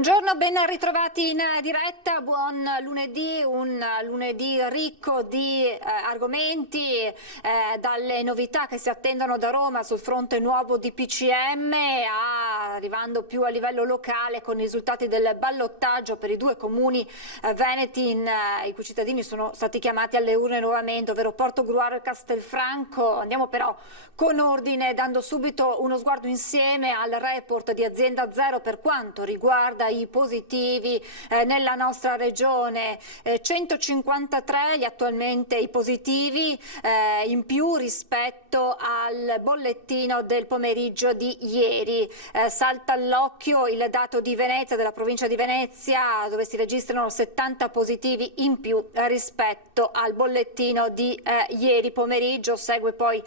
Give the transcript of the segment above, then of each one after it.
Buongiorno, ben ritrovati in diretta, buon lunedì, un lunedì ricco di argomenti, dalle novità che si attendono da Roma sul fronte nuovo di DPCM, arrivando più a livello locale con i risultati del ballottaggio per i due comuni veneti i cui cittadini sono stati chiamati alle urne nuovamente, ovvero Portogruaro e Castelfranco. Andiamo però con ordine, dando subito uno sguardo insieme al report di Azienda Zero per quanto riguarda i positivi nella nostra regione. 153 gli attualmente i positivi in più rispetto al bollettino del pomeriggio di ieri. Salta all'occhio il dato di Venezia, della provincia di Venezia, dove si registrano 70 positivi in più rispetto al bollettino di ieri pomeriggio. Segue poi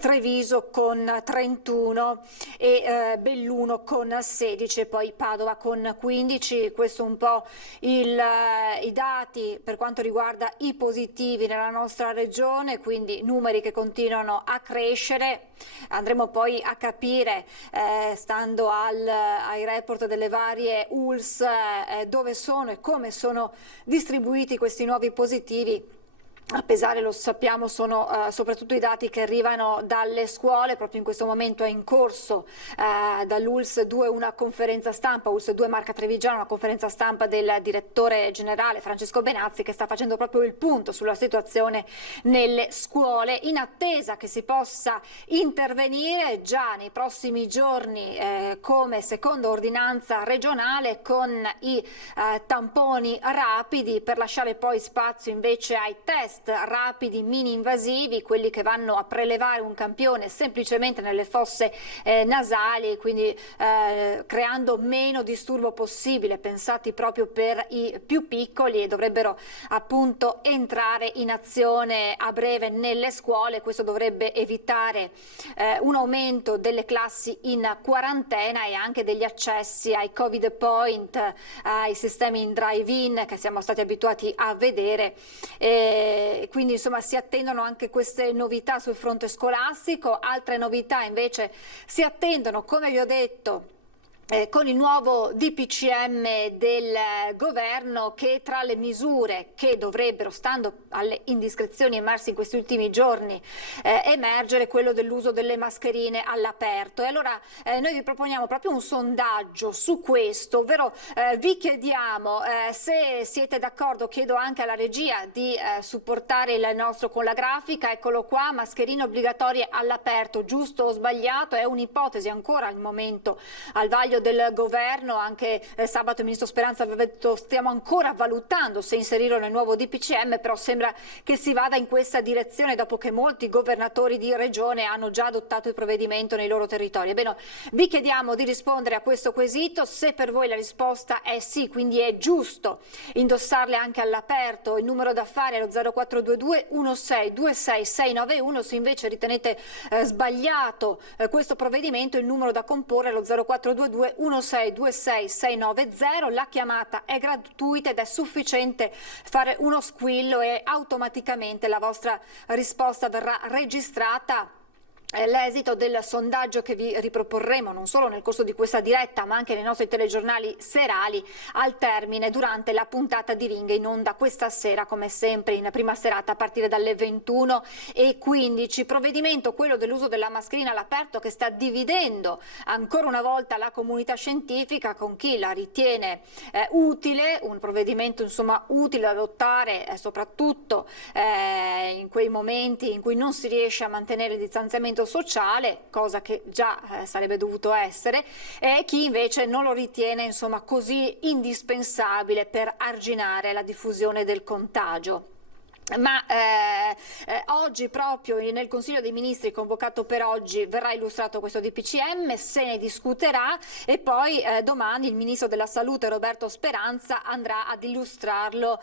Treviso con 31 e Belluno con 16 e poi Padova con 15. Questo un po' i dati per quanto riguarda i positivi nella nostra regione, quindi numeri che continuano a crescere. Andremo poi a capire, stando ai report delle varie ULS, dove sono e come sono distribuiti questi nuovi positivi. A pesare, lo sappiamo, sono soprattutto i dati che arrivano dalle scuole. Proprio in questo momento è in corso dall'ULS 2 una conferenza stampa, ULS 2 Marca Trevigiano, una conferenza stampa del direttore generale Francesco Benazzi, che sta facendo proprio il punto sulla situazione nelle scuole, in attesa che si possa intervenire già nei prossimi giorni come seconda ordinanza regionale con i tamponi rapidi, per lasciare poi spazio invece ai test rapidi mini invasivi, quelli che vanno a prelevare un campione semplicemente nelle fosse nasali, quindi creando meno disturbo possibile, pensati proprio per i più piccoli, e dovrebbero appunto entrare in azione a breve nelle scuole. Questo dovrebbe evitare un aumento delle classi in quarantena e anche degli accessi ai Covid point, ai sistemi in drive-in che siamo stati abituati a vedere. Quindi insomma si attendono anche queste novità sul fronte scolastico. Altre novità invece si attendono, come vi ho detto, con il nuovo DPCM del governo, che tra le misure che dovrebbero, stando alle indiscrezioni emerse in questi ultimi giorni, emergere quello dell'uso delle mascherine all'aperto. E allora noi vi proponiamo proprio un sondaggio su questo, ovvero vi chiediamo se siete d'accordo. Chiedo anche alla regia di supportare il nostro con la grafica. Eccolo qua: mascherine obbligatorie all'aperto, giusto o sbagliato? È un'ipotesi ancora al momento al vaglio del governo. Anche sabato il ministro Speranza aveva detto: stiamo ancora valutando se inserirlo nel nuovo DPCM, però sembra che si vada in questa direzione dopo che molti governatori di regione hanno già adottato il provvedimento nei loro territori. Ebbene, vi chiediamo di rispondere a questo quesito. Se per voi la risposta è sì, quindi è giusto indossarle anche all'aperto, il numero da fare è lo 0422 1626 691. Se invece ritenete sbagliato questo provvedimento, il numero da comporre è lo 0422 1626 690. La chiamata è gratuita ed è sufficiente fare uno squillo e automaticamente la vostra risposta verrà registrata. L'esito del sondaggio che vi riproporremo non solo nel corso di questa diretta ma anche nei nostri telegiornali serali al termine, durante la puntata di Ring, in onda questa sera come sempre in prima serata a partire dalle 21:15. Provvedimento, quello dell'uso della mascherina all'aperto, che sta dividendo ancora una volta la comunità scientifica, con chi la ritiene utile, un provvedimento insomma utile da adottare soprattutto in quei momenti in cui non si riesce a mantenere il distanziamento sociale, cosa che già sarebbe dovuto essere, e chi invece non lo ritiene insomma così indispensabile per arginare la diffusione del contagio. Ma oggi, proprio nel Consiglio dei Ministri convocato per oggi, verrà illustrato questo DPCM, se ne discuterà e poi domani il Ministro della Salute Roberto Speranza andrà ad illustrarlo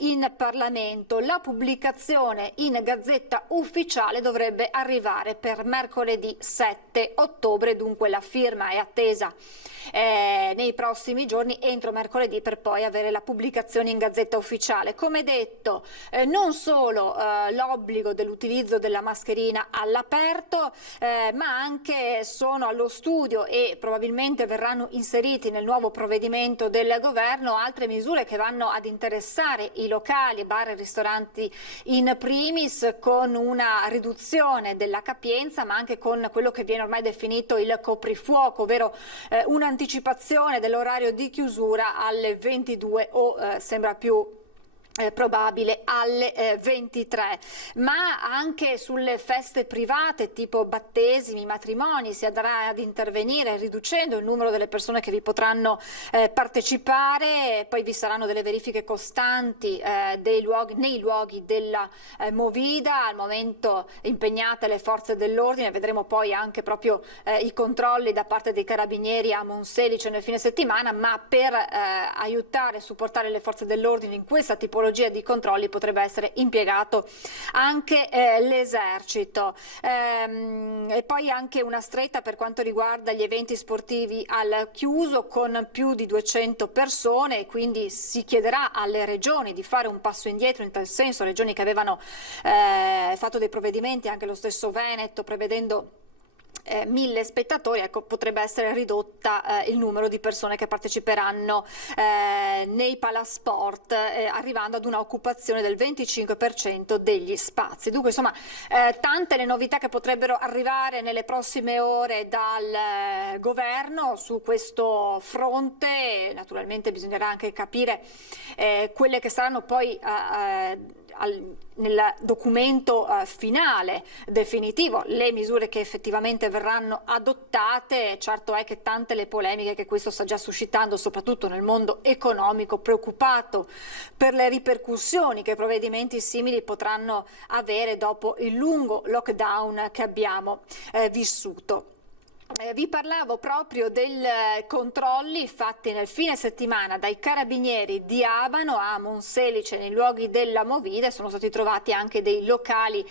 in Parlamento. La pubblicazione in Gazzetta Ufficiale dovrebbe arrivare per mercoledì 7 ottobre, dunque la firma è attesa nei prossimi giorni, entro mercoledì, per poi avere la pubblicazione in Gazzetta Ufficiale. Come detto, non non solo l'obbligo dell'utilizzo della mascherina all'aperto, ma anche sono allo studio e probabilmente verranno inseriti nel nuovo provvedimento del governo altre misure che vanno ad interessare i locali, bar e ristoranti in primis, con una riduzione della capienza, ma anche con quello che viene ormai definito il coprifuoco, ovvero un'anticipazione dell'orario di chiusura alle 22 o sembra più probabile alle 23, ma anche sulle feste private tipo battesimi, matrimoni si andrà ad intervenire riducendo il numero delle persone che vi potranno partecipare. Poi vi saranno delle verifiche costanti nei luoghi della Movida, al momento impegnate le forze dell'ordine. Vedremo poi anche proprio i controlli da parte dei carabinieri a Monselice nel fine settimana, ma per aiutare e supportare le forze dell'ordine in questa tipologia di controlli potrebbe essere impiegato anche l'esercito. E poi anche una stretta per quanto riguarda gli eventi sportivi al chiuso con più di 200 persone, quindi si chiederà alle regioni di fare un passo indietro in tal senso, regioni che avevano fatto dei provvedimenti, anche lo stesso Veneto, prevedendo 1000 spettatori. Ecco, potrebbe essere ridotta il numero di persone che parteciperanno nei palasport, arrivando ad una occupazione del 25% degli spazi. Dunque, insomma, tante le novità che potrebbero arrivare nelle prossime ore dal governo su questo fronte. Naturalmente bisognerà anche capire quelle che saranno poi nel documento finale definitivo le misure che effettivamente verranno adottate. Certo è che tante le polemiche che questo sta già suscitando, soprattutto nel mondo economico, preoccupato per le ripercussioni che provvedimenti simili potranno avere dopo il lungo lockdown che abbiamo vissuto. Vi parlavo proprio dei controlli fatti nel fine settimana dai carabinieri di Abano a Monselice nei luoghi della Movida. Sono stati trovati anche dei locali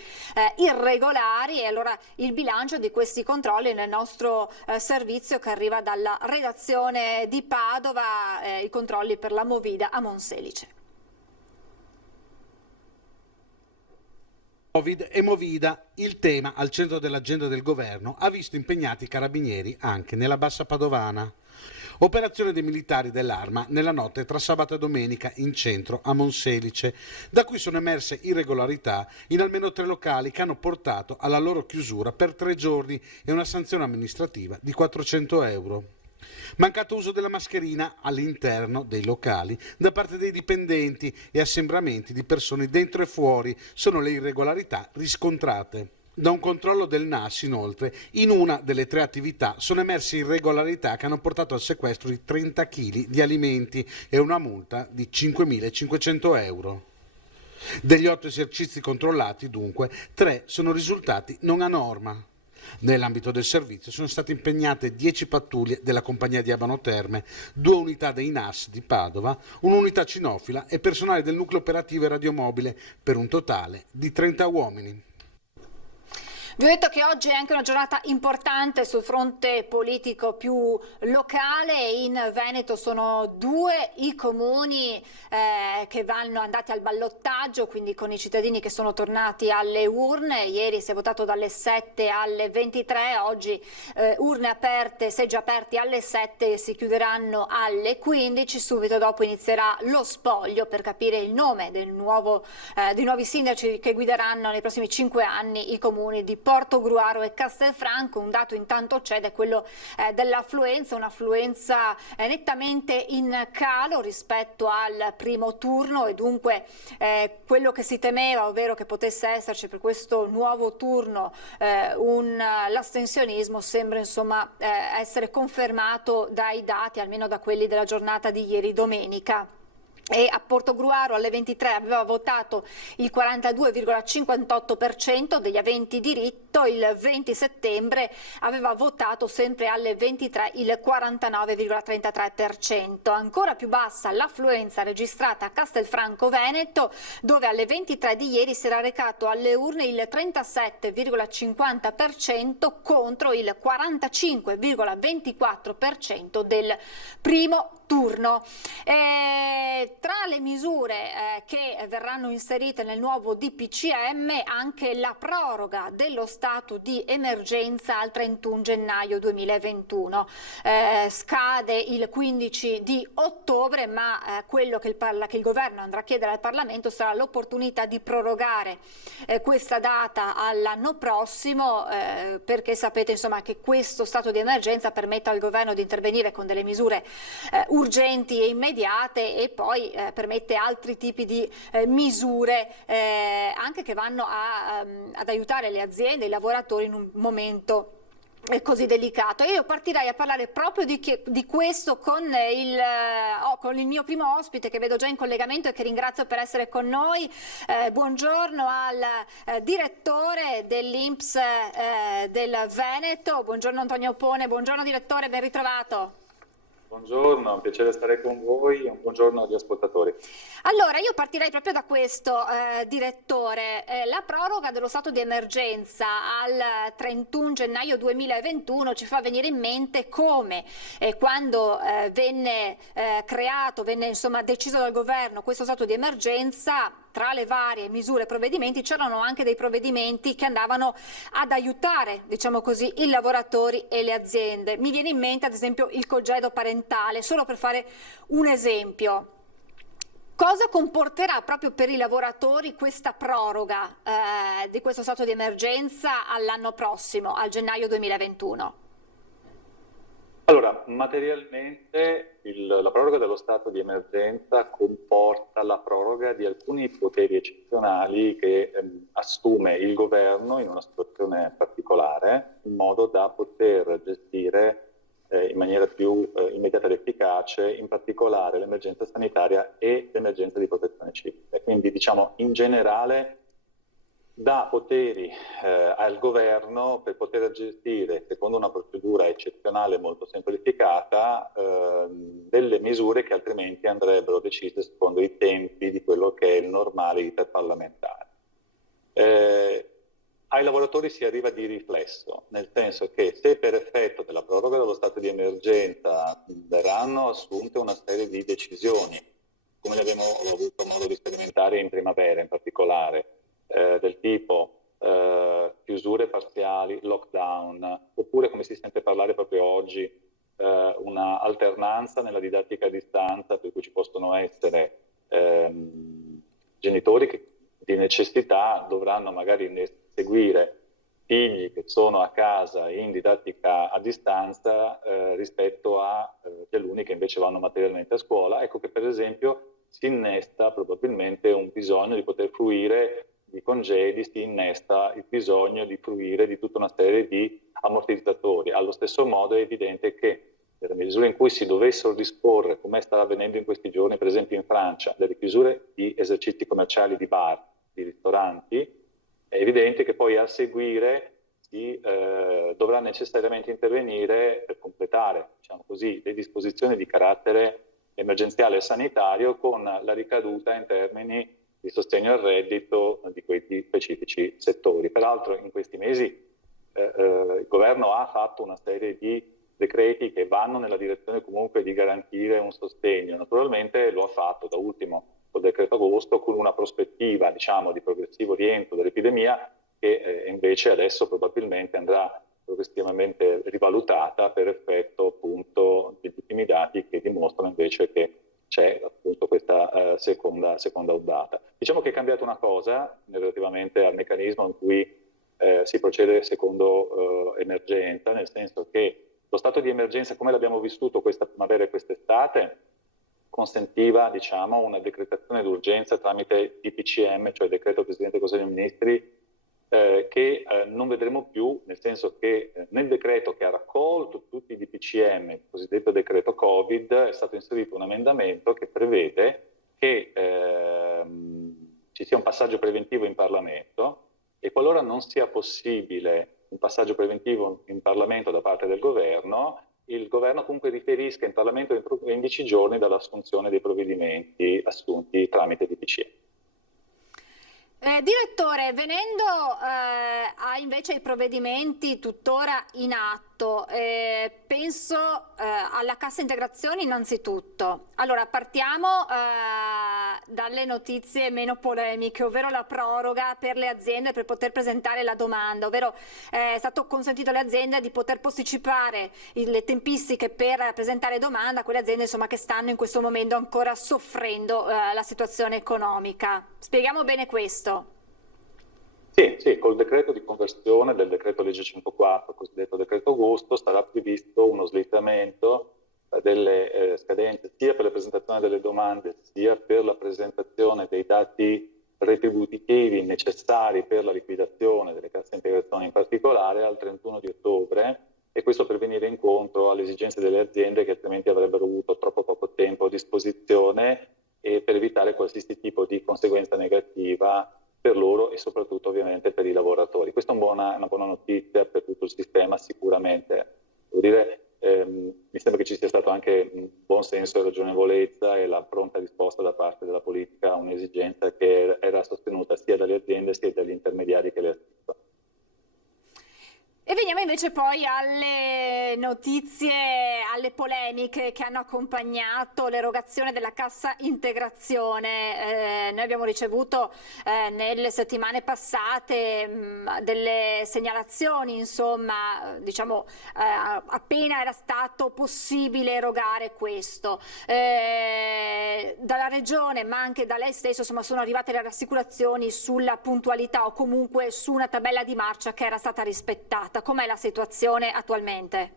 irregolari, e allora il bilancio di questi controlli nel nostro servizio che arriva dalla redazione di Padova, i controlli per la Movida a Monselice. Covid e Movida, il tema al centro dell'agenda del governo, ha visto impegnati i carabinieri anche nella Bassa Padovana. Operazione dei militari dell'Arma nella notte tra sabato e domenica in centro a Monselice, da cui sono emerse irregolarità in almeno 3 locali che hanno portato alla loro chiusura per 3 giorni e una sanzione amministrativa di 400 euro. Mancato uso della mascherina all'interno dei locali da parte dei dipendenti e assembramenti di persone dentro e fuori sono le irregolarità riscontrate. Da un controllo del NAS, inoltre, in una delle 3 attività sono emerse irregolarità che hanno portato al sequestro di 30 kg di alimenti e una multa di 5.500 euro. Degli 8 esercizi controllati, dunque, 3 sono risultati non a norma. Nell'ambito del servizio sono state impegnate 10 pattuglie della compagnia di Abano Terme, 2 unità dei NAS di Padova, un'unità cinofila e personale del nucleo operativo e radiomobile, per un totale di 30 uomini. Vi ho detto che oggi è anche una giornata importante sul fronte politico più locale. In Veneto sono 2 i comuni che vanno andati al ballottaggio, quindi con i cittadini che sono tornati alle urne. Ieri si è votato dalle 7 alle 23, oggi urne aperte, seggi aperti alle 7 e si chiuderanno alle 15. Subito dopo inizierà lo spoglio per capire il nome dei nuovi sindaci che guideranno nei prossimi 5 anni i comuni di Portogruaro e Castelfranco. Un dato intanto c'è, ed è quello dell'affluenza, un'affluenza nettamente in calo rispetto al primo turno, e dunque quello che si temeva, ovvero che potesse esserci per questo nuovo turno l'astensionismo, sembra insomma essere confermato dai dati, almeno da quelli della giornata di ieri domenica. E a Portogruaro alle 23 aveva votato il 42,58% degli aventi diritto, il 20 settembre aveva votato sempre alle 23 il 49,33%. Ancora più bassa l'affluenza registrata a Castelfranco Veneto, dove alle 23 di ieri si era recato alle urne il 37,50% contro il 45,24% del primo notturno. Tra le misure che verranno inserite nel nuovo DPCM anche la proroga dello stato di emergenza al 31 gennaio 2021. Scade il 15 di ottobre, ma quello che il governo andrà a chiedere al Parlamento sarà l'opportunità di prorogare questa data all'anno prossimo, perché sapete insomma che questo stato di emergenza permette al governo di intervenire con delle misure urgenti e immediate, e poi permette altri tipi di misure anche che vanno ad aiutare le aziende e i lavoratori in un momento così delicato. Io partirei a parlare proprio di questo con il mio primo ospite, che vedo già in collegamento e che ringrazio per essere con noi. Buongiorno al direttore dell'INPS del Veneto, buongiorno Antonio Pone. Buongiorno direttore, ben ritrovato. Buongiorno, è un piacere stare con voi e un buongiorno agli ascoltatori. Allora, io partirei proprio da questo, direttore. La proroga dello stato di emergenza al 31 gennaio 2021 ci fa venire in mente come quando venne insomma deciso dal governo questo stato di emergenza, tra le varie misure e provvedimenti c'erano anche dei provvedimenti che andavano ad aiutare, diciamo così, i lavoratori e le aziende. Mi viene in mente ad esempio il congedo parentale, solo per fare un esempio. Cosa comporterà proprio per i lavoratori questa proroga di questo stato di emergenza all'anno prossimo, al gennaio 2021? Allora, materialmente la proroga dello stato di emergenza comporta la proroga di alcuni poteri eccezionali che assume il governo in una situazione particolare, in modo da poter gestire in maniera più immediata ed efficace, in particolare l'emergenza sanitaria e l'emergenza di protezione civile. Quindi, diciamo, in generale dà poteri al governo per poter gestire, secondo una procedura eccezionale molto semplificata, delle misure che altrimenti andrebbero decise secondo i tempi di quello che è il normale iter parlamentare. Ai lavoratori si arriva di riflesso, nel senso che se per effetto della proroga dello stato di emergenza verranno assunte una serie di decisioni, come le abbiamo avuto modo di sperimentare in primavera in particolare, del tipo chiusure parziali, lockdown, oppure, come si sente parlare proprio oggi, una alternanza nella didattica a distanza, per cui ci possono essere genitori che di necessità dovranno magari seguire figli che sono a casa in didattica a distanza rispetto agli alunni che invece vanno materialmente a scuola. Ecco che per esempio si innesta probabilmente un bisogno di poter fruire di congedi, si innesta il bisogno di fruire di tutta una serie di ammortizzatori. Allo stesso modo è evidente che nella misura in cui si dovessero disporre, come sta avvenendo in questi giorni, per esempio in Francia, delle chiusure di esercizi commerciali, di bar, di ristoranti, è evidente che poi a seguire si dovrà necessariamente intervenire per completare, diciamo così, le disposizioni di carattere emergenziale e sanitario, con la ricaduta in termini di sostegno al reddito di quei specifici settori. Peraltro in questi mesi il governo ha fatto una serie di decreti che vanno nella direzione comunque di garantire un sostegno. Naturalmente lo ha fatto da ultimo col decreto agosto, con una prospettiva, diciamo, di progressivo rientro dell'epidemia, che invece adesso probabilmente andrà progressivamente rivalutata per effetto appunto degli ultimi dati che dimostrano invece che c'è appunto questa seconda ondata. Diciamo che è cambiata una cosa relativamente al meccanismo in cui si procede secondo emergenza, nel senso che lo stato di emergenza, come l'abbiamo vissuto questa primavera e quest'estate, consentiva, diciamo, una decretazione d'urgenza tramite DPCM, cioè decreto Presidente del Consiglio dei Ministri, che non vedremo più, nel senso che nel decreto che ha raccolto tutti i DPCM, il cosiddetto decreto Covid, è stato inserito un emendamento che prevede che ci sia un passaggio preventivo in Parlamento, e qualora non sia possibile un passaggio preventivo in Parlamento da parte del governo, il governo comunque riferisca in Parlamento entro 15 giorni dall'assunzione dei provvedimenti assunti tramite DPCM. Direttore, venendo invece ai provvedimenti tuttora in atto, penso alla cassa integrazione innanzitutto. Allora, partiamo dalle notizie meno polemiche, ovvero la proroga per le aziende per poter presentare la domanda, ovvero è stato consentito alle aziende di poter posticipare le tempistiche per presentare domanda a quelle aziende insomma, che stanno in questo momento ancora soffrendo la situazione economica. Spieghiamo bene questo. Sì, col decreto di conversione del decreto legge 104, cosiddetto decreto agosto, sarà previsto uno slittamento delle scadenze sia per la presentazione delle domande sia per la presentazione dei dati retributivi necessari per la liquidazione delle casse integrazione in particolare al 31 di ottobre, e questo per venire incontro alle esigenze delle aziende che altrimenti avrebbero avuto troppo poco tempo a disposizione e per evitare qualsiasi tipo di conseguenza negativa per loro e soprattutto ovviamente per i lavoratori. Questa è una buona notizia per tutto il sistema sicuramente. Devo dire, mi sembra che ci sia stato anche un buon senso e ragionevolezza e la pronta risposta da parte della politica a un'esigenza che era sostenuta sia dalle aziende sia dagli intermediari che le assistono. E veniamo invece poi alle notizie, alle polemiche che hanno accompagnato l'erogazione della cassa integrazione. Noi abbiamo ricevuto nelle settimane passate delle segnalazioni, insomma, diciamo appena era stato possibile erogare questo. Dalla Regione ma anche da lei stesso insomma, sono arrivate le rassicurazioni sulla puntualità o comunque su una tabella di marcia che era stata rispettata. Com'è la situazione attualmente?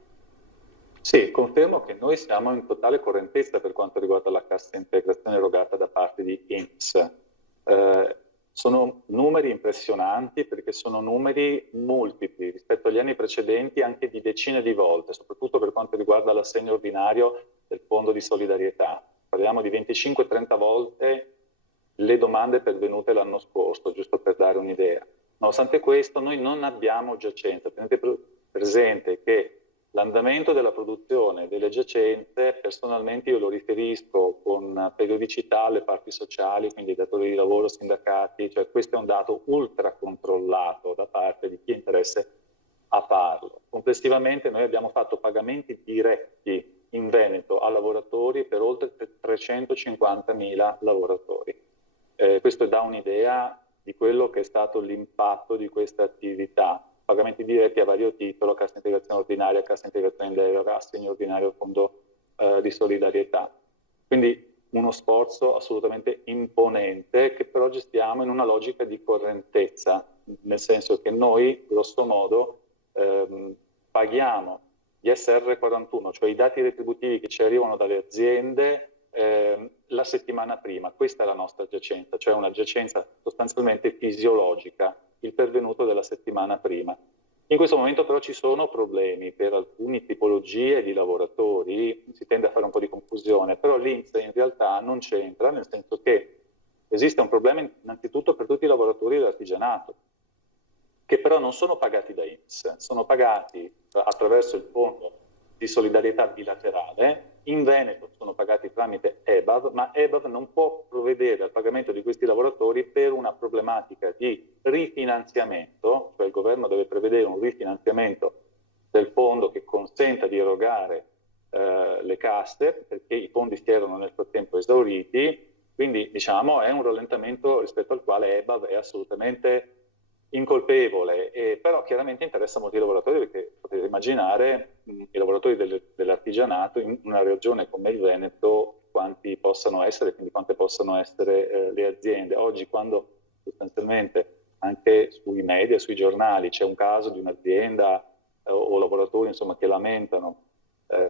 Sì, confermo che noi siamo in totale correntezza per quanto riguarda la cassa integrazione erogata da parte di INPS. Sono numeri impressionanti perché sono numeri multipli rispetto agli anni precedenti anche di decine di volte, soprattutto per quanto riguarda l'assegno ordinario del Fondo di solidarietà. Parliamo di 25-30 volte le domande pervenute l'anno scorso, giusto per dare un'idea. Nonostante questo, noi non abbiamo giacenza. Tenete presente che l'andamento della produzione delle giacenze, personalmente io lo riferisco con periodicità alle parti sociali, quindi datori di lavoro, sindacati, cioè questo è un dato ultra controllato da parte di chi ha interesse a farlo. Complessivamente noi abbiamo fatto pagamenti diretti in Veneto a lavoratori per oltre 350.000 lavoratori. Questo dà un'idea di quello che è stato l'impatto di questa attività. Pagamenti diretti a vario titolo, cassa integrazione ordinaria, cassa integrazione in deroga, assegno ordinario, fondo di solidarietà. Quindi uno sforzo assolutamente imponente che però gestiamo in una logica di correntezza, nel senso che noi, grosso modo, paghiamo gli SR41, cioè i dati retributivi che ci arrivano dalle aziende, la settimana prima. Questa è la nostra giacenza, cioè una giacenza sostanzialmente fisiologica, il pervenuto della settimana prima. In questo momento però ci sono problemi per alcune tipologie di lavoratori, si tende a fare un po' di confusione, però l'INPS in realtà non c'entra, nel senso che esiste un problema innanzitutto per tutti i lavoratori dell'artigianato, che però non sono pagati da INPS, sono pagati attraverso il fondo di solidarietà bilaterale. In Veneto sono pagati tramite EBAV, ma EBAV non può provvedere al pagamento di questi lavoratori per una problematica di rifinanziamento, cioè il governo deve prevedere un rifinanziamento del fondo che consenta di erogare le casse, perché i fondi si erano nel frattempo esauriti, quindi diciamo è un rallentamento rispetto al quale EBAV è assolutamente incolpevole, però chiaramente interessa molti lavoratori, perché potete immaginare i lavoratori dell'artigianato in una regione come il Veneto quanti possano essere, quindi quante possano essere le aziende. Oggi, quando sostanzialmente anche sui media, sui giornali c'è un caso di un'azienda o lavoratori insomma, che lamentano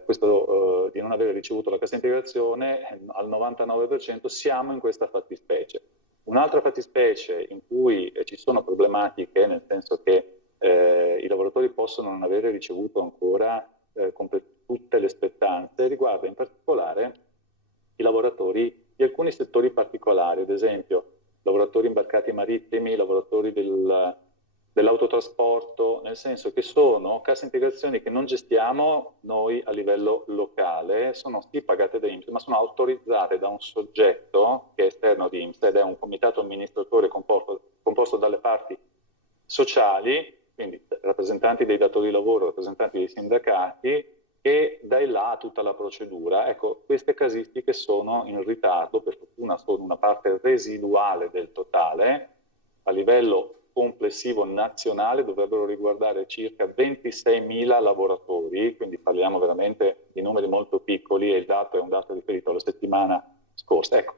questo di non aver ricevuto la cassa integrazione, al 99% siamo in questa fattispecie. Un'altra fattispecie in cui ci sono problematiche, nel senso che i lavoratori possono non avere ricevuto ancora tutte le spettanze, riguarda in particolare i lavoratori di alcuni settori particolari, ad esempio lavoratori imbarcati marittimi, lavoratori dell'autotrasporto, nel senso che sono casse integrazioni che non gestiamo noi a livello locale, sono sì pagate da INPS, ma sono autorizzate da un soggetto che è esterno di INPS ed è un comitato amministratore composto composto dalle parti sociali, quindi rappresentanti dei datori di lavoro, rappresentanti dei sindacati, e dai là tutta la procedura. Ecco, queste casistiche sono in ritardo, per fortuna sono una parte residuale del totale. A livello complessivo nazionale dovrebbero riguardare circa 26.000 lavoratori, quindi parliamo veramente di numeri molto piccoli, e il dato è un dato riferito alla settimana scorsa. Ecco,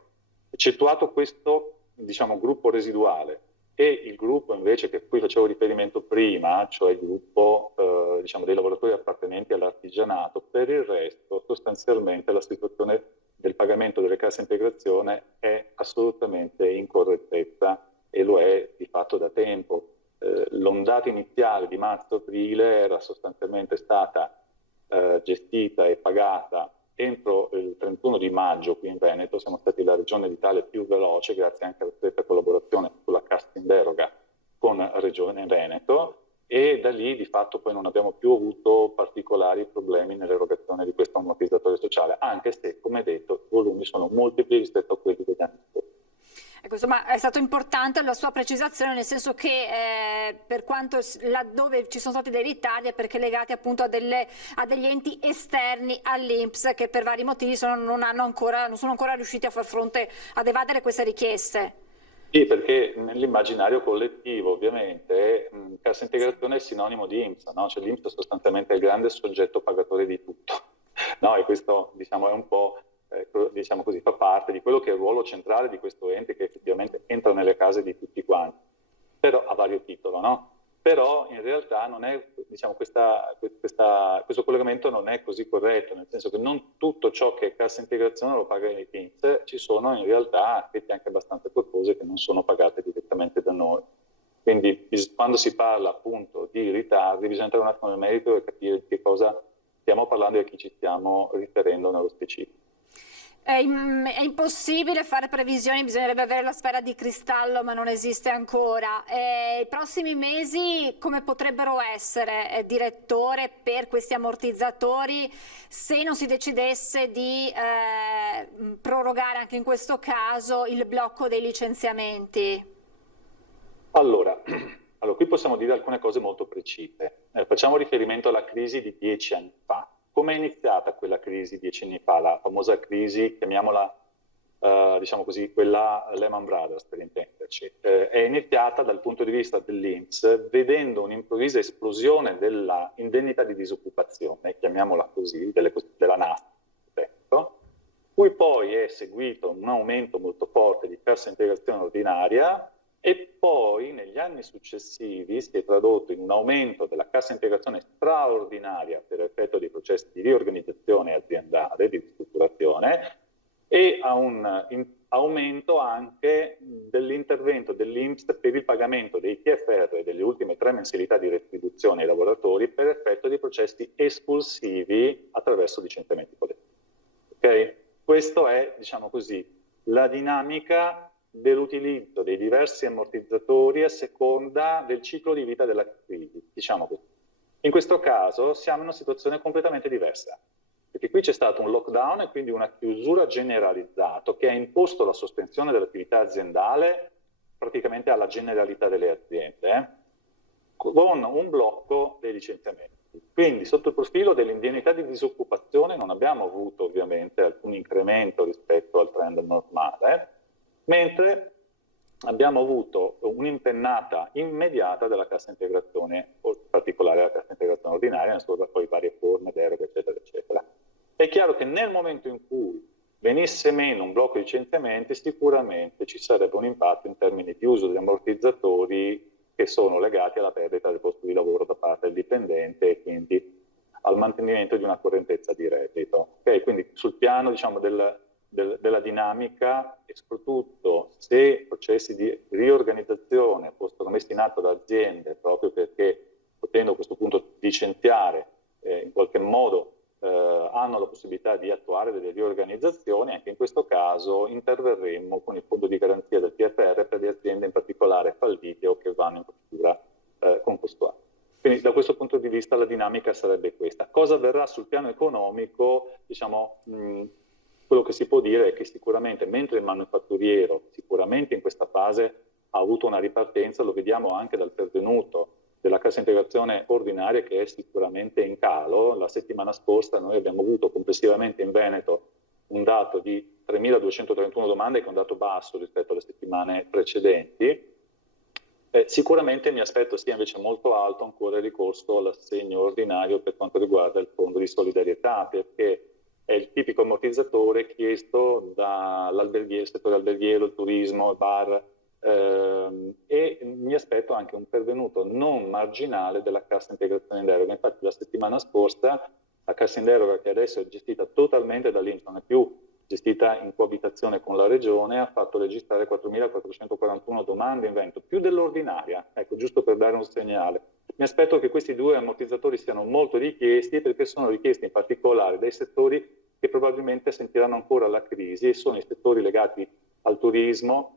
eccettuato questo, diciamo, gruppo residuale e il gruppo invece che cui facevo riferimento prima, cioè il gruppo diciamo, dei lavoratori appartenenti all'artigianato, per il resto sostanzialmente la situazione del pagamento delle casse integrazione è assolutamente in correttezza, e lo è di fatto da tempo. L'ondata iniziale di marzo-aprile era sostanzialmente stata gestita e pagata entro il 31 di maggio qui in Veneto. Siamo stati la regione d'Italia più veloce, grazie anche alla stretta collaborazione sulla cassa in deroga con Regione Veneto, e da lì di fatto poi non abbiamo più avuto particolari problemi nell'erogazione di questo ammortizzatore sociale, anche se, come detto, i volumi sono multipli rispetto a quelli degli anni scorsi. Ecco, insomma, è stato importante la sua precisazione, nel senso che per quanto laddove ci sono stati dei ritardi è perché legati appunto a degli enti esterni all'INPS che per vari motivi non sono ancora riusciti a far fronte, ad evadere queste richieste. Sì, perché nell'immaginario collettivo ovviamente cassa integrazione è sinonimo di INPS, no? Cioè l'INPS sostanzialmente è il grande soggetto pagatore di tutto, no? E questo diciamo è un po', diciamo così, fa parte di quello che è il ruolo centrale di questo ente, che effettivamente entra nelle case di tutti quanti, però a vario titolo, no? Però in realtà non è, diciamo, questo collegamento non è così corretto, nel senso che non tutto ciò che è cassa integrazione lo paga l'INPS, ci sono in realtà aspetti anche abbastanza corposi che non sono pagate direttamente da noi. Quindi quando si parla appunto di ritardi bisogna entrare un attimo nel merito e capire di che cosa stiamo parlando e a chi ci stiamo riferendo nello specifico. È impossibile fare previsioni, bisognerebbe avere la sfera di cristallo, ma non esiste ancora. I prossimi mesi come potrebbero essere, direttore, per questi ammortizzatori, se non si decidesse di prorogare anche in questo caso il blocco dei licenziamenti? Allora, qui possiamo dire alcune cose molto precise. Facciamo riferimento alla crisi di 10 anni fa. Come è iniziata quella crisi 10 anni fa, la famosa crisi, chiamiamola, diciamo così, quella Lehman Brothers per intenderci? È iniziata dal punto di vista dell'INPS vedendo un'improvvisa esplosione della indennità di disoccupazione, chiamiamola così, della NAS, cui poi è seguito un aumento molto forte di cassa integrazione ordinaria, e poi negli anni successivi si è tradotto in un aumento della cassa integrazione straordinaria per effetto dei processi di riorganizzazione aziendale, di ristrutturazione, e a un aumento anche dell'intervento dell'INPS per il pagamento dei TFR delle ultime 3 mensilità di retribuzione ai lavoratori per effetto dei processi espulsivi attraverso licenziamenti collettivi. Okay? Questo è, diciamo così, la dinamica dell'utilizzo dei diversi ammortizzatori a seconda del ciclo di vita della crisi, diciamo così. In questo caso siamo in una situazione completamente diversa, perché qui c'è stato un lockdown e quindi una chiusura generalizzata che ha imposto la sospensione dell'attività aziendale praticamente alla generalità delle aziende, con un blocco dei licenziamenti. Quindi sotto il profilo dell'indennità di disoccupazione non abbiamo avuto ovviamente alcun incremento rispetto al trend normale, mentre abbiamo avuto un'impennata immediata della cassa integrazione, in particolare la cassa integrazione ordinaria, nelle sue poi varie forme, deroghe, eccetera, eccetera. È chiaro che nel momento in cui venisse meno un blocco di licenziamenti, sicuramente ci sarebbe un impatto in termini di uso degli ammortizzatori che sono legati alla perdita del posto di lavoro da parte del dipendente e quindi al mantenimento di una correntezza di reddito. Okay? Quindi sul piano, diciamo, della dinamica, e soprattutto se processi di riorganizzazione fossero messi in atto da aziende, proprio perché potendo a questo punto licenziare in qualche modo hanno la possibilità di attuare delle riorganizzazioni, anche in questo caso interverremo con il fondo di garanzia del TFR per le aziende in particolare fallite o che vanno in procedura concorsuale. Quindi da questo punto di vista la dinamica sarebbe questa. Cosa avverrà sul piano economico? Diciamo, quello che si può dire è che sicuramente, mentre il manufatturiero sicuramente in questa fase ha avuto una ripartenza, lo vediamo anche dal pervenuto della cassa integrazione ordinaria, che è sicuramente in calo. La settimana scorsa noi abbiamo avuto complessivamente in Veneto un dato di 3.231 domande, che è un dato basso rispetto alle settimane precedenti. Sicuramente mi aspetto sia invece molto alto ancora il ricorso all'assegno ordinario per quanto riguarda il fondo di solidarietà, perché è il tipico ammortizzatore chiesto dall'alberghiero, il settore alberghiero, il turismo, il bar, e mi aspetto anche un pervenuto non marginale della cassa integrazione in deroga. Infatti la settimana scorsa la cassa in deroga, che adesso è gestita totalmente dall'INPS, non è più gestita in coabitazione con la Regione, ha fatto registrare 4.441 domande in Veneto, più dell'ordinaria, ecco, giusto per dare un segnale. Mi aspetto che questi due ammortizzatori siano molto richiesti, perché sono richiesti in particolare dai settori che probabilmente sentiranno ancora la crisi, e sono i settori legati al turismo.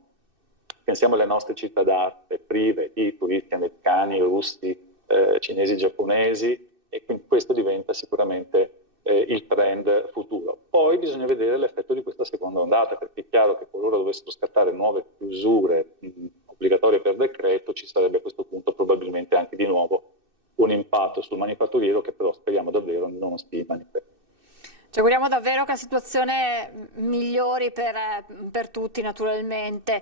Pensiamo alle nostre città d'arte prive di turisti americani, russi, cinesi, giapponesi, e quindi questo diventa sicuramente il trend futuro. Poi bisogna vedere l'effetto di questa seconda ondata, perché è chiaro che qualora dovessero scattare nuove chiusure obbligatorie per decreto, ci sarebbe a questo punto probabilmente anche di nuovo un impatto sul manifatturiero, che però speriamo davvero non si manifesti. Ci auguriamo davvero che la situazione migliori per tutti, naturalmente.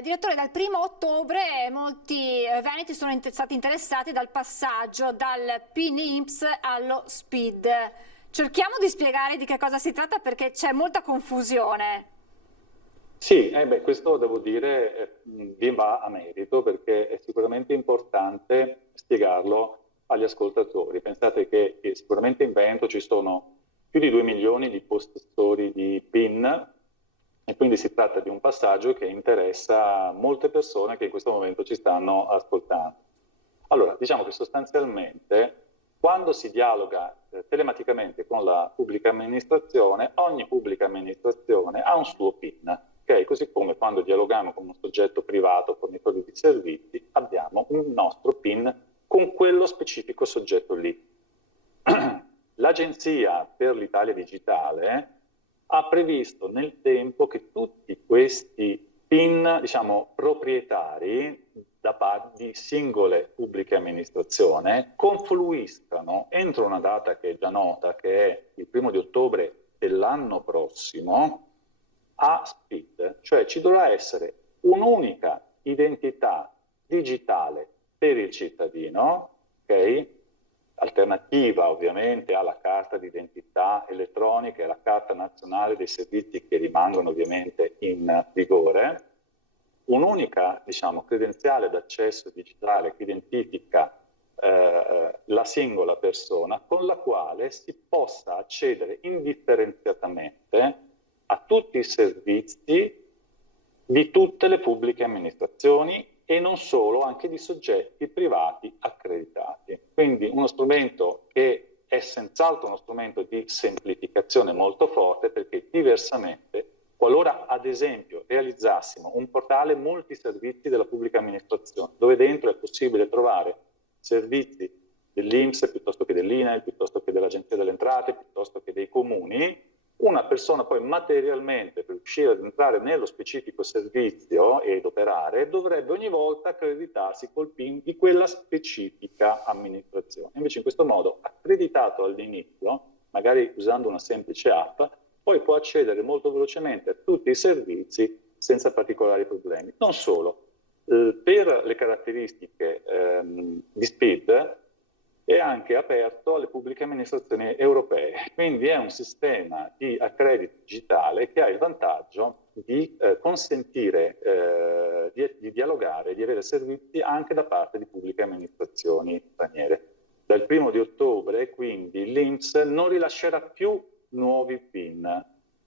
Direttore, dal 1° ottobre molti veneti sono stati interessati dal passaggio dal PIN INPS allo SPID. Cerchiamo di spiegare di che cosa si tratta, perché c'è molta confusione. Sì, questo devo dire vi va a merito, perché è sicuramente importante spiegarlo agli ascoltatori. Pensate che sicuramente in Veneto ci sono più di 2 milioni di possessori di PIN, e quindi si tratta di un passaggio che interessa molte persone che in questo momento ci stanno ascoltando. Allora, diciamo che sostanzialmente quando si dialoga telematicamente con la pubblica amministrazione, ogni pubblica amministrazione ha un suo PIN, okay? Così come quando dialoghiamo con un soggetto privato, fornitore di servizi, abbiamo un nostro PIN con quello specifico soggetto lì. L'Agenzia per l'Italia Digitale ha previsto nel tempo che tutti questi PIN, diciamo, proprietari da parte di singole pubbliche amministrazioni confluiscano entro una data che è già nota, che è il 1° di ottobre dell'anno prossimo, a SPID. Cioè ci dovrà essere un'unica identità digitale per il cittadino, ok? Alternativa ovviamente alla carta d'identità elettronica e alla carta nazionale dei servizi, che rimangono ovviamente in vigore, un'unica, diciamo, credenziale d'accesso digitale che identifica la singola persona, con la quale si possa accedere indifferenziatamente a tutti i servizi di tutte le pubbliche amministrazioni, e non solo, anche di soggetti privati accreditati. Quindi uno strumento che è senz'altro uno strumento di semplificazione molto forte, perché diversamente, qualora ad esempio realizzassimo un portale multiservizi della pubblica amministrazione, dove dentro è possibile trovare servizi dell'INPS, piuttosto che dell'INAIL, piuttosto che dell'Agenzia delle Entrate, piuttosto che dei comuni, una persona poi materialmente, per riuscire ad entrare nello specifico servizio ed operare, dovrebbe ogni volta accreditarsi col PIN di quella specifica amministrazione. Invece in questo modo, accreditato all'inizio, magari usando una semplice app, poi può accedere molto velocemente a tutti i servizi senza particolari problemi. Non solo, per le caratteristiche di SPID, è anche aperto alle pubbliche amministrazioni europee, quindi è un sistema di accredito digitale che ha il vantaggio di consentire di dialogare, di avere servizi anche da parte di pubbliche amministrazioni straniere. Dal 1° di ottobre quindi l'INPS non rilascerà più nuovi PIN,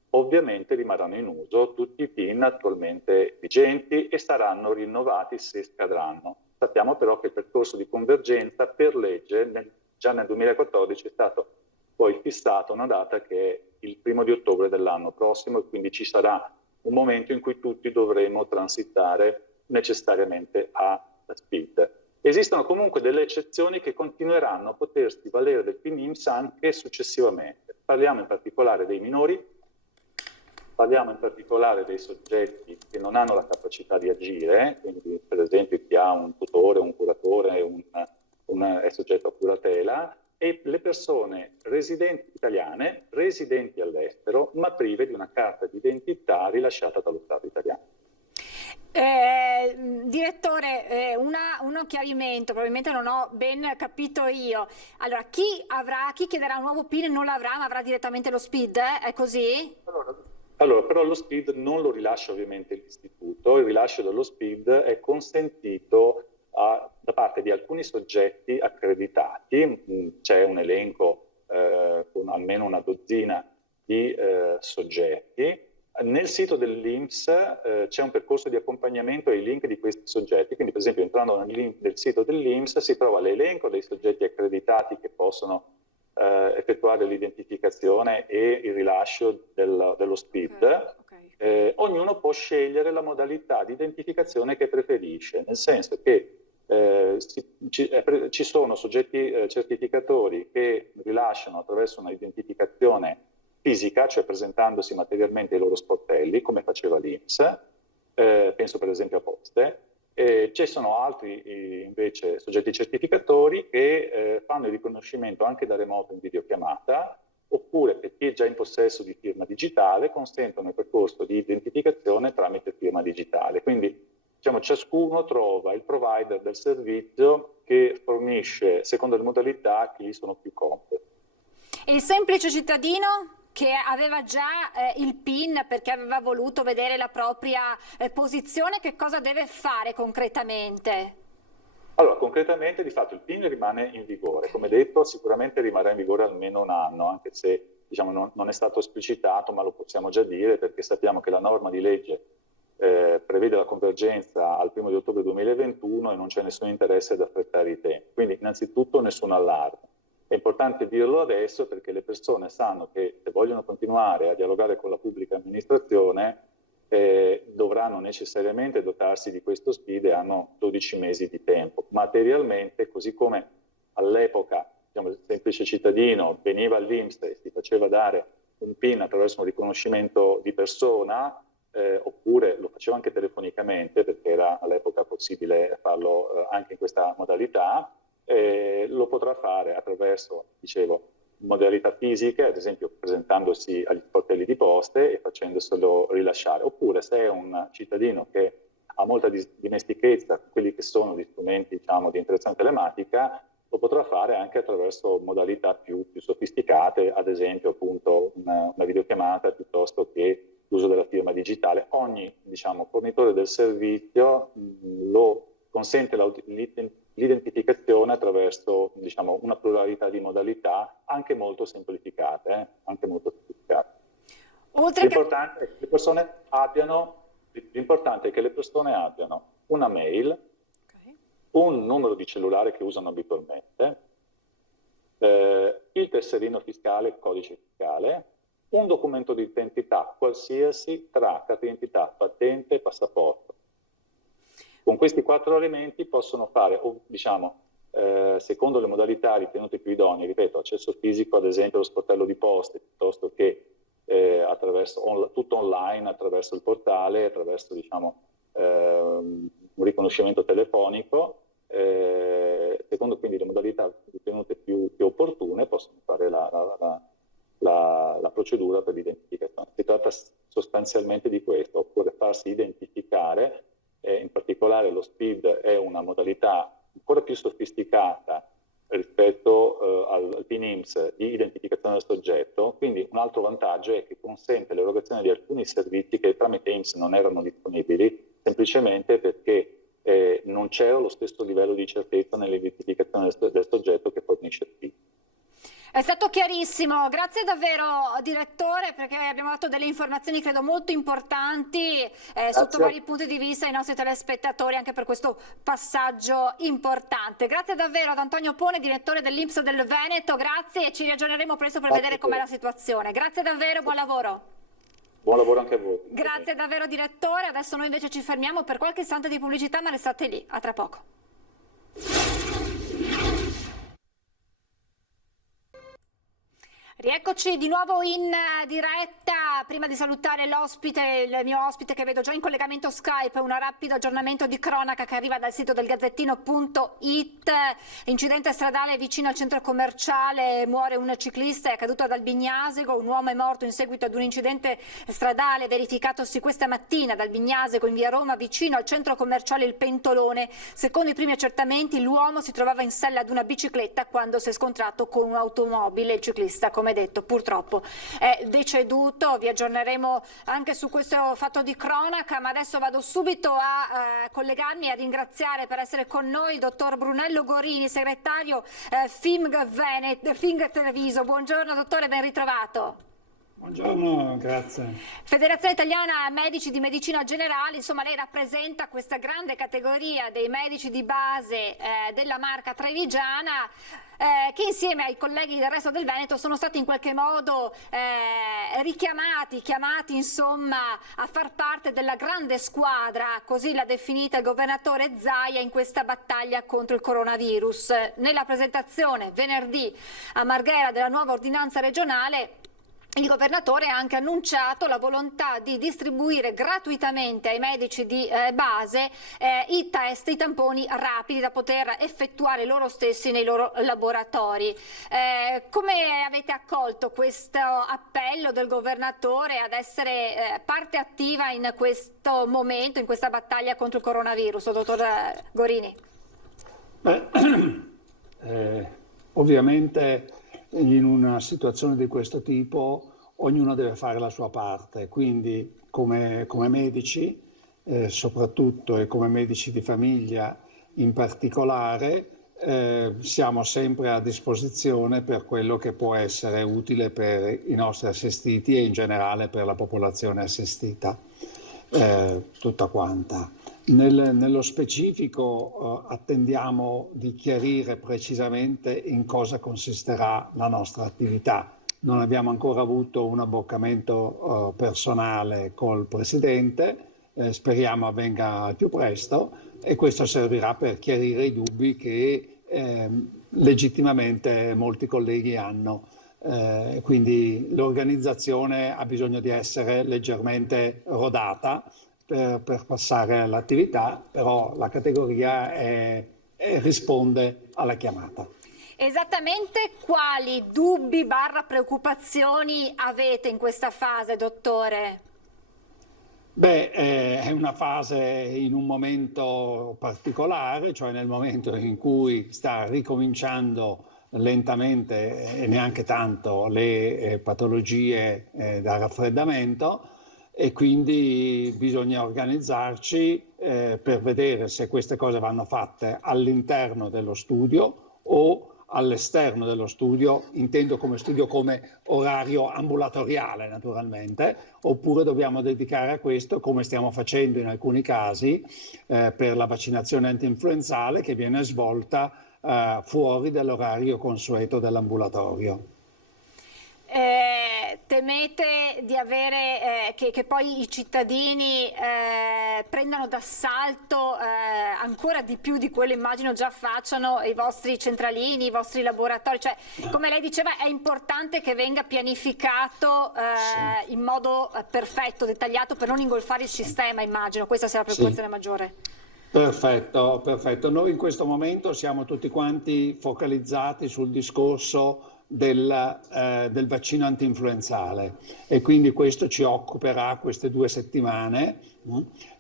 ovviamente rimarranno in uso tutti i PIN attualmente vigenti e saranno rinnovati se scadranno. Sappiamo però che il percorso di convergenza per legge già nel 2014 è stato poi fissato una data che è il 1° di ottobre dell'anno prossimo, e quindi ci sarà un momento in cui tutti dovremo transitare necessariamente a SPID. Esistono comunque delle eccezioni che continueranno a potersi valere del PIN INPS anche successivamente. Parliamo in particolare dei minori, parliamo in particolare dei soggetti che non hanno la capacità capacità di agire, quindi per esempio chi ha un tutore, un curatore, è soggetto a curatela, e le persone residenti italiane, residenti all'estero, ma prive di una carta d'identità rilasciata dallo Stato italiano. Direttore, uno chiarimento, probabilmente non ho ben capito io. Allora, chi chiederà un nuovo PIN non l'avrà, ma avrà direttamente lo SPID? È così? Allora, però lo SPID non lo rilascia ovviamente l'istituto, il rilascio dello SPID è consentito da parte di alcuni soggetti accreditati, c'è un elenco con almeno una dozzina di soggetti. Nel sito dell'INPS c'è un percorso di accompagnamento ai link di questi soggetti, quindi per esempio entrando nel link del sito dell'INPS si trova l'elenco dei soggetti accreditati che possono effettuare l'identificazione e il rilascio dello SPID. Okay. Ognuno può scegliere la modalità di identificazione che preferisce, nel senso che ci sono soggetti certificatori che rilasciano attraverso una identificazione fisica, cioè presentandosi materialmente ai loro sportelli, come faceva l'INPS, penso per esempio a Poste. Ci sono altri invece soggetti certificatori che fanno il riconoscimento anche da remoto in videochiamata, oppure per chi è già in possesso di firma digitale consentono il percorso di identificazione tramite firma digitale. Quindi diciamo, ciascuno trova il provider del servizio che fornisce, secondo le modalità, che gli sono più comode. E il semplice cittadino che aveva già il PIN perché aveva voluto vedere la propria posizione, che cosa deve fare concretamente? Allora, concretamente di fatto il PIN rimane in vigore, come detto sicuramente rimarrà in vigore almeno un anno, anche se diciamo, non è stato esplicitato, ma lo possiamo già dire perché sappiamo che la norma di legge prevede la convergenza al 1° di ottobre 2021 e non c'è nessun interesse ad affrettare i tempi, quindi innanzitutto nessun allarme. È importante dirlo adesso perché le persone sanno che se vogliono continuare a dialogare con la pubblica amministrazione dovranno necessariamente dotarsi di questo SPID e hanno 12 mesi di tempo. Materialmente, così come all'epoca diciamo, il semplice cittadino veniva all'INPS e si faceva dare un PIN attraverso un riconoscimento di persona, oppure lo faceva anche telefonicamente perché era all'epoca possibile farlo anche in questa modalità, lo potrà fare attraverso, dicevo, modalità fisiche, ad esempio presentandosi agli sportelli di poste e facendoselo rilasciare, oppure se è un cittadino che ha molta dimestichezza con quelli che sono gli strumenti diciamo, di interazione telematica, lo potrà fare anche attraverso modalità più sofisticate, ad esempio appunto una videochiamata piuttosto che l'uso della firma digitale. Ogni diciamo, fornitore del servizio lo consente l'identificazione attraverso diciamo, una pluralità di modalità anche molto semplificate. L'importante è che le persone abbiano una mail, un numero di cellulare che usano abitualmente, il tesserino fiscale, codice fiscale, un documento di identità qualsiasi tra carta d'identità, patente e passaporto. Con questi 4 elementi possono fare, diciamo, secondo le modalità ritenute più idonee, ripeto, accesso fisico, ad esempio lo sportello di poste, piuttosto che attraverso tutto online, attraverso il portale, attraverso diciamo, un riconoscimento telefonico, secondo quindi le modalità ritenute più opportune possono fare la procedura per l'identificazione. Si tratta sostanzialmente di questo, oppure farsi identificare. In particolare lo SPID è una modalità ancora più sofisticata rispetto al PIN-INPS di identificazione del soggetto, quindi un altro vantaggio è che consente l'erogazione di alcuni servizi che tramite INPS non erano disponibili, semplicemente perché non c'era lo stesso livello di certezza nell'identificazione del soggetto che fornisce il PIN. È stato chiarissimo, grazie davvero direttore, perché abbiamo dato delle informazioni credo molto importanti sotto vari punti di vista ai nostri telespettatori anche per questo passaggio importante. Grazie davvero ad Antonio Pone, direttore dell'INPS del Veneto, grazie e ci riaggiorneremo presto per vedere com'è la situazione. Grazie davvero, buon lavoro. Buon lavoro anche a voi. Grazie davvero direttore, adesso noi invece ci fermiamo per qualche istante di pubblicità, ma restate lì, a tra poco. Rieccoci di nuovo in diretta. Prima di salutare l'ospite, il mio ospite che vedo già in collegamento Skype, un rapido aggiornamento di cronaca che arriva dal sito del Gazzettino.it. Incidente stradale vicino al centro commerciale, muore un ciclista, è caduto ad Albignasego, un uomo è morto in seguito ad un incidente stradale verificatosi questa mattina ad Albignasego in via Roma vicino al centro commerciale Il Pentolone. Secondo i primi accertamenti l'uomo si trovava in sella ad una bicicletta quando si è scontrato con un'automobile. Il ciclista, come detto, purtroppo è deceduto. Vi aggiorneremo anche su questo fatto di cronaca, ma adesso vado subito a collegarmi e a ringraziare per essere con noi il dottor Brunello Gorini, segretario FIMG Treviso. Buongiorno dottore, ben ritrovato. Buongiorno, grazie. Federazione Italiana Medici di Medicina Generale, insomma lei rappresenta questa grande categoria dei medici di base della Marca trevigiana, che insieme ai colleghi del resto del Veneto sono stati in qualche modo chiamati insomma a far parte della grande squadra, così l'ha definita il governatore Zaia, in questa battaglia contro il coronavirus. Nella presentazione venerdì a Marghera della nuova ordinanza regionale, il governatore ha anche annunciato la volontà di distribuire gratuitamente ai medici di base i test, i tamponi rapidi da poter effettuare loro stessi nei loro laboratori. Come avete accolto questo appello del governatore ad essere parte attiva in questo momento, in questa battaglia contro il coronavirus, dottor Gorini? Ovviamente in una situazione di questo tipo ognuno deve fare la sua parte, quindi come medici soprattutto e come medici di famiglia in particolare siamo sempre a disposizione per quello che può essere utile per i nostri assistiti e in generale per la popolazione assistita tutta quanta. Nello specifico attendiamo di chiarire precisamente in cosa consisterà la nostra attività. Non abbiamo ancora avuto un abboccamento personale col Presidente, speriamo avvenga al più presto e questo servirà per chiarire i dubbi che legittimamente molti colleghi hanno. Quindi l'organizzazione ha bisogno di essere leggermente rodata per passare all'attività, però la categoria risponde alla chiamata. Esattamente quali dubbi / preoccupazioni avete in questa fase, dottore? È una fase in un momento particolare, cioè nel momento in cui sta ricominciando lentamente e neanche tanto le patologie da raffreddamento, e quindi bisogna organizzarci per vedere se queste cose vanno fatte all'interno dello studio o all'esterno dello studio, intendo come studio come orario ambulatoriale naturalmente, oppure dobbiamo dedicare a questo, come stiamo facendo in alcuni casi, per la vaccinazione antinfluenzale che viene svolta fuori dall'orario consueto dell'ambulatorio. Temete di avere che poi i cittadini prendano d'assalto ancora di più di quello, immagino già facciano i vostri centralini, i vostri laboratori, cioè come lei diceva è importante che venga pianificato in modo perfetto, dettagliato, per non ingolfare il sistema, immagino, questa sia la preoccupazione maggiore. Perfetto. Noi in questo momento siamo tutti quanti focalizzati sul discorso del vaccino antinfluenzale e quindi questo ci occuperà queste 2 settimane.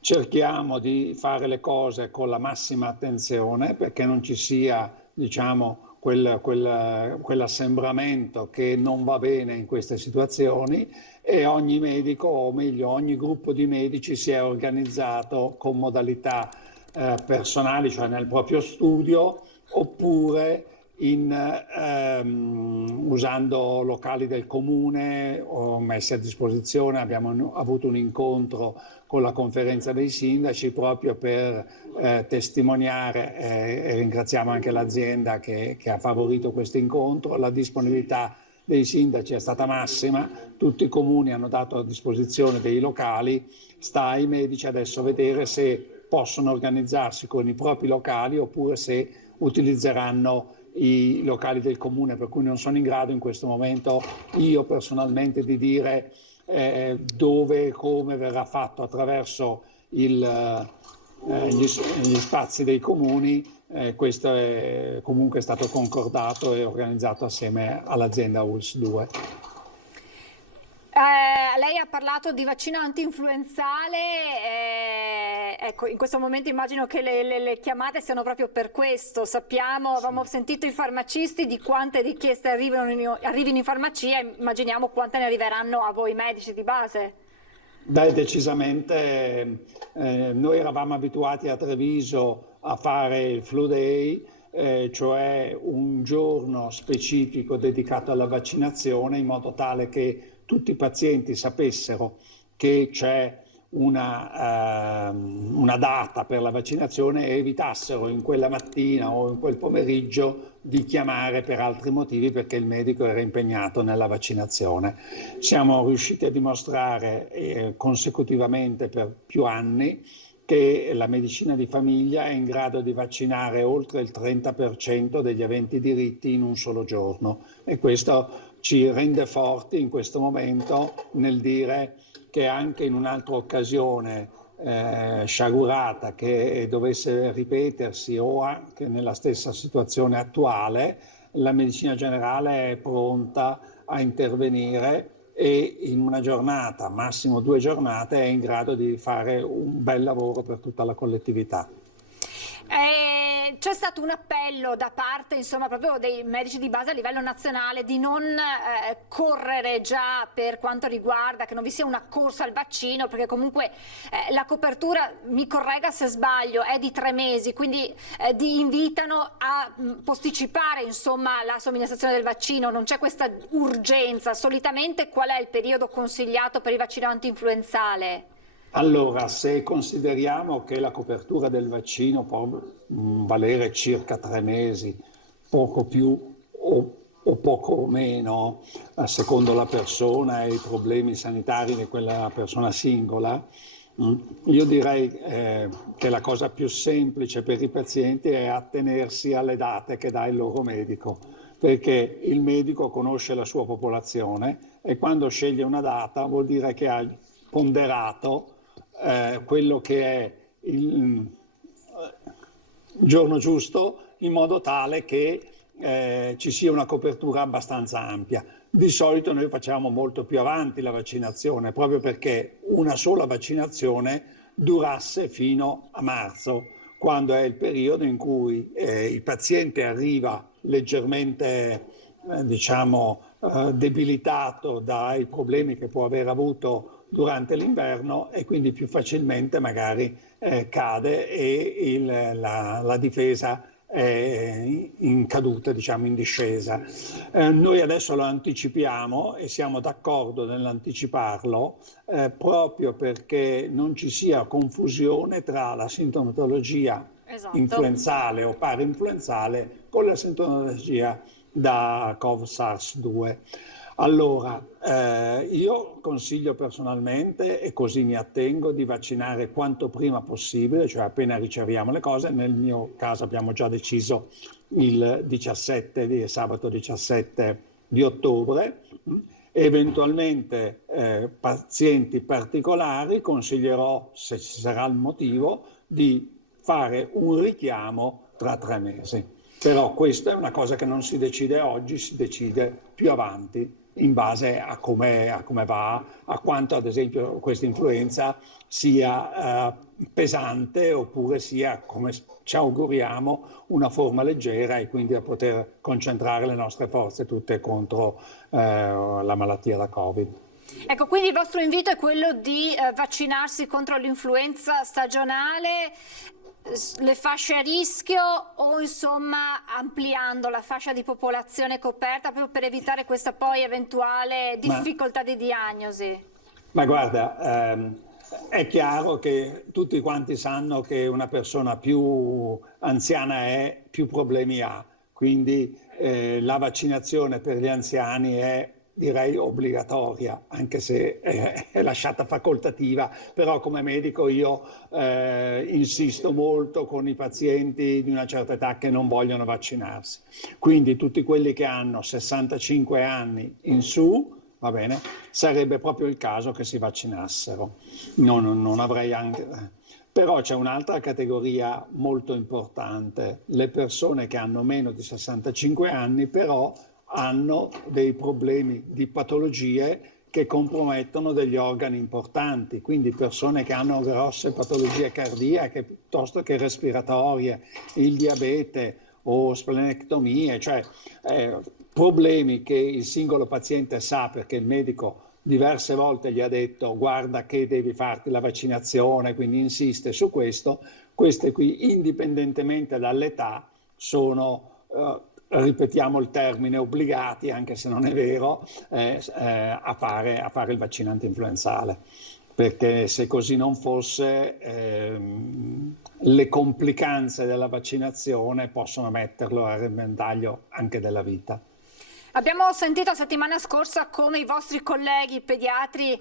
Cerchiamo di fare le cose con la massima attenzione perché non ci sia, diciamo, quell'assembramento che non va bene in queste situazioni, e ogni medico, o meglio ogni gruppo di medici, si è organizzato con modalità personali, cioè nel proprio studio, oppure usando locali del comune o messi a disposizione. Abbiamo avuto un incontro con la conferenza dei sindaci proprio per testimoniare, e ringraziamo anche l'azienda che ha favorito questo incontro. La disponibilità dei sindaci è stata massima, tutti i comuni hanno dato a disposizione dei locali, sta ai medici adesso vedere se possono organizzarsi con i propri locali oppure se utilizzeranno i locali del comune, per cui non sono in grado in questo momento io personalmente di dire dove e come verrà fatto attraverso gli spazi dei comuni. Questo è comunque stato concordato e organizzato assieme all'azienda ULSS 2. Lei ha parlato di vaccino antinfluenzale, ecco, in questo momento immagino che le chiamate siano proprio per questo. Sappiamo, avevamo sentito i farmacisti di quante richieste arrivino in farmacia, immaginiamo quante ne arriveranno a voi medici di base. Beh, decisamente noi eravamo abituati a Treviso a fare il Flu Day, cioè un giorno specifico dedicato alla vaccinazione, in modo tale che tutti i pazienti sapessero che c'è una data per la vaccinazione e evitassero in quella mattina o in quel pomeriggio di chiamare per altri motivi perché il medico era impegnato nella vaccinazione. Siamo riusciti a dimostrare consecutivamente per più anni che la medicina di famiglia è in grado di vaccinare oltre il 30% degli aventi diritti in un solo giorno, e questo ci rende forti in questo momento nel dire che anche in un'altra occasione sciagurata che dovesse ripetersi o anche nella stessa situazione attuale, la medicina generale è pronta a intervenire e in una giornata, massimo 2 giornate, è in grado di fare un bel lavoro per tutta la collettività. C'è stato un appello da parte, insomma, proprio dei medici di base a livello nazionale di non correre già per quanto riguarda, che non vi sia una corsa al vaccino, perché comunque la copertura, mi corregga se sbaglio, è di 3 mesi, quindi invitano a posticipare, insomma, la somministrazione del vaccino, non c'è questa urgenza. Solitamente qual è il periodo consigliato per il vaccino antinfluenzale? Allora, se consideriamo che la copertura del vaccino può valere circa 3 mesi, poco più o poco meno, secondo la persona e i problemi sanitari di quella persona singola, io direi che la cosa più semplice per i pazienti è attenersi alle date che dà il loro medico, perché il medico conosce la sua popolazione e quando sceglie una data vuol dire che ha ponderato quello che è il giorno giusto, in modo tale che ci sia una copertura abbastanza ampia. Di solito noi facciamo molto più avanti la vaccinazione, proprio perché una sola vaccinazione durasse fino a marzo, quando è il periodo in cui il paziente arriva leggermente debilitato dai problemi che può aver avuto durante l'inverno e quindi più facilmente magari cade e la difesa è in caduta, in discesa. Noi adesso lo anticipiamo e siamo d'accordo nell'anticiparlo proprio perché non ci sia confusione tra la sintomatologia influenzale o parainfluenzale con la sintomatologia da Cov-SARS-2. Allora, io consiglio personalmente, e così mi attengo, di vaccinare quanto prima possibile, cioè appena riceviamo le cose. Nel mio caso abbiamo già deciso il sabato 17 di ottobre. Eventualmente pazienti particolari consiglierò, se ci sarà il motivo, di fare un richiamo tra 3 mesi. Però questa è una cosa che non si decide oggi, si decide più avanti, in base a come va, a quanto ad esempio questa influenza sia pesante oppure sia, come ci auguriamo, una forma leggera e quindi a poter concentrare le nostre forze tutte contro la malattia da Covid. Ecco, quindi il vostro invito è quello di vaccinarsi contro l'influenza stagionale, le fasce a rischio o insomma ampliando la fascia di popolazione coperta proprio per evitare questa poi eventuale difficoltà di diagnosi? Ma guarda, è chiaro che tutti quanti sanno che una persona più anziana più problemi ha, quindi la vaccinazione per gli anziani è direi obbligatoria, anche se è lasciata facoltativa, però come medico io insisto molto con i pazienti di una certa età che non vogliono vaccinarsi. Quindi tutti quelli che hanno 65 anni in su, va bene, sarebbe proprio il caso che si vaccinassero. Non avrei anche... Però c'è un'altra categoria molto importante, le persone che hanno meno di 65 anni però hanno dei problemi di patologie che compromettono degli organi importanti, quindi persone che hanno grosse patologie cardiache piuttosto che respiratorie, il diabete o splenectomie, cioè problemi che il singolo paziente sa perché il medico diverse volte gli ha detto guarda che devi farti la vaccinazione, quindi insiste su questo. Queste qui, indipendentemente dall'età, sono, ripetiamo il termine, obbligati, anche se non è vero, a fare il vaccino antinfluenzale. Perché se così non fosse, le complicanze della vaccinazione possono metterlo a repentaglio anche della vita. Abbiamo sentito la settimana scorsa come i vostri colleghi pediatri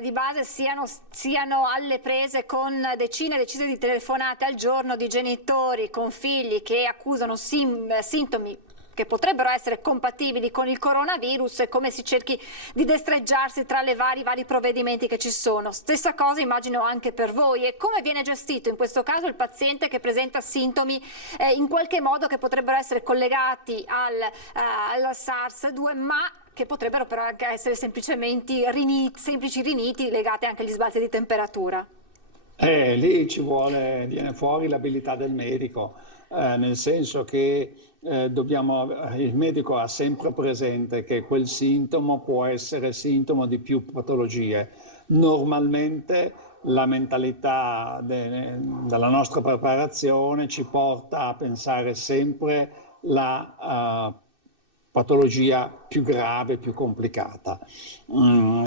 di base siano alle prese con decine e decine di telefonate al giorno di genitori con figli che accusano sintomi che potrebbero essere compatibili con il coronavirus e come si cerchi di destreggiarsi tra i vari provvedimenti che ci sono. Stessa cosa immagino anche per voi. E come viene gestito in questo caso il paziente che presenta sintomi in qualche modo che potrebbero essere collegati al SARS-2 ma che potrebbero però anche essere semplici riniti legati anche agli sbalzi di temperatura? Lì viene fuori l'abilità del medico, nel senso che il medico ha sempre presente che quel sintomo può essere sintomo di più patologie. Normalmente la mentalità della nostra preparazione ci porta a pensare sempre la patologia più grave, più complicata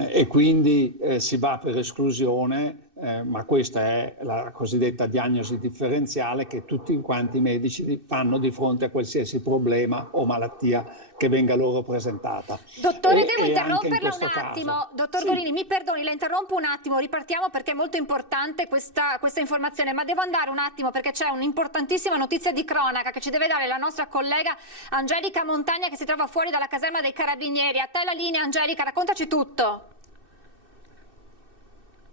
e quindi si va per esclusione. Ma questa è la cosiddetta diagnosi differenziale che tutti quanti i medici fanno di fronte a qualsiasi problema o malattia che venga loro presentata. Dottore, devo interromperla un attimo. Caso, dottor sì. Gorini, mi perdoni, la interrompo un attimo, ripartiamo perché è molto importante questa informazione, ma devo andare un attimo perché c'è un'importantissima notizia di cronaca che ci deve dare la nostra collega Angelica Montagna che si trova fuori dalla caserma dei Carabinieri. A te la linea, Angelica, raccontaci tutto.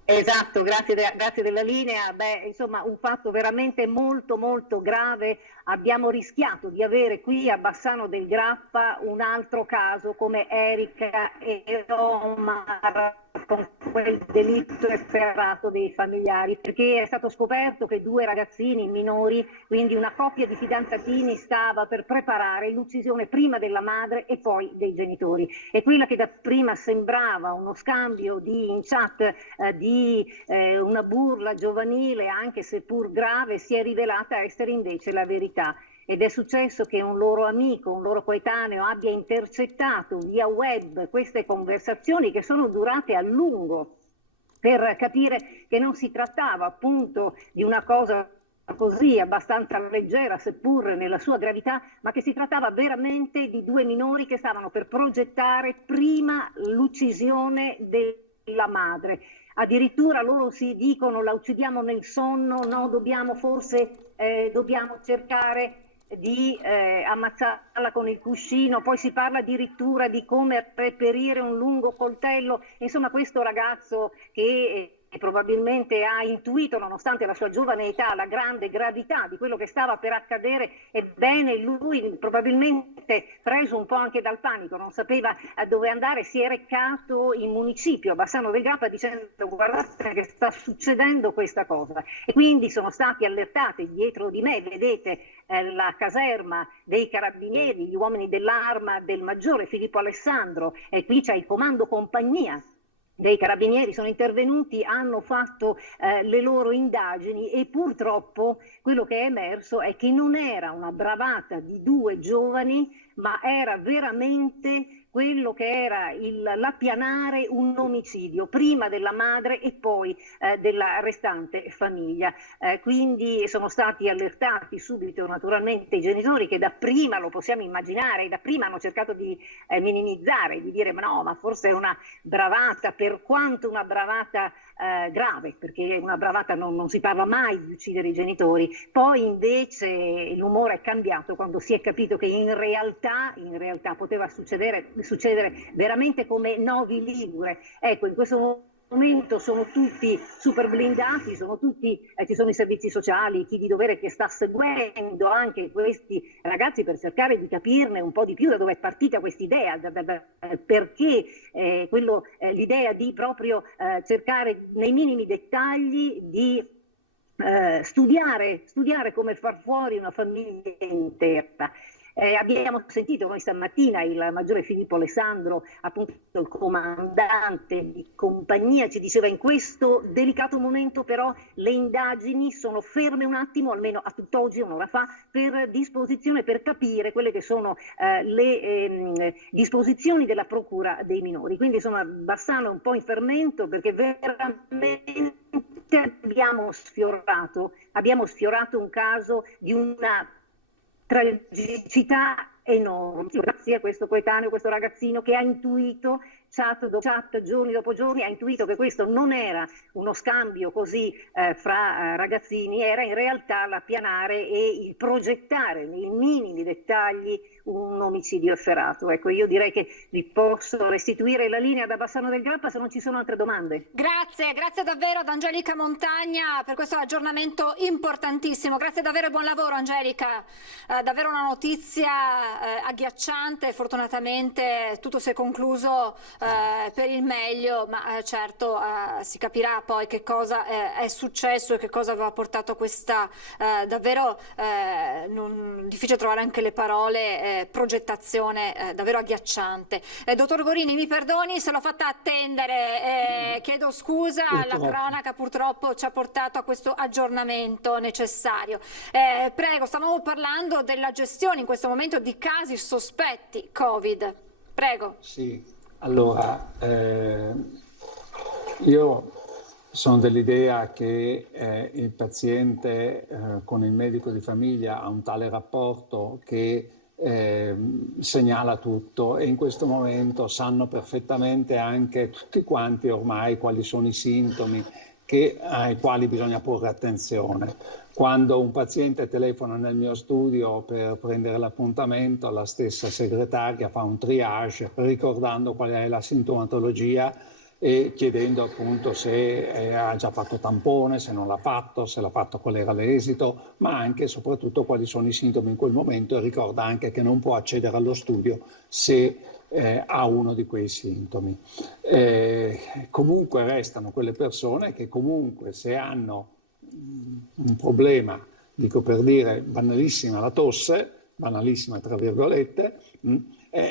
Esatto, grazie della linea. Insomma, un fatto veramente molto molto grave. Abbiamo rischiato di avere qui a Bassano del Grappa un altro caso come Erika e Omar con quel delitto efferato dei familiari, perché è stato scoperto che due ragazzini minori, quindi una coppia di fidanzatini, stava per preparare l'uccisione prima della madre e poi dei genitori. E quella che da prima sembrava uno scambio in chat di una burla giovanile, anche seppur grave, si è rivelata essere invece la verità. Ed è successo che un loro amico, un loro coetaneo abbia intercettato via web queste conversazioni che sono durate a lungo per capire che non si trattava appunto di una cosa così abbastanza leggera seppur nella sua gravità, ma che si trattava veramente di due minori che stavano per progettare prima l'uccisione della madre. Addirittura loro si dicono la uccidiamo nel sonno, no, dobbiamo cercare di ammazzarla con il cuscino, poi si parla addirittura di come reperire un lungo coltello. Insomma, questo ragazzo che probabilmente ha intuito, nonostante la sua giovane età, la grande gravità di quello che stava per accadere, ebbene lui probabilmente, preso un po' anche dal panico, non sapeva dove andare, si è recato in municipio a Bassano del Grappa dicendo guardate che sta succedendo questa cosa, e quindi sono stati allertati. Dietro di me vedete la caserma dei Carabinieri, gli uomini dell'Arma del maggiore Filippo Alessandro, e qui c'è il comando compagnia dei Carabinieri, sono intervenuti, hanno fatto le loro indagini e purtroppo quello che è emerso è che non era una bravata di due giovani, ma era veramente quello che era l'appianare un omicidio, prima della madre e poi della restante famiglia. Quindi sono stati allertati subito naturalmente i genitori, che dapprima, lo possiamo immaginare, dapprima hanno cercato di minimizzare, di dire ma no, ma forse è una bravata, per quanto una bravata grave, perché una bravata non si parla mai di uccidere i genitori. Poi invece l'umore è cambiato quando si è capito che in realtà poteva succedere veramente come Novi Ligure. Ecco, in questo momento sono tutti super blindati, sono tutti, ci sono i servizi sociali, chi di dovere che sta seguendo anche questi ragazzi per cercare di capirne un po' di più da dove è partita questa idea, perché l'idea di proprio cercare nei minimi dettagli di studiare come far fuori una famiglia intera. Abbiamo sentito noi stamattina il maggiore Filippo Alessandro, appunto il comandante di compagnia, ci diceva in questo delicato momento però le indagini sono ferme un attimo, almeno a tutt'oggi, un'ora fa, per disposizione, per capire quelle che sono le disposizioni della procura dei minori. Quindi insomma Bassano è un po' in fermento, perché veramente abbiamo sfiorato un caso di una tragicità enorme, grazie a questo coetaneo, questo ragazzino che ha intuito, chat dopo chat, giorni dopo giorni, ha intuito che questo non era uno scambio così fra ragazzini, era in realtà l'appianare e il progettare nei minimi dettagli un omicidio efferato. Ecco, io direi che vi posso restituire la linea da Bassano del Grappa se non ci sono altre domande. Grazie davvero ad Angelica Montagna per questo aggiornamento importantissimo. Grazie davvero e buon lavoro, Angelica. Davvero una notizia agghiacciante, fortunatamente tutto si è concluso per il meglio, ma certo si capirà poi che cosa è successo e che cosa aveva portato a questa davvero difficile trovare anche le parole, progettazione davvero agghiacciante. Dottor Gorini, mi perdoni se l'ho fatta attendere, chiedo scusa, la cronaca purtroppo ci ha portato a questo aggiornamento necessario. Prego, stavamo parlando della gestione in questo momento di casi sospetti Covid. Prego. Sì, allora io sono dell'idea che il paziente con il medico di famiglia ha un tale rapporto che segnala tutto, e in questo momento sanno perfettamente anche tutti quanti ormai quali sono i sintomi ai quali bisogna porre attenzione. Quando un paziente telefona nel mio studio per prendere l'appuntamento, la stessa segretaria fa un triage ricordando qual è la sintomatologia e chiedendo appunto se ha già fatto tampone, se non l'ha fatto, se l'ha fatto qual era l'esito, ma anche e soprattutto quali sono i sintomi in quel momento, e ricorda anche che non può accedere allo studio se ha uno di quei sintomi. Comunque restano quelle persone che comunque, se hanno un problema, dico per dire banalissima la tosse, banalissima tra virgolette,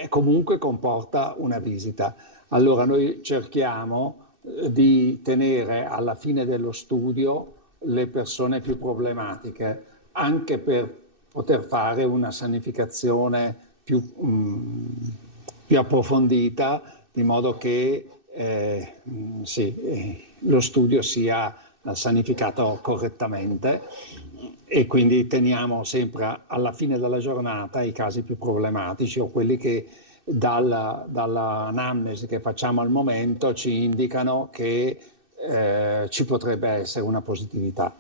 comunque comporta una visita. Allora noi cerchiamo di tenere alla fine dello studio le persone più problematiche, anche per poter fare una sanificazione più approfondita, di modo che lo studio sia sanificato correttamente, e quindi teniamo sempre alla fine della giornata i casi più problematici, o quelli che dall'anamnesi che facciamo al momento ci indicano che ci potrebbe essere una positività.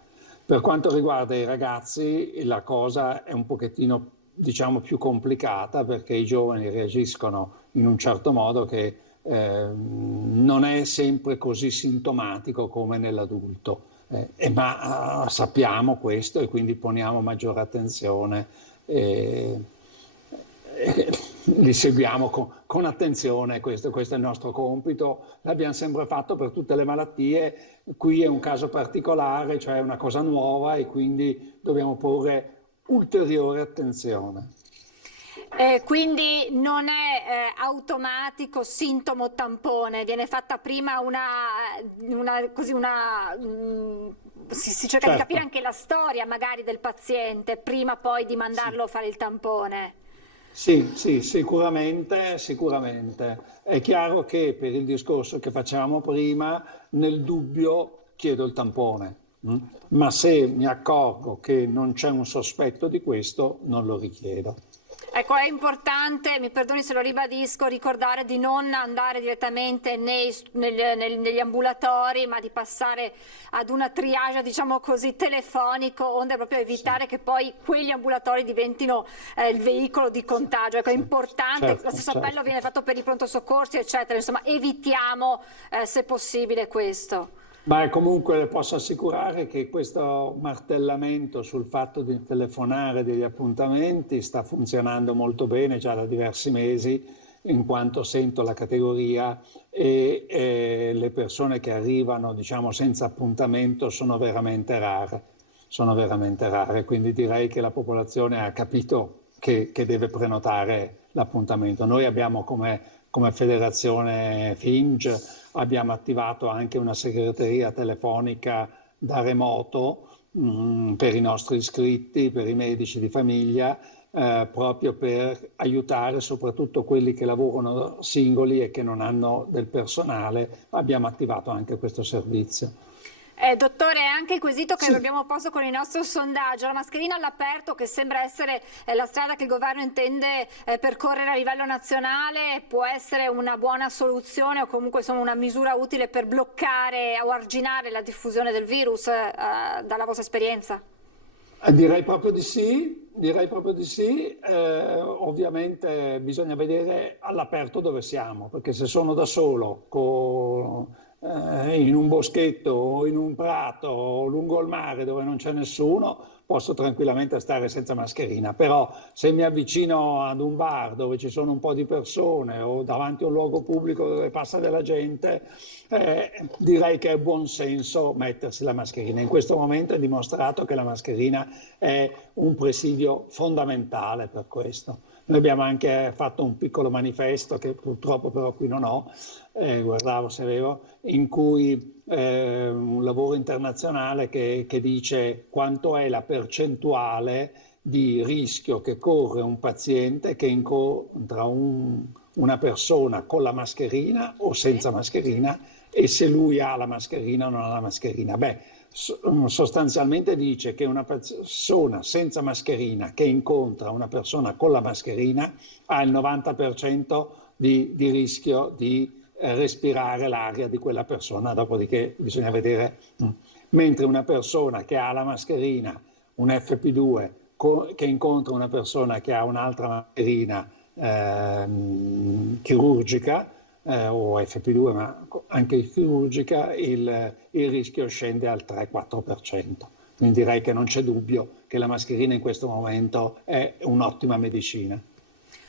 Per quanto riguarda i ragazzi, la cosa è un pochettino, diciamo, più complicata, perché i giovani reagiscono in un certo modo che non è sempre così sintomatico come nell'adulto, ma sappiamo questo e quindi poniamo maggiore attenzione. Li seguiamo con attenzione, questo è il nostro compito, l'abbiamo sempre fatto per tutte le malattie. Qui è un caso particolare, cioè una cosa nuova, e quindi dobbiamo porre ulteriore attenzione. Quindi non è automatico sintomo tampone, viene fatta prima si cerca di capire anche la storia magari del paziente prima poi di mandarlo a fare il tampone. Sì, sì, sicuramente, sicuramente. È chiaro che per il discorso che facevamo prima, nel dubbio chiedo il tampone, ma se mi accorgo che non c'è un sospetto di questo, non lo richiedo. Ecco, è importante, mi perdoni se lo ribadisco, ricordare di non andare direttamente negli ambulatori, ma di passare ad una triage, diciamo così, telefonico, onde proprio evitare che poi quegli ambulatori diventino il veicolo di contagio. Ecco, è importante, Certo, lo stesso certo. appello viene fatto per i pronto soccorsi, eccetera, insomma, evitiamo se possibile questo. Ma comunque le posso assicurare che questo martellamento sul fatto di telefonare degli appuntamenti sta funzionando molto bene già da diversi mesi, in quanto sento la categoria e le persone che arrivano, diciamo, senza appuntamento sono veramente rare, quindi direi che la popolazione ha capito che deve prenotare l'appuntamento. Noi abbiamo come federazione FING abbiamo attivato anche una segreteria telefonica da remoto per i nostri iscritti, per i medici di famiglia, proprio per aiutare soprattutto quelli che lavorano singoli e che non hanno del personale. Abbiamo attivato anche questo servizio. Dottore, anche il quesito che Sì. abbiamo posto con il nostro sondaggio, la mascherina all'aperto, che sembra essere la strada che il governo intende percorrere a livello nazionale, può essere una buona soluzione o comunque insomma, una misura utile per bloccare o arginare la diffusione del virus dalla vostra esperienza? Direi proprio di sì, ovviamente bisogna vedere all'aperto dove siamo, perché se sono da solo in un boschetto o in un prato o lungo il mare dove non c'è nessuno, posso tranquillamente stare senza mascherina, però se mi avvicino ad un bar dove ci sono un po' di persone o davanti a un luogo pubblico dove passa della gente, direi che è buon senso mettersi la mascherina. In questo momento è dimostrato che la mascherina è un presidio fondamentale per questo. Noi abbiamo anche fatto un piccolo manifesto che purtroppo però qui non ho, guardavo se avevo, in cui un lavoro internazionale che dice quanto è la percentuale di rischio che corre un paziente che incontra una persona con la mascherina o senza mascherina e se lui ha la mascherina o non ha la mascherina. Sostanzialmente dice che una persona senza mascherina che incontra una persona con la mascherina ha il 90% di rischio di respirare l'aria di quella persona, dopodiché bisogna vedere, mentre una persona che ha la mascherina, un FP2, che incontra una persona che ha un'altra mascherina chirurgica, o FP2 ma anche chirurgica, il rischio scende al 3-4%. Quindi direi che non c'è dubbio che la mascherina in questo momento è un'ottima medicina.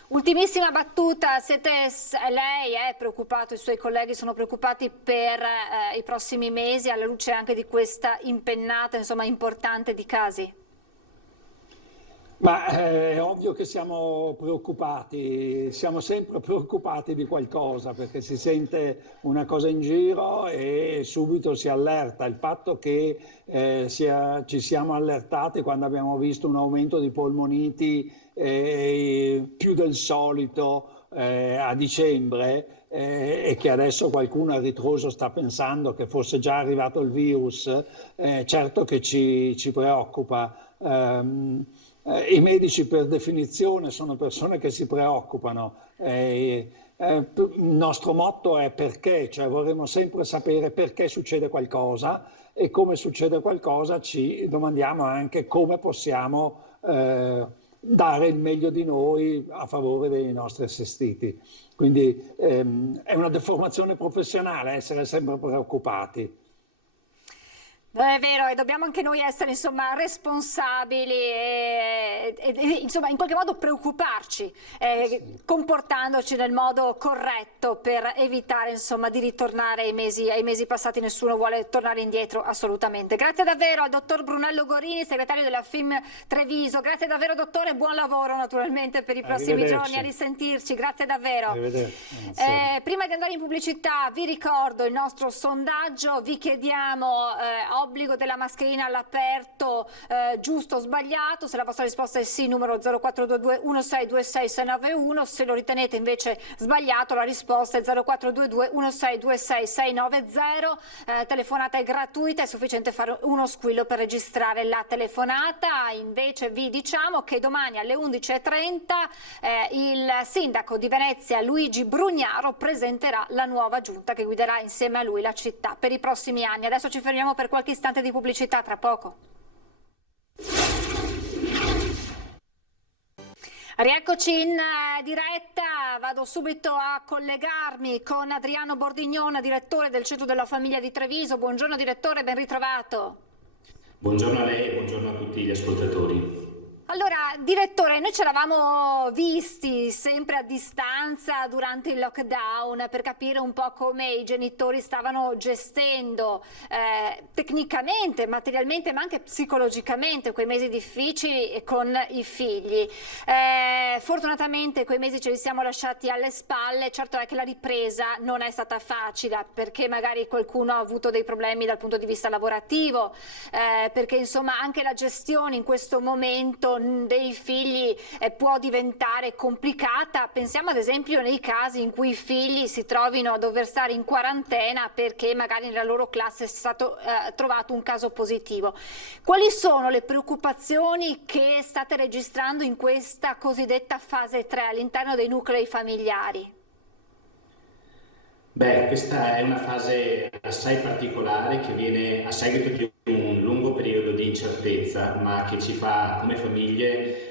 Ultimissima battuta, lei è preoccupato, i suoi colleghi sono preoccupati per i prossimi mesi alla luce anche di questa impennata insomma, importante di casi? Ma è ovvio che siamo preoccupati, siamo sempre preoccupati di qualcosa perché si sente una cosa in giro e subito si allerta. Il fatto che ci siamo allertati quando abbiamo visto un aumento di polmoniti più del solito a dicembre e che adesso qualcuno a ritroso sta pensando che fosse già arrivato il virus, certo che ci preoccupa. I medici per definizione sono persone che si preoccupano. Il nostro motto è perché, cioè vorremmo sempre sapere perché succede qualcosa e come succede qualcosa ci domandiamo anche come possiamo dare il meglio di noi a favore dei nostri assistiti. Quindi è una deformazione professionale essere sempre preoccupati. È vero, e dobbiamo anche noi essere insomma, responsabili e insomma, in qualche modo preoccuparci, comportandoci nel modo corretto per evitare insomma, di ritornare ai mesi passati. Nessuno vuole tornare indietro assolutamente. Grazie davvero al dottor Brunello Gorini, segretario della FIM Treviso. Grazie davvero dottore, buon lavoro naturalmente per i prossimi giorni, a risentirci. Grazie davvero. Arrivederci. Prima di andare in pubblicità vi ricordo il nostro sondaggio, vi chiediamo l'obbligo della mascherina all'aperto giusto o sbagliato. Se la vostra risposta è sì, numero 0422 1626 691, se lo ritenete invece sbagliato la risposta è 0422 1626 690. Telefonata è gratuita, è sufficiente fare uno squillo per registrare la telefonata. Invece vi diciamo che domani alle 11:30 il sindaco di Venezia Luigi Brugnaro presenterà la nuova giunta che guiderà insieme a lui la città per i prossimi anni. Adesso ci fermiamo per qualche istante di pubblicità, tra poco. Rieccoci in diretta, vado subito a collegarmi con Adriano Bordignona, direttore del Centro della Famiglia di Treviso. Buongiorno direttore, ben ritrovato. Buongiorno a lei e buongiorno a tutti gli ascoltatori. Allora, direttore, noi ci eravamo visti sempre a distanza durante il lockdown per capire un po' come i genitori stavano gestendo tecnicamente, materialmente, ma anche psicologicamente quei mesi difficili con i figli. Fortunatamente quei mesi ce li siamo lasciati alle spalle. Certo è che la ripresa non è stata facile, perché magari qualcuno ha avuto dei problemi dal punto di vista lavorativo, perché insomma anche la gestione in questo momento dei figli può diventare complicata. Pensiamo ad esempio nei casi in cui i figli si trovino a dover stare in quarantena perché magari nella loro classe è stato trovato un caso positivo. Quali sono le preoccupazioni che state registrando in questa cosiddetta fase 3 all'interno dei nuclei familiari? Beh, questa è una fase assai particolare che viene a seguito di un lungo periodo di incertezza, ma che ci fa come famiglie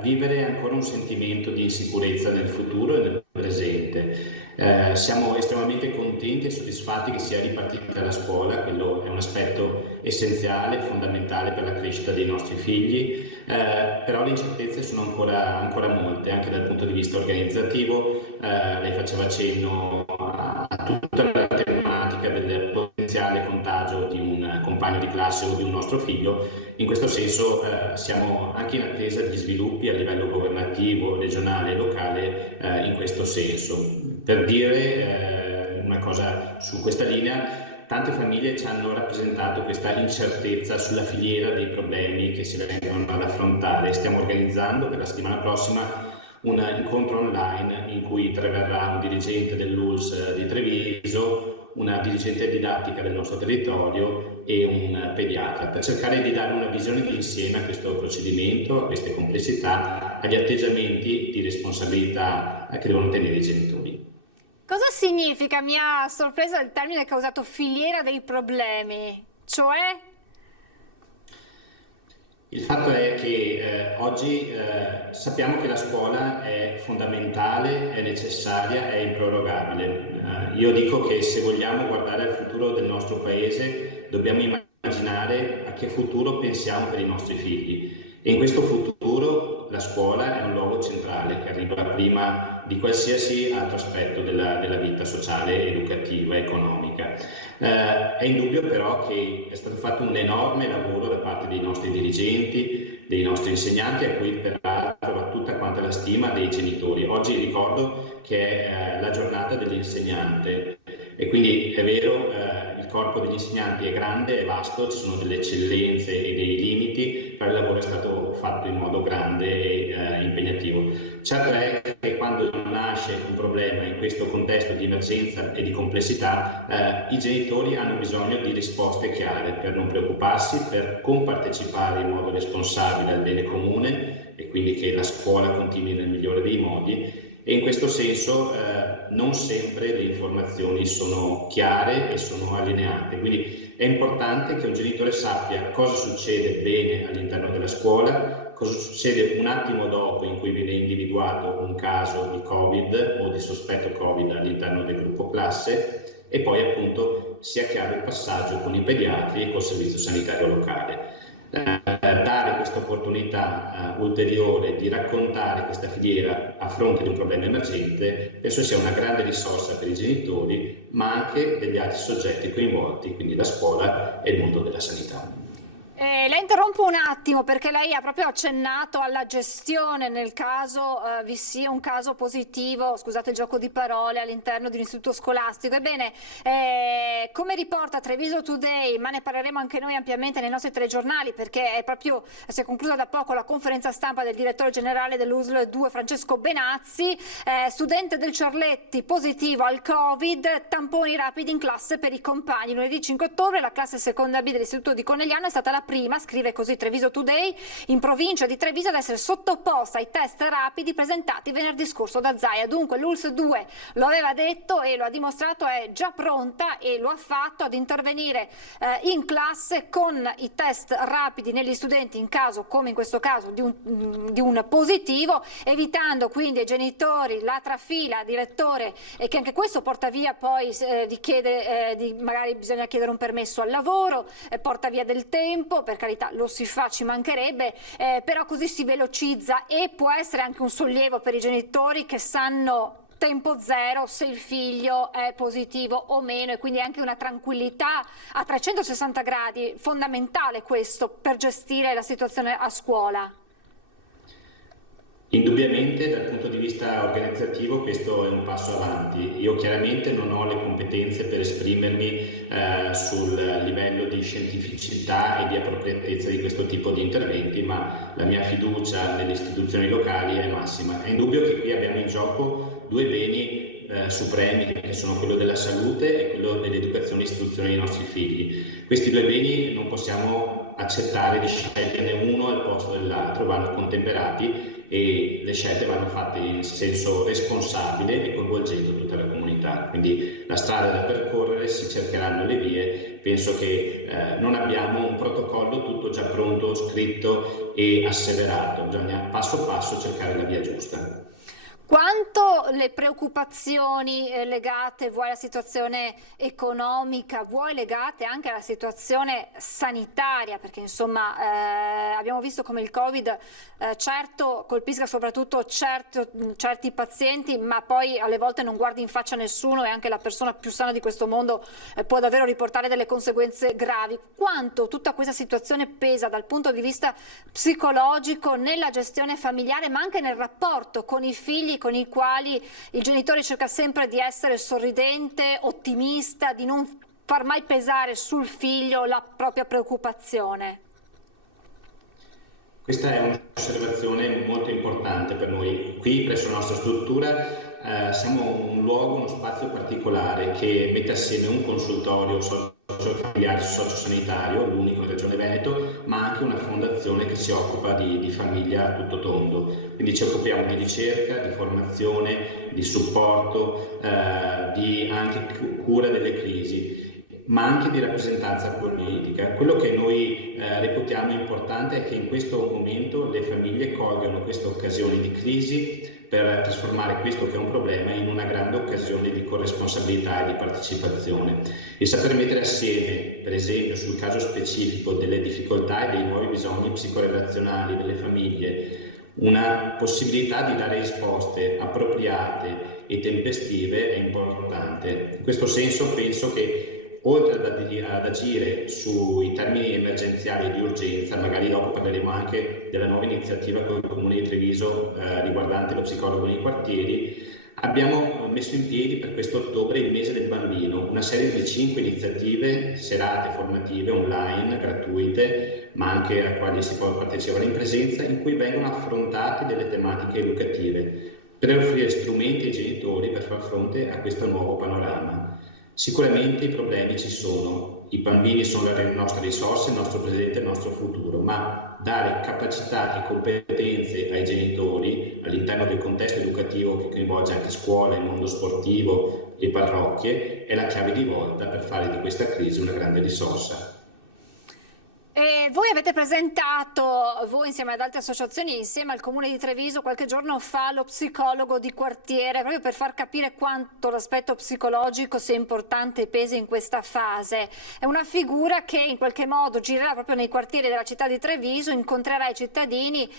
vivere ancora un sentimento di insicurezza nel futuro e nel presente. Siamo estremamente contenti e soddisfatti che sia ripartita la scuola, quello è un aspetto essenziale, fondamentale per la crescita dei nostri figli, però le incertezze sono ancora molte, anche dal punto di vista organizzativo. Lei faceva cenno a tutta la tematica del potenziale contagio di un compagno di classe o di un nostro figlio. In questo senso siamo anche in attesa di sviluppi a livello governativo, regionale e locale in questo senso. Per dire una cosa su questa linea, tante famiglie ci hanno rappresentato questa incertezza sulla filiera dei problemi che si vengono ad affrontare. Stiamo organizzando per la settimana prossima un incontro online in cui interverrà un dirigente dell'ULSS di Treviso, una dirigente didattica del nostro territorio e un pediatra, per cercare di dare una visione di insieme a questo procedimento, a queste complessità, agli atteggiamenti di responsabilità che devono tenere i genitori. Cosa significa? Mi ha sorpreso il termine che ha usato, filiera dei problemi, cioè? Il fatto è che oggi sappiamo che la scuola è fondamentale, è necessaria, è improrogabile. Io dico che se vogliamo guardare al futuro del nostro paese dobbiamo immaginare a che futuro pensiamo per i nostri figli. E in questo futuro la scuola è un luogo centrale che arriva prima di qualsiasi altro aspetto della vita sociale, educativa, economica. È indubbio però che è stato fatto un enorme lavoro da parte dei nostri dirigenti, dei nostri insegnanti, a cui peraltro va tutta quanta la stima dei genitori. Oggi ricordo che è la giornata dell'insegnante e quindi è vero, il corpo degli insegnanti è grande, è vasto, ci sono delle eccellenze e dei limiti, però il lavoro è stato fatto in modo grande e impegnativo. Certo è che quando nasce un problema in questo contesto di emergenza e di complessità, i genitori hanno bisogno di risposte chiare per non preoccuparsi, per compartecipare in modo responsabile al bene comune e quindi che la scuola continui nel migliore dei modi. E in questo senso non sempre le informazioni sono chiare e sono allineate, quindi è importante che un genitore sappia cosa succede bene all'interno della scuola, cosa succede un attimo dopo in cui viene individuato un caso di Covid o di sospetto Covid all'interno del gruppo classe e poi appunto sia chiaro il passaggio con i pediatri e col servizio sanitario locale. Dare questa opportunità ulteriore di raccontare questa filiera a fronte di un problema emergente penso sia una grande risorsa per i genitori ma anche degli altri soggetti coinvolti, quindi la scuola e il mondo della sanità. La interrompo un attimo perché lei ha proprio accennato alla gestione nel caso vi sia un caso positivo, scusate il gioco di parole, all'interno di un istituto scolastico. Ebbene, come riporta Treviso Today, ma ne parleremo anche noi ampiamente nei nostri telegiornali perché si è conclusa da poco la conferenza stampa del direttore generale dell'USL 2 Francesco Benazzi, studente del Ciorletti positivo al Covid, tamponi rapidi in classe per i compagni. Lunedì 5 ottobre la classe seconda B dell'istituto di Conegliano è stata la prima, scrive così Treviso Today, in provincia di Treviso ad essere sottoposta ai test rapidi presentati venerdì scorso da Zaia. Dunque l'ULS 2 lo aveva detto e lo ha dimostrato, è già pronta e lo ha fatto ad intervenire in classe con i test rapidi negli studenti in caso, come in questo caso, di un positivo, evitando quindi ai genitori la trafila, direttore, e che anche questo porta via poi richiede magari bisogna chiedere un permesso al lavoro, porta via del tempo, per carità lo si fa, ci mancherebbe, però così si velocizza e può essere anche un sollievo per i genitori che sanno tempo zero se il figlio è positivo o meno, e quindi anche una tranquillità a 360 gradi, fondamentale questo per gestire la situazione a scuola. Indubbiamente dal punto di vista organizzativo questo è un passo avanti. Io chiaramente non ho le competenze per esprimermi sul livello di scientificità e di appropriatezza di questo tipo di interventi, ma la mia fiducia nelle istituzioni locali è massima. È indubbio che qui abbiamo in gioco due beni supremi, che sono quello della salute e quello dell'educazione e istruzione dei nostri figli. Questi due beni non possiamo accettare di sceglierne uno al posto dell'altro, vanno contemperati e le scelte vanno fatte in senso responsabile e coinvolgendo tutta la comunità. Quindi la strada da percorrere, si cercheranno le vie. Penso che non abbiamo un protocollo tutto già pronto, scritto e asseverato, bisogna passo passo cercare la via giusta. Quanto le preoccupazioni legate vuoi alla situazione economica, vuoi legate anche alla situazione sanitaria, perché insomma abbiamo visto come il Covid certo colpisca soprattutto certi pazienti, ma poi alle volte non guardi in faccia nessuno e anche la persona più sana di questo mondo può davvero riportare delle conseguenze gravi. Quanto tutta questa situazione pesa dal punto di vista psicologico nella gestione familiare, ma anche nel rapporto con i figli, con i quali il genitore cerca sempre di essere sorridente, ottimista, di non far mai pesare sul figlio la propria preoccupazione? Questa è un'osservazione molto importante per noi. Qui presso la nostra struttura siamo un luogo, uno spazio particolare che mette assieme un consultorio familiare sociosanitario, l'unico in Regione Veneto, ma anche una fondazione che si occupa di famiglia a tutto tondo. Quindi ci occupiamo di ricerca, di formazione, di supporto, di anche cura delle crisi, ma anche di rappresentanza politica. Quello che noi reputiamo importante è che in questo momento le famiglie colgano questa occasione di crisi per trasformare questo che è un problema in una grande occasione di corresponsabilità e di partecipazione, e saper mettere assieme, per esempio sul caso specifico delle difficoltà e dei nuovi bisogni psicorelazionali delle famiglie, una possibilità di dare risposte appropriate e tempestive è importante. In questo senso penso che oltre ad agire sui termini emergenziali e di urgenza, magari dopo parleremo anche della nuova iniziativa con il Comune di Treviso riguardante lo psicologo nei quartieri, abbiamo messo in piedi per questo ottobre il mese del bambino, una serie di 5 iniziative, serate formative online, gratuite, ma anche a quali si può partecipare in presenza, in cui vengono affrontate delle tematiche educative per offrire strumenti ai genitori per far fronte a questo nuovo panorama. Sicuramente i problemi ci sono, i bambini sono le nostre risorse, il nostro presente e il nostro futuro, ma dare capacità e competenze ai genitori all'interno del contesto educativo che coinvolge anche scuola, il mondo sportivo e parrocchie è la chiave di volta per fare di questa crisi una grande risorsa. Voi avete presentato, voi insieme ad altre associazioni, insieme al Comune di Treviso, qualche giorno fa lo psicologo di quartiere, proprio per far capire quanto l'aspetto psicologico sia importante e pesi in questa fase. È una figura che in qualche modo girerà proprio nei quartieri della città di Treviso, incontrerà i cittadini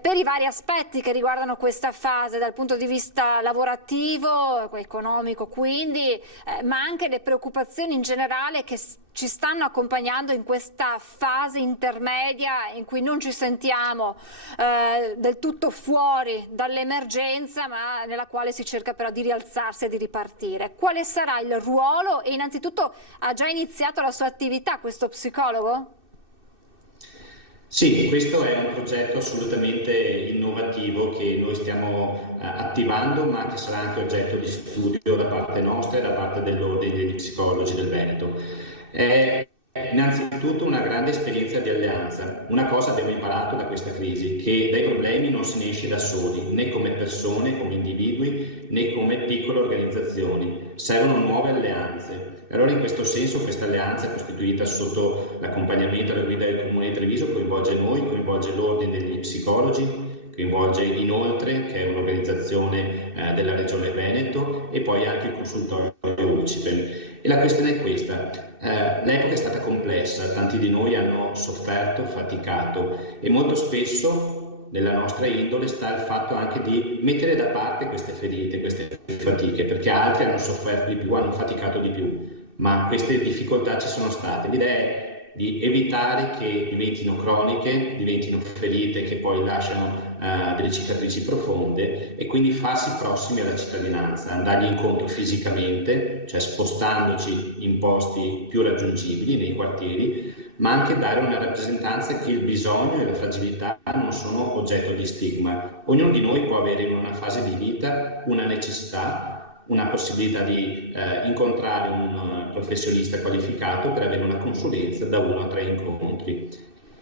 per i vari aspetti che riguardano questa fase, dal punto di vista lavorativo, economico quindi, ma anche le preoccupazioni in generale che ci stanno accompagnando in questa fase intermedia in cui non ci sentiamo del tutto fuori dall'emergenza, ma nella quale si cerca però di rialzarsi e di ripartire. Quale sarà il ruolo? E innanzitutto ha già iniziato la sua attività questo psicologo? Sì, questo è un progetto assolutamente innovativo che noi stiamo attivando, ma che sarà anche oggetto di studio da parte nostra e da parte dell'Ordine degli Psicologi del Veneto. È innanzitutto una grande esperienza di alleanza. Una cosa abbiamo imparato da questa crisi, che dai problemi non se ne esce da soli, né come persone, come individui, né come piccole organizzazioni. Servono nuove alleanze. Allora in questo senso questa alleanza costituita sotto l'accompagnamento alla guida del Comune di Treviso coinvolge noi, coinvolge l'Ordine degli Psicologi, coinvolge inoltre, che è un'organizzazione della Regione Veneto, e poi anche il consultorio UCIPEM. E la questione è questa: l'epoca è stata complessa, tanti di noi hanno sofferto, faticato, e molto spesso nella nostra indole sta il fatto anche di mettere da parte queste ferite, queste fatiche, perché altri hanno sofferto di più, hanno faticato di più, ma queste difficoltà ci sono state. L'idea è di evitare che diventino croniche, diventino ferite che poi lasciano delle cicatrici profonde, e quindi farsi prossimi alla cittadinanza, andargli incontro fisicamente, cioè spostandoci in posti più raggiungibili nei quartieri, ma anche dare una rappresentanza che il bisogno e la fragilità non sono oggetto di stigma. Ognuno di noi può avere in una fase di vita una necessità, una possibilità di incontrare un professionista qualificato per avere una consulenza da 1 a 3 incontri.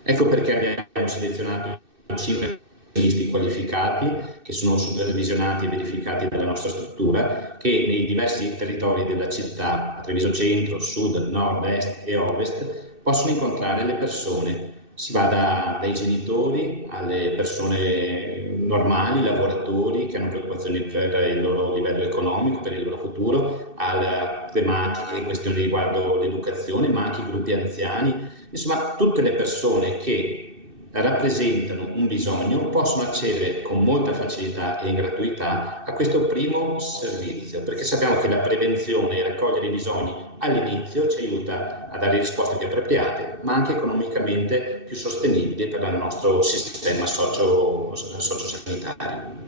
Ecco perché abbiamo selezionato 5 professionisti qualificati che sono supervisionati e verificati dalla nostra struttura, che nei diversi territori della città, Treviso Centro, Sud, Nord, Est e Ovest, possono incontrare le persone. Si va dai genitori alle persone normali, lavoratori che hanno preoccupazioni per il loro livello economico, per il loro futuro, alle tematiche, questioni riguardo l'educazione, ma anche i gruppi anziani. Insomma, tutte le persone che rappresentano un bisogno possono accedere con molta facilità e gratuità a questo primo servizio, perché sappiamo che la prevenzione e raccogliere i bisogni all'inizio ci aiuta a dare risposte più appropriate, ma anche economicamente più sostenibili per il nostro sistema sociosanitario.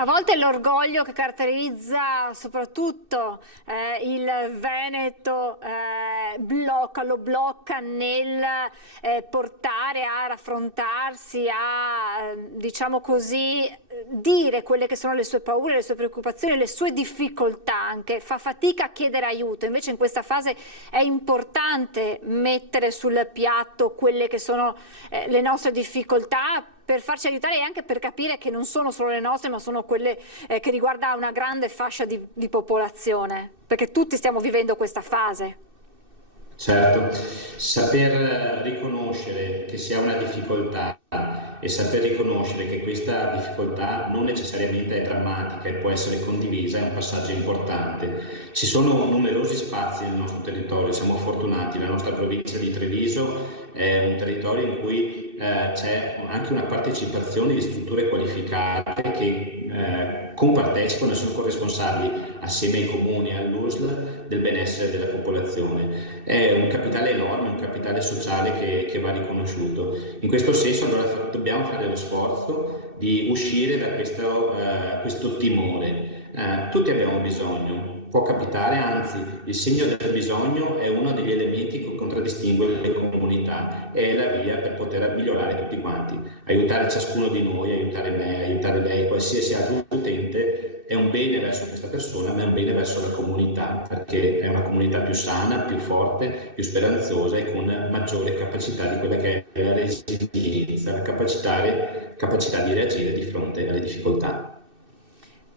A volte l'orgoglio che caratterizza soprattutto il Veneto lo blocca nel portare a raffrontarsi, a diciamo così, dire quelle che sono le sue paure, le sue preoccupazioni, le sue difficoltà anche, fa fatica a chiedere aiuto. Invece in questa fase è importante mettere sul piatto quelle che sono le nostre difficoltà, per farci aiutare e anche per capire che non sono solo le nostre, ma sono quelle che riguarda una grande fascia di popolazione, perché tutti stiamo vivendo questa fase. Certo, saper riconoscere che si ha una difficoltà e saper riconoscere che questa difficoltà non necessariamente è drammatica e può essere condivisa è un passaggio importante. Ci sono numerosi spazi nel nostro territorio, siamo fortunati, la nostra provincia di Treviso è un territorio in cui c'è anche una partecipazione di strutture qualificate che compartecipano e sono corresponsabili assieme ai comuni e all'USL del benessere della popolazione. È un capitale enorme, un capitale sociale che va riconosciuto. In questo senso allora dobbiamo fare lo sforzo di uscire da questo timore. Tutti abbiamo bisogno. Può capitare, anzi, il segno del bisogno è uno degli elementi che contraddistingue le comunità, è la via per poter migliorare tutti quanti. Aiutare ciascuno di noi, aiutare me, aiutare lei, qualsiasi altro utente è un bene verso questa persona, ma è un bene verso la comunità, perché è una comunità più sana, più forte, più speranzosa e con maggiore capacità di quella che è la resilienza, la capacità di reagire di fronte alle difficoltà.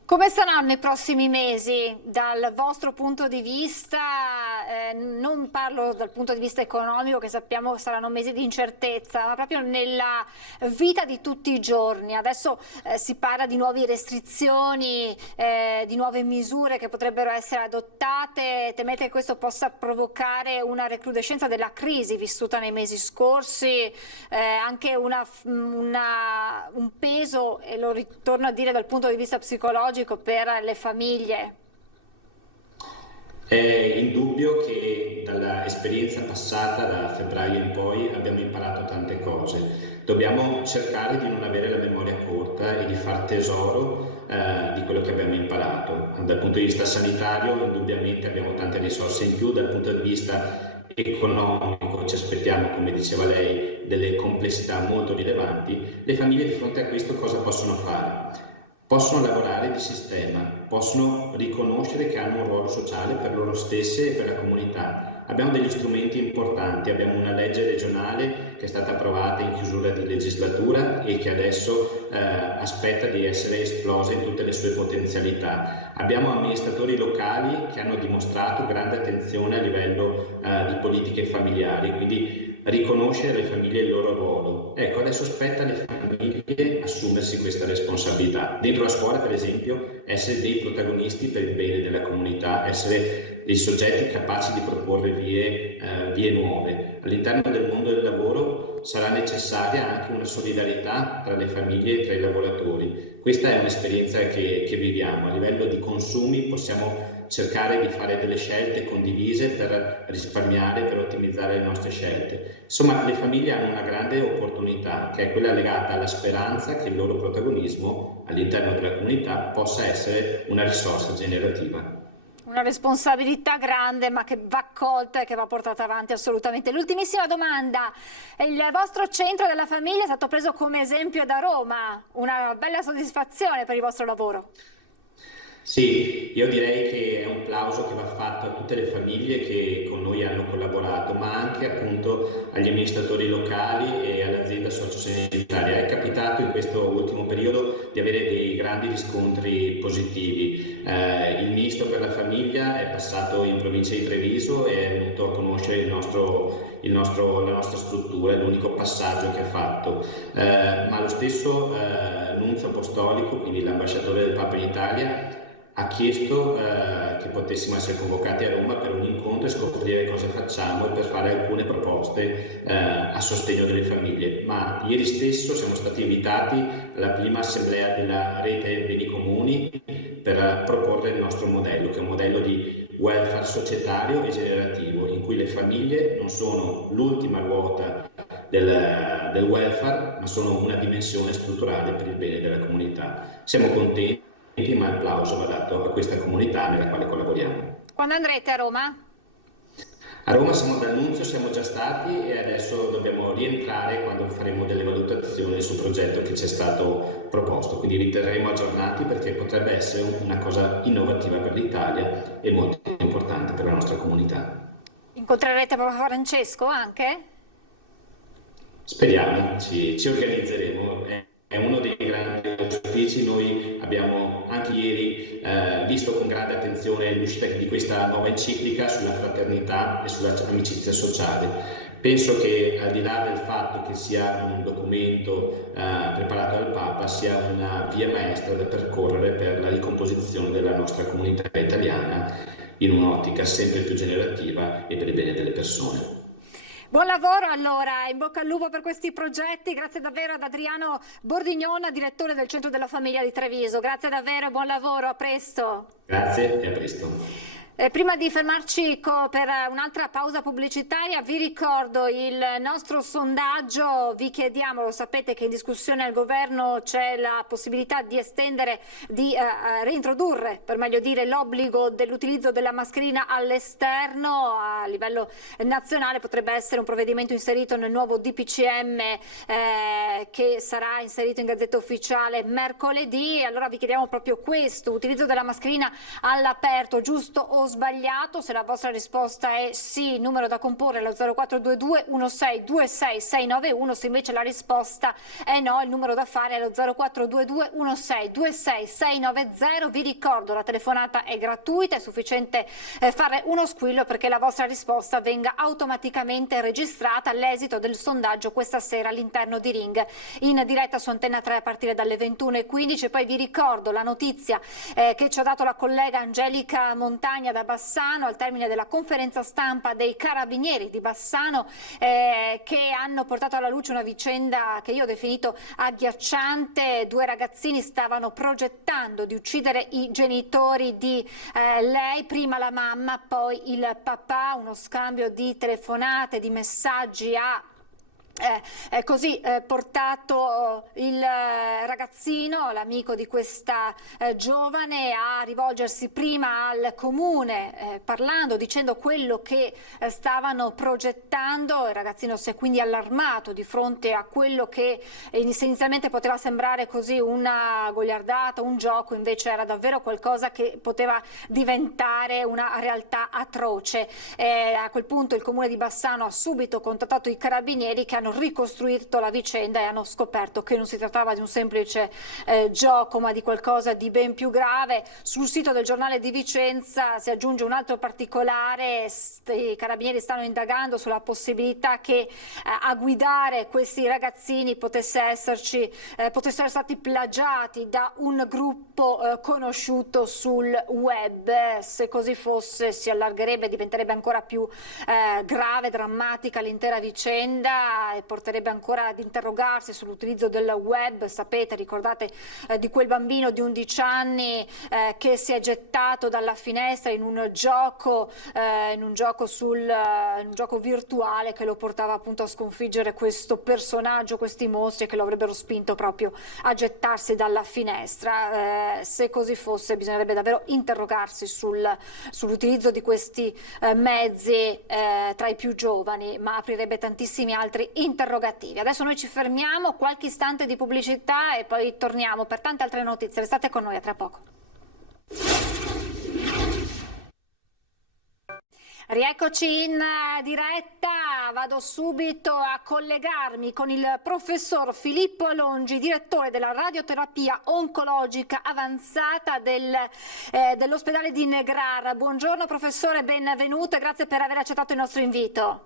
Come saranno i prossimi mesi dal vostro punto di vista? Non parlo dal punto di vista economico, che sappiamo saranno mesi di incertezza, ma proprio nella vita di tutti i giorni. Adesso si parla di nuove restrizioni, di nuove misure che potrebbero essere adottate. Temete che questo possa provocare una recrudescenza della crisi vissuta nei mesi scorsi, anche un peso, e lo ritorno a dire dal punto di vista psicologico, per le famiglie? È indubbio che dalla esperienza passata, da febbraio in poi, abbiamo imparato tante cose. Dobbiamo cercare di non avere la memoria corta e di far tesoro di quello che abbiamo imparato. Dal punto di vista sanitario, indubbiamente abbiamo tante risorse in più, dal punto di vista economico ci aspettiamo, come diceva lei, delle complessità molto rilevanti. Le famiglie di fronte a questo cosa possono fare? Possono lavorare di sistema, possono riconoscere che hanno un ruolo sociale per loro stesse e per la comunità. Abbiamo degli strumenti importanti, abbiamo una legge regionale che è stata approvata in chiusura di legislatura e che adesso aspetta di essere esplosa in tutte le sue potenzialità. Abbiamo amministratori locali che hanno dimostrato grande attenzione a livello di politiche familiari, quindi riconoscere alle famiglie il loro ruolo. Ecco, adesso spetta alle famiglie assumersi questa responsabilità. Dentro la scuola, per esempio, essere dei protagonisti per il bene della comunità, essere dei soggetti capaci di proporre vie nuove. All'interno del mondo del lavoro sarà necessaria anche una solidarietà tra le famiglie e tra i lavoratori. Questa è un'esperienza che viviamo. A livello di consumi possiamo cercare di fare delle scelte condivise per risparmiare, per ottimizzare le nostre scelte. Insomma, le famiglie hanno una grande opportunità, che è quella legata alla speranza che il loro protagonismo all'interno della comunità possa essere una risorsa generativa. Una responsabilità grande, ma che va colta e che va portata avanti assolutamente. L'ultimissima domanda: il vostro centro della famiglia è stato preso come esempio da Roma, una bella soddisfazione per il vostro lavoro? Sì, io direi che è un plauso che va fatto a tutte le famiglie che con noi hanno collaborato, ma anche appunto agli amministratori locali e all'azienda sociosanitaria. È capitato in questo ultimo periodo di avere dei grandi riscontri positivi. Il ministro per la famiglia è passato in provincia di Treviso e è venuto a conoscere la nostra struttura, è l'unico passaggio che ha fatto. Ma lo stesso nunzio apostolico, quindi l'ambasciatore del Papa in Italia, ha chiesto che potessimo essere convocati a Roma per un incontro e scoprire cosa facciamo e per fare alcune proposte a sostegno delle famiglie. Ma ieri stesso siamo stati invitati alla prima assemblea della rete Beni Comuni per proporre il nostro modello, che è un modello di welfare societario e generativo, in cui le famiglie non sono l'ultima ruota del welfare, ma sono una dimensione strutturale per il bene della comunità. Siamo contenti, ma l'applauso va dato a questa comunità nella quale collaboriamo. Quando andrete a Roma? A Roma siamo dall'Annunzio, siamo già stati e adesso dobbiamo rientrare quando faremo delle valutazioni sul progetto che ci è stato proposto, quindi vi terremo aggiornati perché potrebbe essere una cosa innovativa per l'Italia e molto importante per la nostra comunità. Incontrerete Papa Francesco anche? Speriamo, ci organizzeremo. È uno dei grandi auspici. Noi abbiamo anche ieri visto con grande attenzione l'uscita di questa nuova enciclica sulla fraternità e sull'amicizia sociale. Penso che al di là del fatto che sia un documento preparato dal Papa, sia una via maestra da percorrere per la ricomposizione della nostra comunità italiana in un'ottica sempre più generativa e per il bene delle persone. Buon lavoro allora, in bocca al lupo per questi progetti, grazie davvero ad Adriano Bordignon, direttore del Centro della Famiglia di Treviso, grazie davvero e buon lavoro, a presto. Grazie e a presto. Prima di fermarci per un'altra pausa pubblicitaria vi ricordo il nostro sondaggio, vi chiediamo, lo sapete che in discussione al governo c'è la possibilità di estendere, di reintrodurre per meglio dire l'obbligo dell'utilizzo della mascherina all'esterno a livello nazionale, potrebbe essere un provvedimento inserito nel nuovo DPCM che sarà inserito in Gazzetta Ufficiale mercoledì. Allora vi chiediamo proprio questo, utilizzo della mascherina all'aperto, giusto o sbagliato? Se la vostra risposta è sì, numero da comporre è lo 0422 1626 691, se invece la risposta è no, il numero da fare è lo 0422 1626 690. Vi ricordo, la telefonata è gratuita, è sufficiente fare uno squillo perché la vostra risposta venga automaticamente registrata all'esito del sondaggio questa sera all'interno di Ring, in diretta su Antenna 3 a partire dalle 21:15. Poi vi ricordo la notizia che ci ha dato la collega Angelica Montagna linea da Bassano al termine della conferenza stampa dei Carabinieri di Bassano, che hanno portato alla luce una vicenda che io ho definito agghiacciante. 2 ragazzini stavano progettando di uccidere i genitori di lei, prima la mamma, poi il papà. Uno scambio di telefonate, di messaggi ha portato il ragazzino, l'amico di questa giovane, a rivolgersi prima al comune, dicendo quello che stavano progettando. Il ragazzino si è quindi allarmato di fronte a quello che inizialmente poteva sembrare così una goliardata, un gioco, invece era davvero qualcosa che poteva diventare una realtà atroce. A quel punto il comune di Bassano ha subito contattato i carabinieri, che hanno ricostruito la vicenda e hanno scoperto che non si trattava di un semplice gioco, ma di qualcosa di ben più grave. Sul sito del Giornale di Vicenza si aggiunge un altro particolare: i carabinieri stanno indagando sulla possibilità che a guidare questi ragazzini potessero essere stati plagiati da un gruppo conosciuto sul web. Se così fosse, si allargherebbe, diventerebbe ancora più grave, drammatica l'intera vicenda, e porterebbe ancora ad interrogarsi sull'utilizzo del web. Sapete, ricordate di quel bambino di 11 anni che si è gettato dalla finestra in un gioco virtuale che lo portava appunto a sconfiggere questo personaggio, questi mostri che lo avrebbero spinto proprio a gettarsi dalla finestra. Se così fosse, bisognerebbe davvero interrogarsi sull'utilizzo di questi mezzi tra i più giovani, ma aprirebbe tantissimi altri interrogativi. Adesso noi ci fermiamo, qualche istante di pubblicità e poi torniamo per tante altre notizie. Restate con noi, a tra poco. Rieccoci in diretta, vado subito a collegarmi con il professor Filippo Longi, direttore della radioterapia oncologica avanzata dell'ospedale di Negrar. Buongiorno professore, benvenuto e grazie per aver accettato il nostro invito.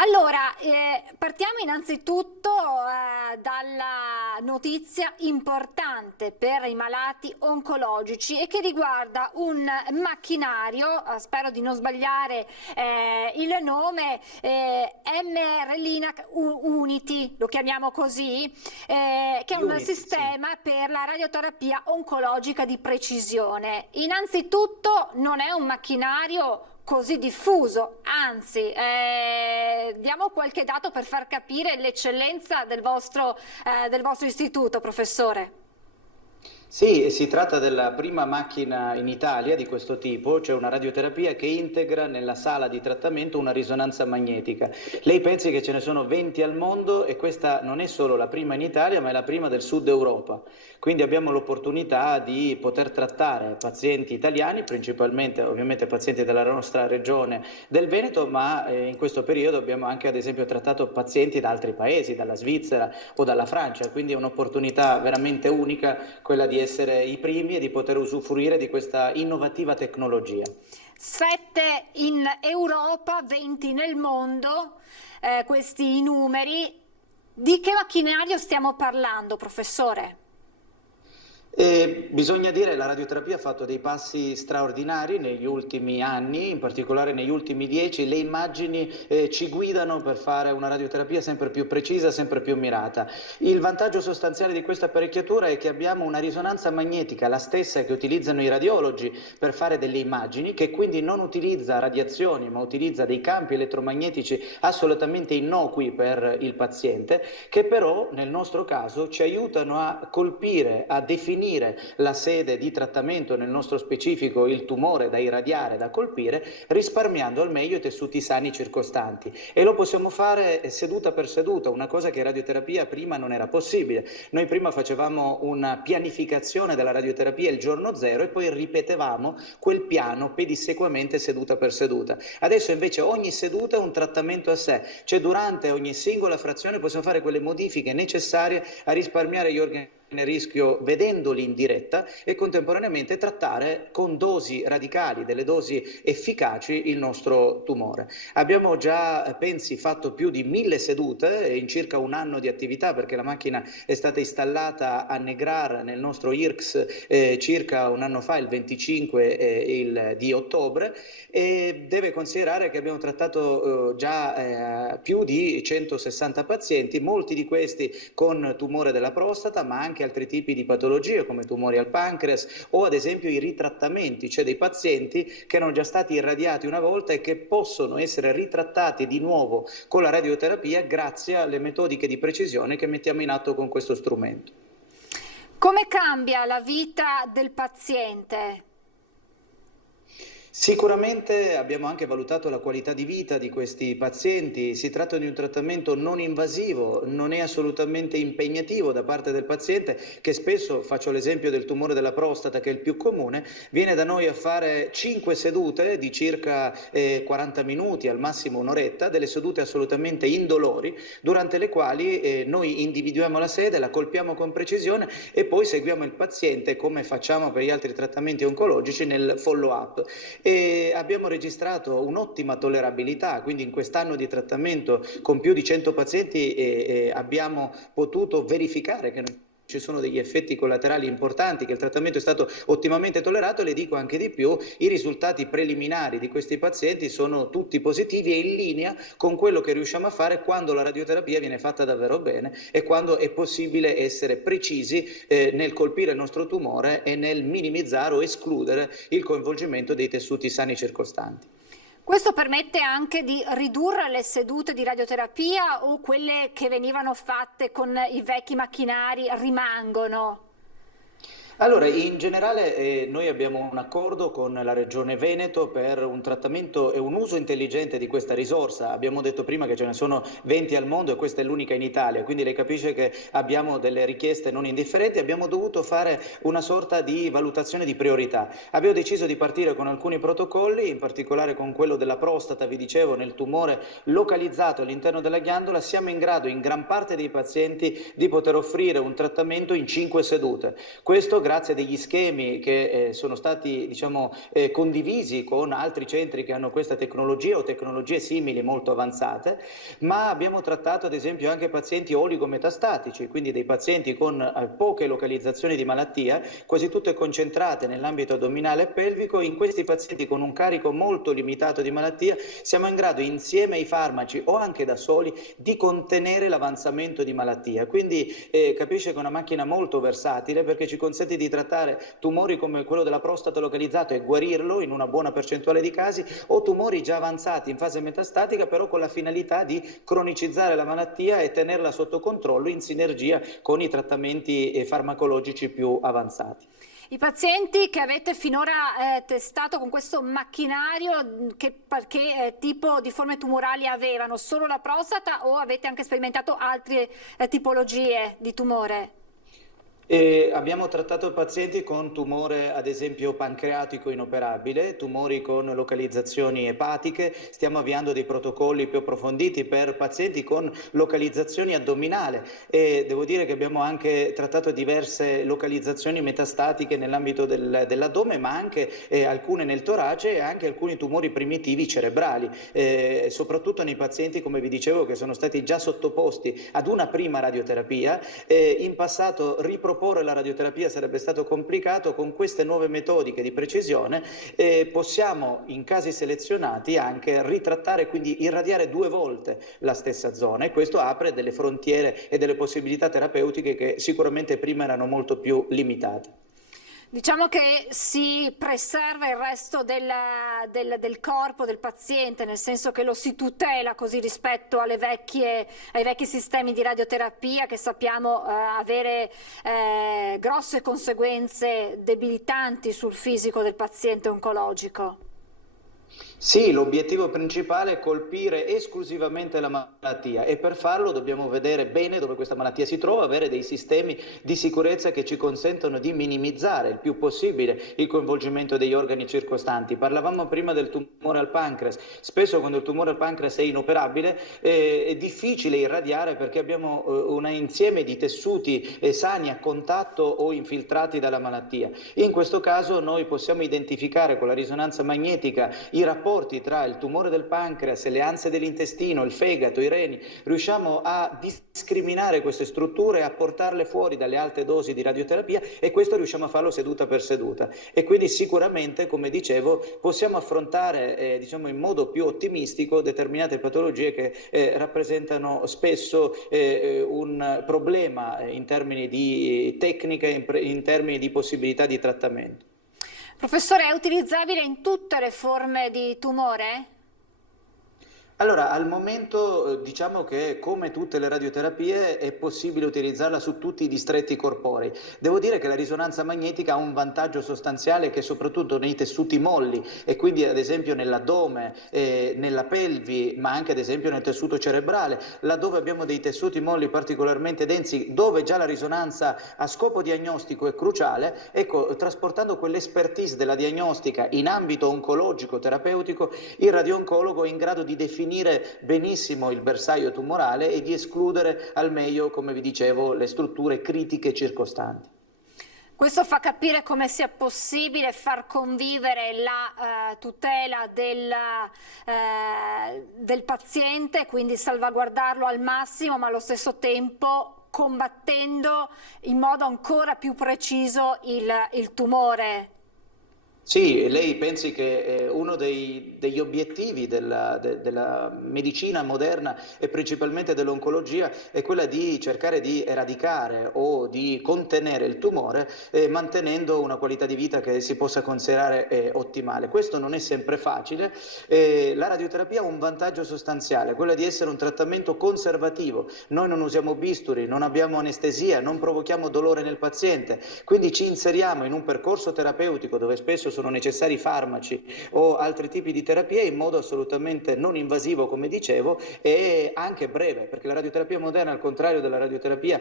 Allora, partiamo innanzitutto dalla notizia importante per i malati oncologici e che riguarda un macchinario, spero di non sbagliare il nome, MR-Linac Unity, lo chiamiamo così, che è un sistema per la radioterapia oncologica di precisione. Innanzitutto non è un macchinario così diffuso, anzi diamo qualche dato per far capire l'eccellenza del vostro istituto, professore. Sì, si tratta della prima macchina in Italia di questo tipo, cioè una radioterapia che integra nella sala di trattamento una risonanza magnetica. Lei pensi che ce ne sono 20 al mondo e questa non è solo la prima in Italia, ma è la prima del sud Europa. Quindi abbiamo l'opportunità di poter trattare pazienti italiani, principalmente ovviamente pazienti della nostra regione del Veneto, ma in questo periodo abbiamo anche ad esempio trattato pazienti da altri paesi, dalla Svizzera o dalla Francia, quindi è un'opportunità veramente unica quella di essere i primi e di poter usufruire di questa innovativa tecnologia. 7 in Europa, 20 nel mondo, questi i numeri. Di che macchinario stiamo parlando, professore? Bisogna dire che la radioterapia ha fatto dei passi straordinari negli ultimi anni, in particolare negli ultimi 10. Le immagini ci guidano per fare una radioterapia sempre più precisa, sempre più mirata. Il vantaggio sostanziale di questa apparecchiatura è che abbiamo una risonanza magnetica, la stessa che utilizzano i radiologi per fare delle immagini, che quindi non utilizza radiazioni ma utilizza dei campi elettromagnetici assolutamente innocui per il paziente, che però nel nostro caso ci aiutano a colpire, a definire la sede di trattamento, nel nostro specifico il tumore da irradiare, da colpire, risparmiando al meglio i tessuti sani circostanti, e lo possiamo fare seduta per seduta, una cosa che in radioterapia prima non era possibile. Noi prima facevamo una pianificazione della radioterapia il giorno zero e poi ripetevamo quel piano pedissequamente seduta per seduta. Adesso invece ogni seduta è un trattamento a sé, cioè durante ogni singola frazione possiamo fare quelle modifiche necessarie a risparmiare gli organi rischio vedendoli in diretta e contemporaneamente trattare con dosi radicali, delle dosi efficaci, il nostro tumore. Abbiamo già, pensi, fatto più di 1000 sedute in circa un anno di attività, perché la macchina è stata installata a Negrar nel nostro IRCS circa un anno fa, il 25 di ottobre, e deve considerare che abbiamo trattato già più di 160 pazienti, molti di questi con tumore della prostata, ma anche altri tipi di patologie come tumori al pancreas o ad esempio i ritrattamenti, cioè dei pazienti che erano già stati irradiati una volta e che possono essere ritrattati di nuovo con la radioterapia grazie alle metodiche di precisione che mettiamo in atto con questo strumento. Come cambia la vita del paziente? Sicuramente abbiamo anche valutato la qualità di vita di questi pazienti. Si tratta di un trattamento non invasivo, non è assolutamente impegnativo da parte del paziente, che spesso, faccio l'esempio del tumore della prostata che è il più comune, viene da noi a fare 5 sedute di circa 40 minuti, al massimo un'oretta, delle sedute assolutamente indolori, durante le quali noi individuiamo la sede, la colpiamo con precisione e poi seguiamo il paziente come facciamo per gli altri trattamenti oncologici nel follow-up. E abbiamo registrato un'ottima tollerabilità, quindi in quest'anno di trattamento con più di 100 pazienti abbiamo potuto verificare che non ci sono degli effetti collaterali importanti, che il trattamento è stato ottimamente tollerato. Le dico anche di più, i risultati preliminari di questi pazienti sono tutti positivi e in linea con quello che riusciamo a fare quando la radioterapia viene fatta davvero bene e quando è possibile essere precisi nel colpire il nostro tumore e nel minimizzare o escludere il coinvolgimento dei tessuti sani circostanti. Questo permette anche di ridurre le sedute di radioterapia, o quelle che venivano fatte con i vecchi macchinari rimangono? Allora, in generale noi abbiamo un accordo con la Regione Veneto per un trattamento e un uso intelligente di questa risorsa. Abbiamo detto prima che ce ne sono 20 al mondo e questa è l'unica in Italia, quindi lei capisce che abbiamo delle richieste non indifferenti. Abbiamo dovuto fare una sorta di valutazione di priorità. Abbiamo deciso di partire con alcuni protocolli, in particolare con quello della prostata, vi dicevo, nel tumore localizzato all'interno della ghiandola. Siamo in grado, in gran parte dei pazienti, di poter offrire un trattamento in 5 sedute. Questo grazie a degli schemi che sono stati condivisi con altri centri che hanno questa tecnologia o tecnologie simili molto avanzate, ma abbiamo trattato ad esempio anche pazienti oligometastatici, quindi dei pazienti con poche localizzazioni di malattia, quasi tutte concentrate nell'ambito addominale e pelvico. In questi pazienti con un carico molto limitato di malattia siamo in grado, insieme ai farmaci o anche da soli, di contenere l'avanzamento di malattia. Quindi capisce che è una macchina molto versatile, perché ci consente di trattare tumori come quello della prostata localizzato e guarirlo in una buona percentuale di casi, o tumori già avanzati in fase metastatica, però con la finalità di cronicizzare la malattia e tenerla sotto controllo in sinergia con i trattamenti farmacologici più avanzati. I pazienti che avete finora testato con questo macchinario, che tipo di forme tumorali avevano? Solo la prostata o avete anche sperimentato altre tipologie di tumore? Abbiamo trattato pazienti con tumore ad esempio pancreatico inoperabile, tumori con localizzazioni epatiche. Stiamo avviando dei protocolli più approfonditi per pazienti con localizzazioni addominali e devo dire che abbiamo anche trattato diverse localizzazioni metastatiche nell'ambito dell'addome, ma anche alcune nel torace e anche alcuni tumori primitivi cerebrali, soprattutto nei pazienti, come vi dicevo, che sono stati già sottoposti ad una prima radioterapia. In passato riproporre la radioterapia sarebbe stato complicato. Con queste nuove metodiche di precisione possiamo, in casi selezionati, anche ritrattare, quindi irradiare 2 volte la stessa zona, e questo apre delle frontiere e delle possibilità terapeutiche che sicuramente prima erano molto più limitate. Diciamo che si preserva il resto del corpo del paziente, nel senso che lo si tutela così rispetto ai vecchi sistemi di radioterapia che sappiamo avere grosse conseguenze debilitanti sul fisico del paziente oncologico. Sì, l'obiettivo principale è colpire esclusivamente la malattia e per farlo dobbiamo vedere bene dove questa malattia si trova, avere dei sistemi di sicurezza che ci consentono di minimizzare il più possibile il coinvolgimento degli organi circostanti. Parlavamo prima del tumore al pancreas, spesso quando il tumore al pancreas è inoperabile è difficile irradiare perché abbiamo un insieme di tessuti sani a contatto o infiltrati dalla malattia. In questo caso noi possiamo identificare con la risonanza magnetica i rapporti tra il tumore del pancreas e le anse dell'intestino, il fegato, i reni, riusciamo a discriminare queste strutture e a portarle fuori dalle alte dosi di radioterapia e questo riusciamo a farlo seduta per seduta e quindi sicuramente, come dicevo, possiamo affrontare in modo più ottimistico determinate patologie che rappresentano spesso un problema in termini di tecnica, in termini di possibilità di trattamento. Professore, è utilizzabile in tutte le forme di tumore? Allora, al momento diciamo che come tutte le radioterapie è possibile utilizzarla su tutti i distretti corporei. Devo dire che la risonanza magnetica ha un vantaggio sostanziale che soprattutto nei tessuti molli e quindi ad esempio nell'addome, nella pelvi, ma anche ad esempio nel tessuto cerebrale, laddove abbiamo dei tessuti molli particolarmente densi, dove già la risonanza a scopo diagnostico è cruciale, ecco, trasportando quell'expertise della diagnostica in ambito oncologico terapeutico, il radiooncologo è in grado di definire benissimo il bersaglio tumorale e di escludere al meglio, come vi dicevo, le strutture critiche circostanti. Questo fa capire come sia possibile far convivere la tutela del paziente, quindi salvaguardarlo al massimo, ma allo stesso tempo combattendo in modo ancora più preciso il tumore. Sì, lei pensi che uno degli obiettivi della medicina moderna e principalmente dell'oncologia è quella di cercare di eradicare o di contenere il tumore mantenendo una qualità di vita che si possa considerare ottimale. Questo non è sempre facile. La radioterapia ha un vantaggio sostanziale, quello di essere un trattamento conservativo. Noi non usiamo bisturi, non abbiamo anestesia, non provochiamo dolore nel paziente, quindi ci inseriamo in un percorso terapeutico dove spesso sono necessari farmaci o altri tipi di terapie in modo assolutamente non invasivo, come dicevo, e anche breve, perché la radioterapia moderna, al contrario della radioterapia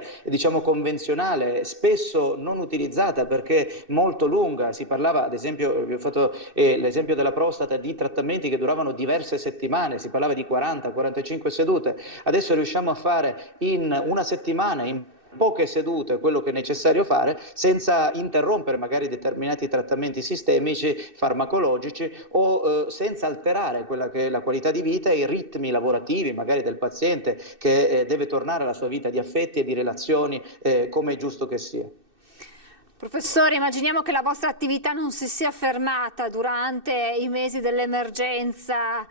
convenzionale, spesso non utilizzata perché molto lunga. Si parlava, ad esempio, vi ho fatto l'esempio della prostata, di trattamenti che duravano diverse settimane, si parlava di 40-45 sedute. Adesso riusciamo a fare in una settimana, in poche sedute, quello che è necessario fare senza interrompere magari determinati trattamenti sistemici, farmacologici o senza alterare quella che è la qualità di vita e i ritmi lavorativi magari del paziente che deve tornare alla sua vita di affetti e di relazioni come è giusto che sia. Professore, immaginiamo che la vostra attività non si sia fermata durante i mesi dell'emergenza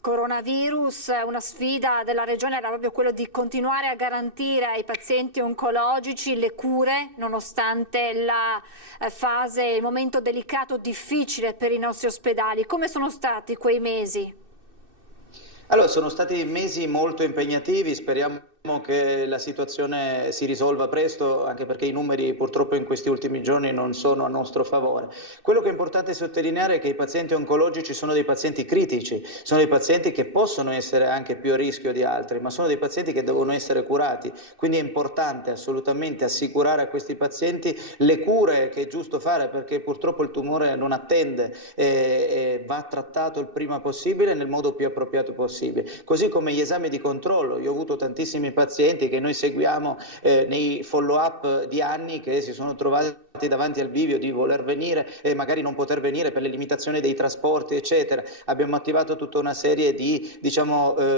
coronavirus. Una sfida della Regione era proprio quello di continuare a garantire ai pazienti oncologici le cure, nonostante la fase, il momento delicato, difficile per i nostri ospedali. Come sono stati quei mesi? Allora, sono stati mesi molto impegnativi, speriamo che la situazione si risolva presto, anche perché i numeri purtroppo in questi ultimi giorni non sono a nostro favore. Quello che è importante sottolineare è che i pazienti oncologici sono dei pazienti critici, sono dei pazienti che possono essere anche più a rischio di altri, ma sono dei pazienti che devono essere curati, quindi è importante assolutamente assicurare a questi pazienti le cure che è giusto fare, perché purtroppo il tumore non attende e va trattato il prima possibile nel modo più appropriato possibile, così come gli esami di controllo. Io ho avuto tantissimi pazienti che noi seguiamo nei follow-up di anni che si sono trovati davanti al bivio di voler venire e magari non poter venire per le limitazioni dei trasporti, eccetera. Abbiamo attivato tutta una serie di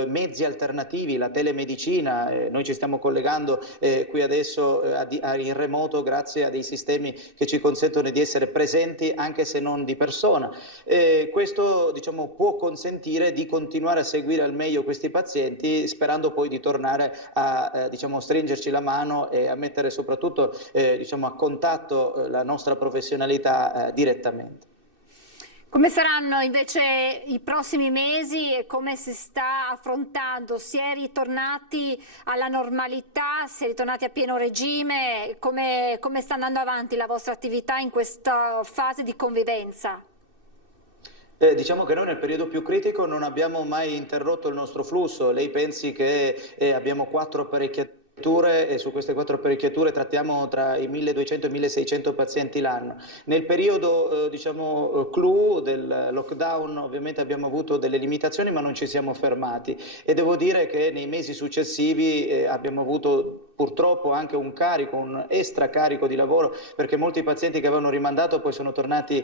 mezzi alternativi, la telemedicina, noi ci stiamo collegando qui adesso in remoto grazie a dei sistemi che ci consentono di essere presenti anche se non di persona. Questo può consentire di continuare a seguire al meglio questi pazienti, sperando poi di tornare a stringerci la mano e a mettere soprattutto a contatto la nostra professionalità direttamente. Come saranno invece i prossimi mesi e come si sta affrontando? Si è ritornati alla normalità? Si è ritornati a pieno regime? Come sta andando avanti la vostra attività in questa fase di convivenza? Diciamo che noi nel periodo più critico non abbiamo mai interrotto il nostro flusso. Lei pensi che abbiamo 4 apparecchiature e su queste 4 apparecchiature trattiamo tra i 1200 e i 1600 pazienti l'anno. Nel periodo clou del lockdown ovviamente abbiamo avuto delle limitazioni, ma non ci siamo fermati, e devo dire che nei mesi successivi abbiamo avuto purtroppo anche un extra carico di lavoro, perché molti pazienti che avevano rimandato poi sono tornati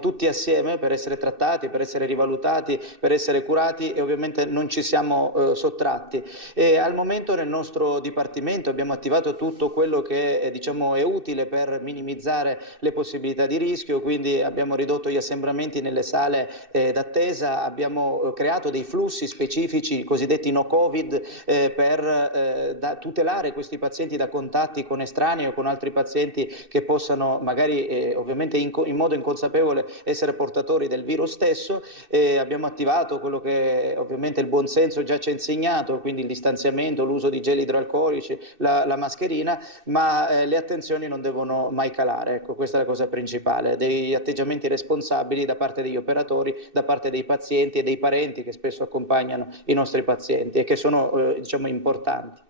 tutti assieme per essere trattati, per essere rivalutati, per essere curati, e ovviamente non ci siamo sottratti. E al momento nel nostro Dipartimento abbiamo attivato tutto quello che è utile per minimizzare le possibilità di rischio, quindi abbiamo ridotto gli assembramenti nelle sale d'attesa, abbiamo creato dei flussi specifici cosiddetti no Covid per tutelare questi pazienti da contatti con estranei o con altri pazienti che possano magari ovviamente in modo inconsapevole essere portatori del virus stesso. Abbiamo attivato quello che ovviamente il buon senso già ci ha insegnato, quindi il distanziamento, l'uso di gel idroalcolici, la mascherina, ma le attenzioni non devono mai calare. Ecco, questa è la cosa principale, degli atteggiamenti responsabili da parte degli operatori, da parte dei pazienti e dei parenti che spesso accompagnano i nostri pazienti e che sono importanti.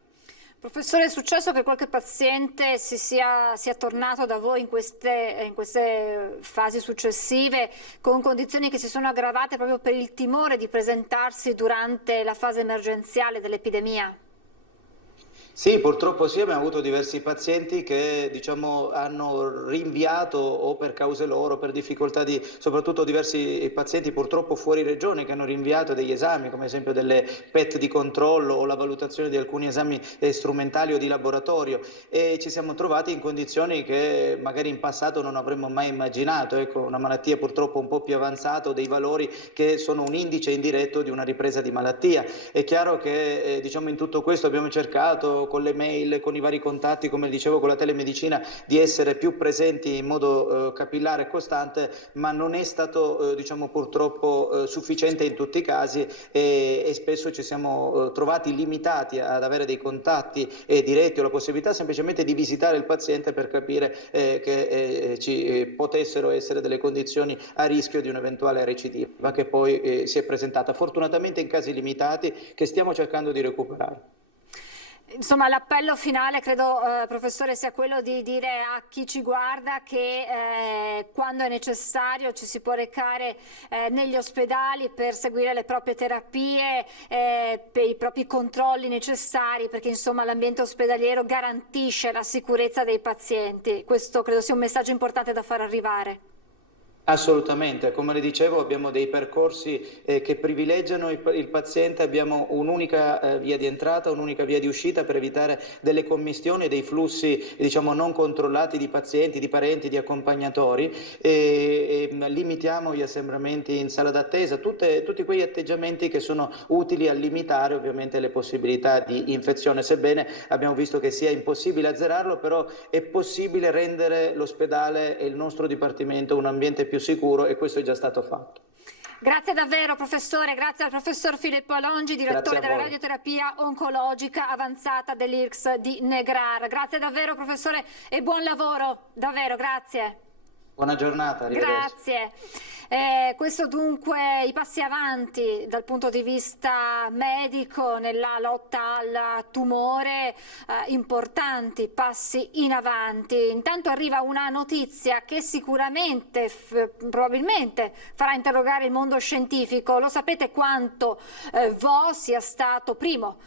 Professore, è successo che qualche paziente sia tornato da voi in queste fasi successive con condizioni che si sono aggravate proprio per il timore di presentarsi durante la fase emergenziale dell'epidemia? Sì, purtroppo sì, abbiamo avuto diversi pazienti che hanno rinviato o per cause loro, per difficoltà soprattutto diversi pazienti purtroppo fuori regione che hanno rinviato degli esami, come ad esempio delle PET di controllo o la valutazione di alcuni esami strumentali o di laboratorio, e ci siamo trovati in condizioni che magari in passato non avremmo mai immaginato. Ecco, una malattia purtroppo un po' più avanzata o dei valori che sono un indice indiretto di una ripresa di malattia. È chiaro che in tutto questo abbiamo cercato con le mail, con i vari contatti, come dicevo, con la telemedicina, di essere più presenti in modo capillare e costante, ma non è stato purtroppo sufficiente in tutti i casi, e spesso ci siamo trovati limitati ad avere dei contatti diretti o la possibilità semplicemente di visitare il paziente per capire che ci potessero essere delle condizioni a rischio di un'eventuale recidiva che poi si è presentata fortunatamente in casi limitati che stiamo cercando di recuperare. Insomma, l'appello finale credo, professore, sia quello di dire a chi ci guarda che quando è necessario ci si può recare negli ospedali per seguire le proprie terapie, per i propri controlli necessari, perché insomma l'ambiente ospedaliero garantisce la sicurezza dei pazienti. Questo credo sia un messaggio importante da far arrivare. Assolutamente, come le dicevo abbiamo dei percorsi che privilegiano il paziente, abbiamo un'unica via di entrata, un'unica via di uscita per evitare delle commistioni e dei flussi non controllati di pazienti, di parenti, di accompagnatori, e limitiamo gli assembramenti in sala d'attesa, tutti quegli atteggiamenti che sono utili a limitare ovviamente le possibilità di infezione, sebbene abbiamo visto che sia impossibile azzerarlo, però è possibile rendere l'ospedale e il nostro dipartimento un ambiente più sicuro, e questo è già stato fatto. Grazie davvero professore, grazie al professor Filippo Alongi, direttore della radioterapia oncologica avanzata dell'IRCS di Negrar. Grazie davvero professore e buon lavoro, davvero grazie. Buona giornata, arrivederci. Grazie. Questo dunque i passi avanti dal punto di vista medico nella lotta al tumore, importanti passi in avanti. Intanto arriva una notizia che sicuramente, probabilmente farà interrogare il mondo scientifico. Lo sapete quanto Vo sia stato primo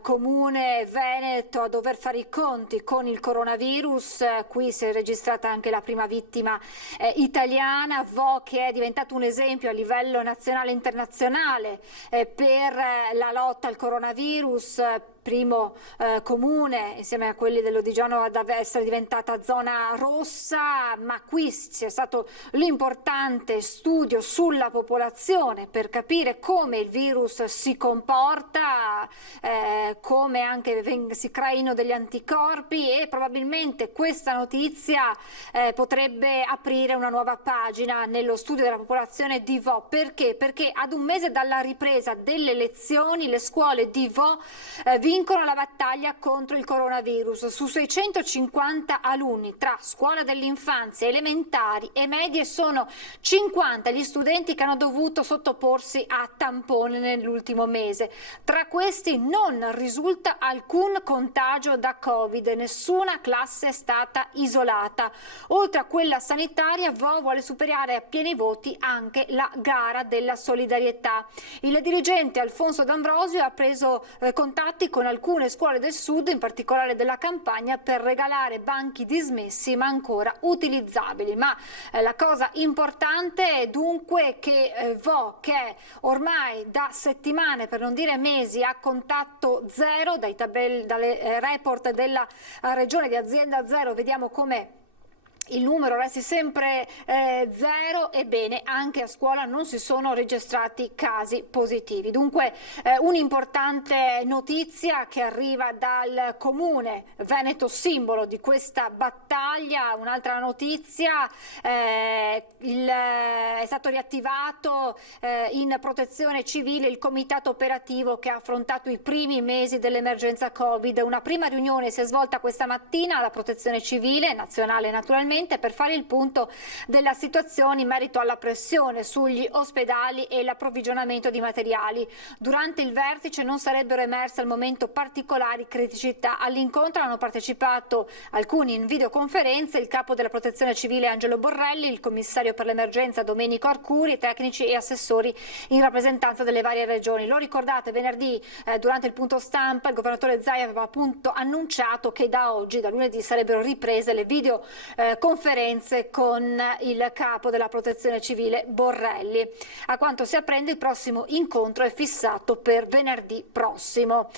comune veneto a dover fare i conti con il coronavirus. Qui si è registrata anche la prima vittima italiana. Vo che è diventato un esempio a livello nazionale e internazionale per la lotta al coronavirus, primo comune insieme a quelli dell'Odigiano ad essere diventata zona rossa, ma qui c'è stato l'importante studio sulla popolazione per capire come il virus si comporta, come anche si creino degli anticorpi, e probabilmente questa notizia potrebbe aprire una nuova pagina nello studio della popolazione di Vo. Perché? Perché ad un mese dalla ripresa delle lezioni le scuole di Vo vincono la battaglia contro il coronavirus. Su 650 alunni tra scuola dell'infanzia, elementari e medie sono 50 gli studenti che hanno dovuto sottoporsi a tampone nell'ultimo mese. Tra questi non risulta alcun contagio da Covid, nessuna classe è stata isolata. Oltre a quella sanitaria, Vo vuole superare a pieni voti anche la gara della solidarietà. Il dirigente Alfonso D'Ambrosio ha preso contatti con alcune scuole del sud, in particolare della Campania, per regalare banchi dismessi ma ancora utilizzabili. Ma la cosa importante è dunque che Vo, che è ormai da settimane, per non dire mesi, a contatto zero, dalle report della regione di azienda zero, vediamo come il numero resti sempre zero. Ebbene, anche a scuola non si sono registrati casi positivi. Dunque un'importante notizia che arriva dal comune veneto, simbolo di questa battaglia. Un'altra notizia, è stato riattivato in protezione civile il comitato operativo che ha affrontato i primi mesi dell'emergenza Covid. Una prima riunione si è svolta questa mattina alla protezione civile nazionale, naturalmente, per fare il punto della situazione in merito alla pressione sugli ospedali e l'approvvigionamento di materiali. Durante il vertice non sarebbero emerse al momento particolari criticità. All'incontro hanno partecipato alcuni in videoconferenza: il capo della protezione civile Angelo Borrelli, il commissario per l'emergenza Domenico Arcuri, tecnici e assessori in rappresentanza delle varie regioni. Lo ricordate, venerdì durante il punto stampa il governatore Zaia aveva appunto annunciato che da oggi, da lunedì, sarebbero riprese le conferenze con il capo della protezione civile Borrelli. A quanto si apprende, il prossimo incontro è fissato per venerdì prossimo.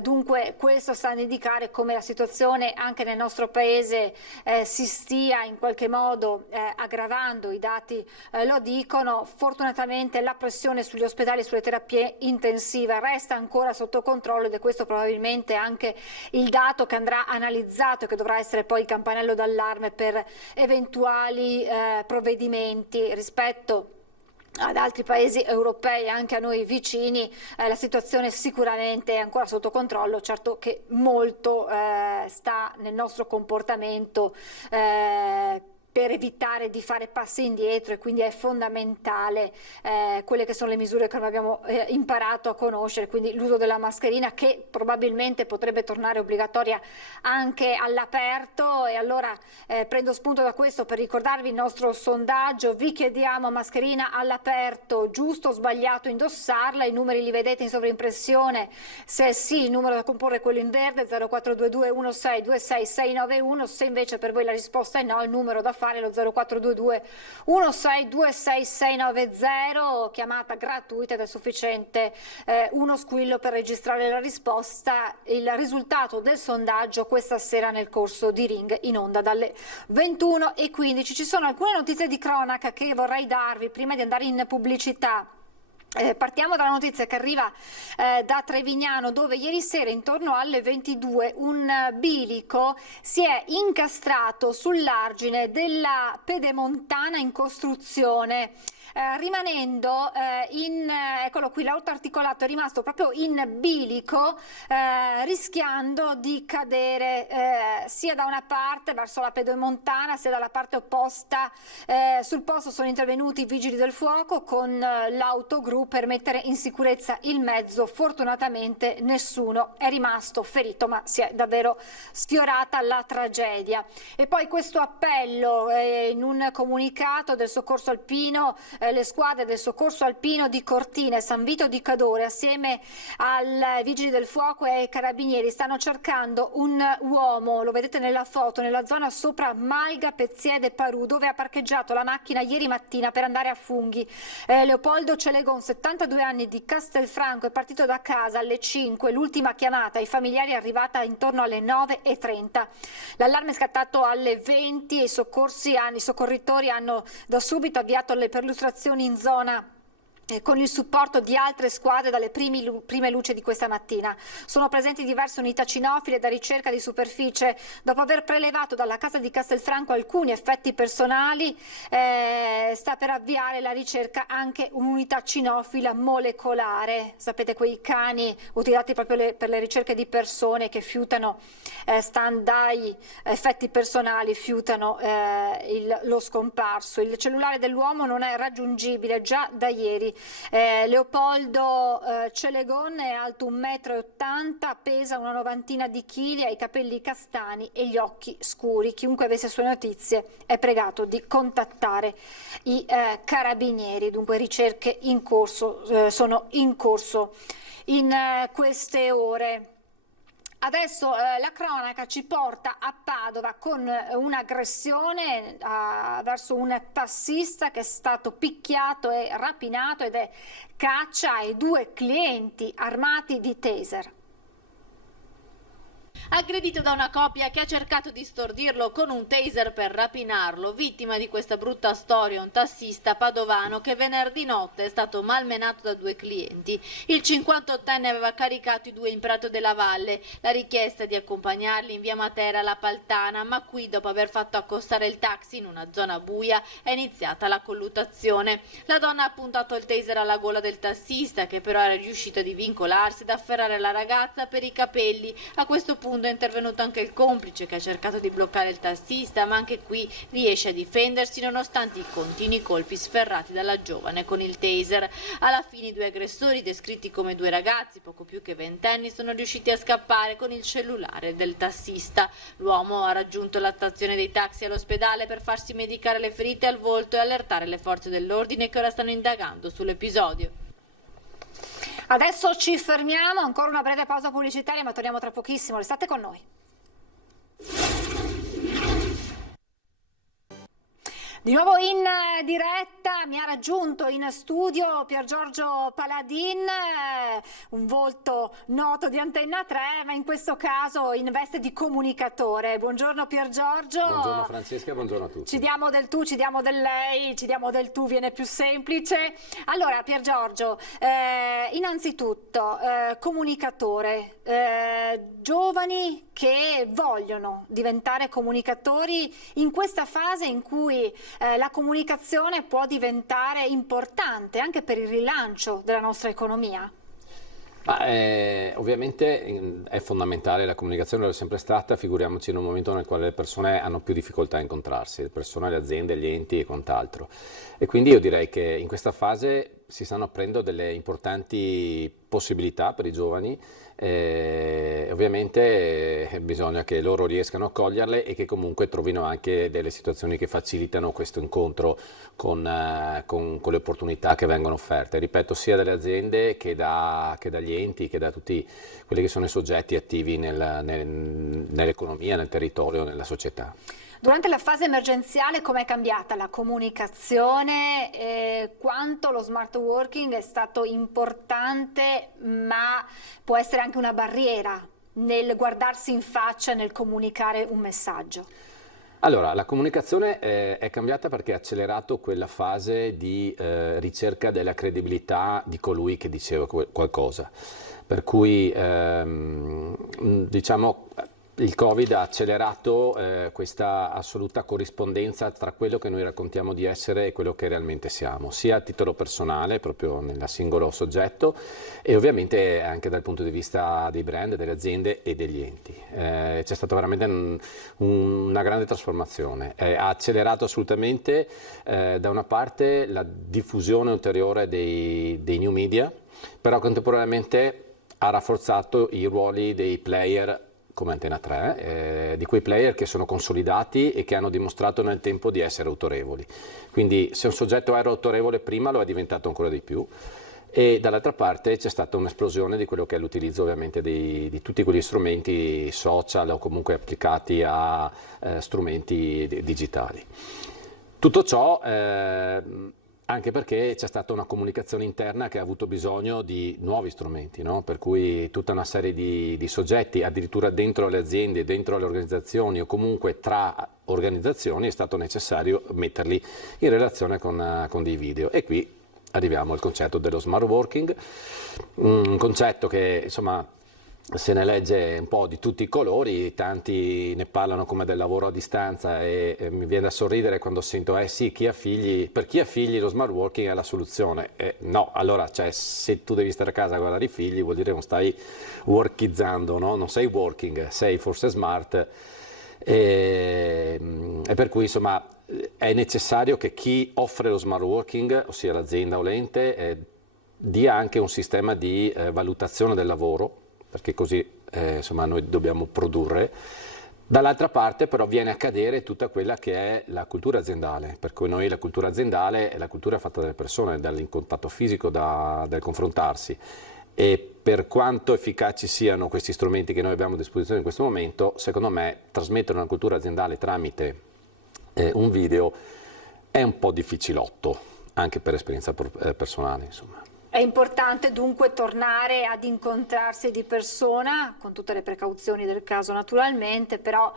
Dunque questo sta ad indicare come la situazione anche nel nostro paese si stia in qualche modo aggravando. I dati lo dicono. Fortunatamente la pressione sugli ospedali e sulle terapie intensive resta ancora sotto controllo, ed è questo probabilmente anche il dato che andrà analizzato e che dovrà essere poi il campanello d'allarme per eventuali provvedimenti rispetto ad altri paesi europei, anche a noi vicini. La situazione sicuramente è ancora sotto controllo. Certo che molto sta nel nostro comportamento per evitare di fare passi indietro, e quindi è fondamentale quelle che sono le misure che noi abbiamo imparato a conoscere, quindi l'uso della mascherina, che probabilmente potrebbe tornare obbligatoria anche all'aperto. E allora prendo spunto da questo per ricordarvi il nostro sondaggio: vi chiediamo mascherina all'aperto, giusto o sbagliato indossarla? I numeri li vedete in sovrimpressione. Se sì, il numero da comporre è quello in verde, 0422 16 26 691. Se invece per voi la risposta è no, il numero da fare lo 0422 16 26 690, chiamata gratuita, ed è sufficiente uno squillo per registrare la risposta. Il risultato del sondaggio questa sera nel corso di Ring, in onda dalle 21:15. Ci sono alcune notizie di cronaca che vorrei darvi prima di andare in pubblicità. Partiamo dalla notizia che arriva da Trevignano, dove ieri sera intorno alle 22 un bilico si è incastrato sull'argine della pedemontana in costruzione, rimanendo eccolo qui, l'autoarticolato è rimasto proprio in bilico, rischiando di cadere sia da una parte verso la pedemontana sia dalla parte opposta. Sul posto sono intervenuti i vigili del fuoco con l'autogru per mettere in sicurezza il mezzo. Fortunatamente nessuno è rimasto ferito, ma si è davvero sfiorata la tragedia. E poi questo appello in un comunicato del soccorso alpino: le squadre del soccorso alpino di Cortina e San Vito di Cadore, assieme ai vigili del fuoco e ai carabinieri, stanno cercando un uomo, lo vedete nella foto, nella zona sopra Malga, Pezziede, Parù, dove ha parcheggiato la macchina ieri mattina per andare a Funghi. Leopoldo Celegon, 72 anni, di Castelfranco, è partito da casa alle 5, l'ultima chiamata ai familiari è arrivata intorno alle 9:30. L'allarme è scattato alle 20 e i soccorritori hanno da subito avviato le perlustrazioni in zona con il supporto di altre squadre dalle prime luci di questa mattina. Sono presenti diverse unità cinofile da ricerca di superficie. Dopo aver prelevato dalla casa di Castelfranco alcuni effetti personali, sta per avviare la ricerca anche un'unità cinofila molecolare. Sapete, quei cani utilizzati proprio per le ricerche di persone che fiutano, stand dai effetti personali, fiutano lo scomparso. Il cellulare dell'uomo non è raggiungibile già da ieri. Leopoldo Celegon è alto 1,80 m, pesa una 90 di chili, ha i capelli castani e gli occhi scuri. Chiunque avesse sue notizie è pregato di contattare i carabinieri. Dunque ricerche in corso, sono in corso in queste ore. Adesso la cronaca ci porta a Padova con un'aggressione verso un tassista che è stato picchiato e rapinato, ed è caccia ai 2 clienti armati di taser. Aggredito da una coppia che ha cercato di stordirlo con un taser per rapinarlo. Vittima di questa brutta storia un tassista padovano che venerdì notte è stato malmenato da 2 clienti. Il 58enne aveva caricato i 2 in Prato della Valle. La richiesta di accompagnarli in via Matera alla Paltana, ma qui, dopo aver fatto accostare il taxi in una zona buia, è iniziata la colluttazione. La donna ha puntato il taser alla gola del tassista, che però era riuscito a divincolarsi ed afferrare la ragazza per i capelli. A questo punto è intervenuto anche il complice, che ha cercato di bloccare il tassista, ma anche qui riesce a difendersi nonostante i continui colpi sferrati dalla giovane con il taser. Alla fine i 2 aggressori, descritti come 2 ragazzi poco più che 20enni, sono riusciti a scappare con il cellulare del tassista. L'uomo ha raggiunto la stazione dei taxi all'ospedale per farsi medicare le ferite al volto e allertare le forze dell'ordine, che ora stanno indagando sull'episodio. Adesso ci fermiamo, ancora una breve pausa pubblicitaria, ma torniamo tra pochissimo. Restate con noi. Di nuovo in diretta mi ha raggiunto in studio Piergiorgio Paladin, un volto noto di Antenna 3, ma in questo caso in veste di comunicatore. Buongiorno Piergiorgio. Buongiorno Francesca, buongiorno a tutti. Ci diamo del tu, ci diamo del lei, ci diamo del tu, viene più semplice. Allora Piergiorgio, innanzitutto comunicatore, giovani che vogliono diventare comunicatori in questa fase in cui la comunicazione può diventare importante anche per il rilancio della nostra economia? Ovviamente è fondamentale la comunicazione, lo è sempre stata, figuriamoci in un momento nel quale le persone hanno più difficoltà a incontrarsi, le persone, le aziende, gli enti e quant'altro. E quindi io direi che in questa fase si stanno aprendo delle importanti possibilità per i giovani. Ovviamente bisogna che loro riescano a coglierle e che comunque trovino anche delle situazioni che facilitano questo incontro con le opportunità che vengono offerte, ripeto, sia dalle aziende che dagli enti, che da tutti quelli che sono i soggetti attivi nell'economia, nel territorio, nella società. Durante la fase emergenziale com'è cambiata la comunicazione? Quanto lo smart working è stato importante, ma può essere anche una barriera nel guardarsi in faccia, nel comunicare un messaggio? Allora, la comunicazione è cambiata perché ha accelerato quella fase di ricerca della credibilità di colui che diceva qualcosa. Per cui, diciamo, il Covid ha accelerato questa assoluta corrispondenza tra quello che noi raccontiamo di essere e quello che realmente siamo, sia a titolo personale, proprio nel singolo soggetto, e ovviamente anche dal punto di vista dei brand, delle aziende e degli enti. C'è stata veramente una grande trasformazione. Ha accelerato assolutamente da una parte la diffusione ulteriore dei new media, però contemporaneamente ha rafforzato i ruoli dei player come Antenna 3, di quei player che sono consolidati e che hanno dimostrato nel tempo di essere autorevoli. Quindi se un soggetto era autorevole prima, lo è diventato ancora di più. E dall'altra parte c'è stata un'esplosione di quello che è l'utilizzo ovviamente di tutti quegli strumenti social o comunque applicati a strumenti digitali. Tutto ciò anche perché c'è stata una comunicazione interna che ha avuto bisogno di nuovi strumenti, no? Per cui tutta una serie di soggetti, addirittura dentro le aziende, dentro le organizzazioni o comunque tra organizzazioni, è stato necessario metterli in relazione con dei video. E qui arriviamo al concetto dello smart working, un concetto che insomma se ne legge un po' di tutti i colori, tanti ne parlano come del lavoro a distanza e mi viene da sorridere quando sento sì, per chi ha figli lo smart working è la soluzione. No, allora cioè, se tu devi stare a casa a guardare i figli vuol dire che non stai workizzando, no? Non sei working, sei forse smart e per cui insomma è necessario che chi offre lo smart working, ossia l'azienda o l'ente, dia anche un sistema di valutazione del lavoro, perché così insomma noi dobbiamo produrre. Dall'altra parte però viene a cadere tutta quella che è la cultura aziendale, per cui noi la cultura aziendale è la cultura fatta dalle persone, dal contatto fisico, dal confrontarsi, e per quanto efficaci siano questi strumenti che noi abbiamo a disposizione in questo momento, secondo me trasmettere una cultura aziendale tramite un video è un po' difficilotto, anche per esperienza personale, insomma. È importante dunque tornare ad incontrarsi di persona, con tutte le precauzioni del caso naturalmente, però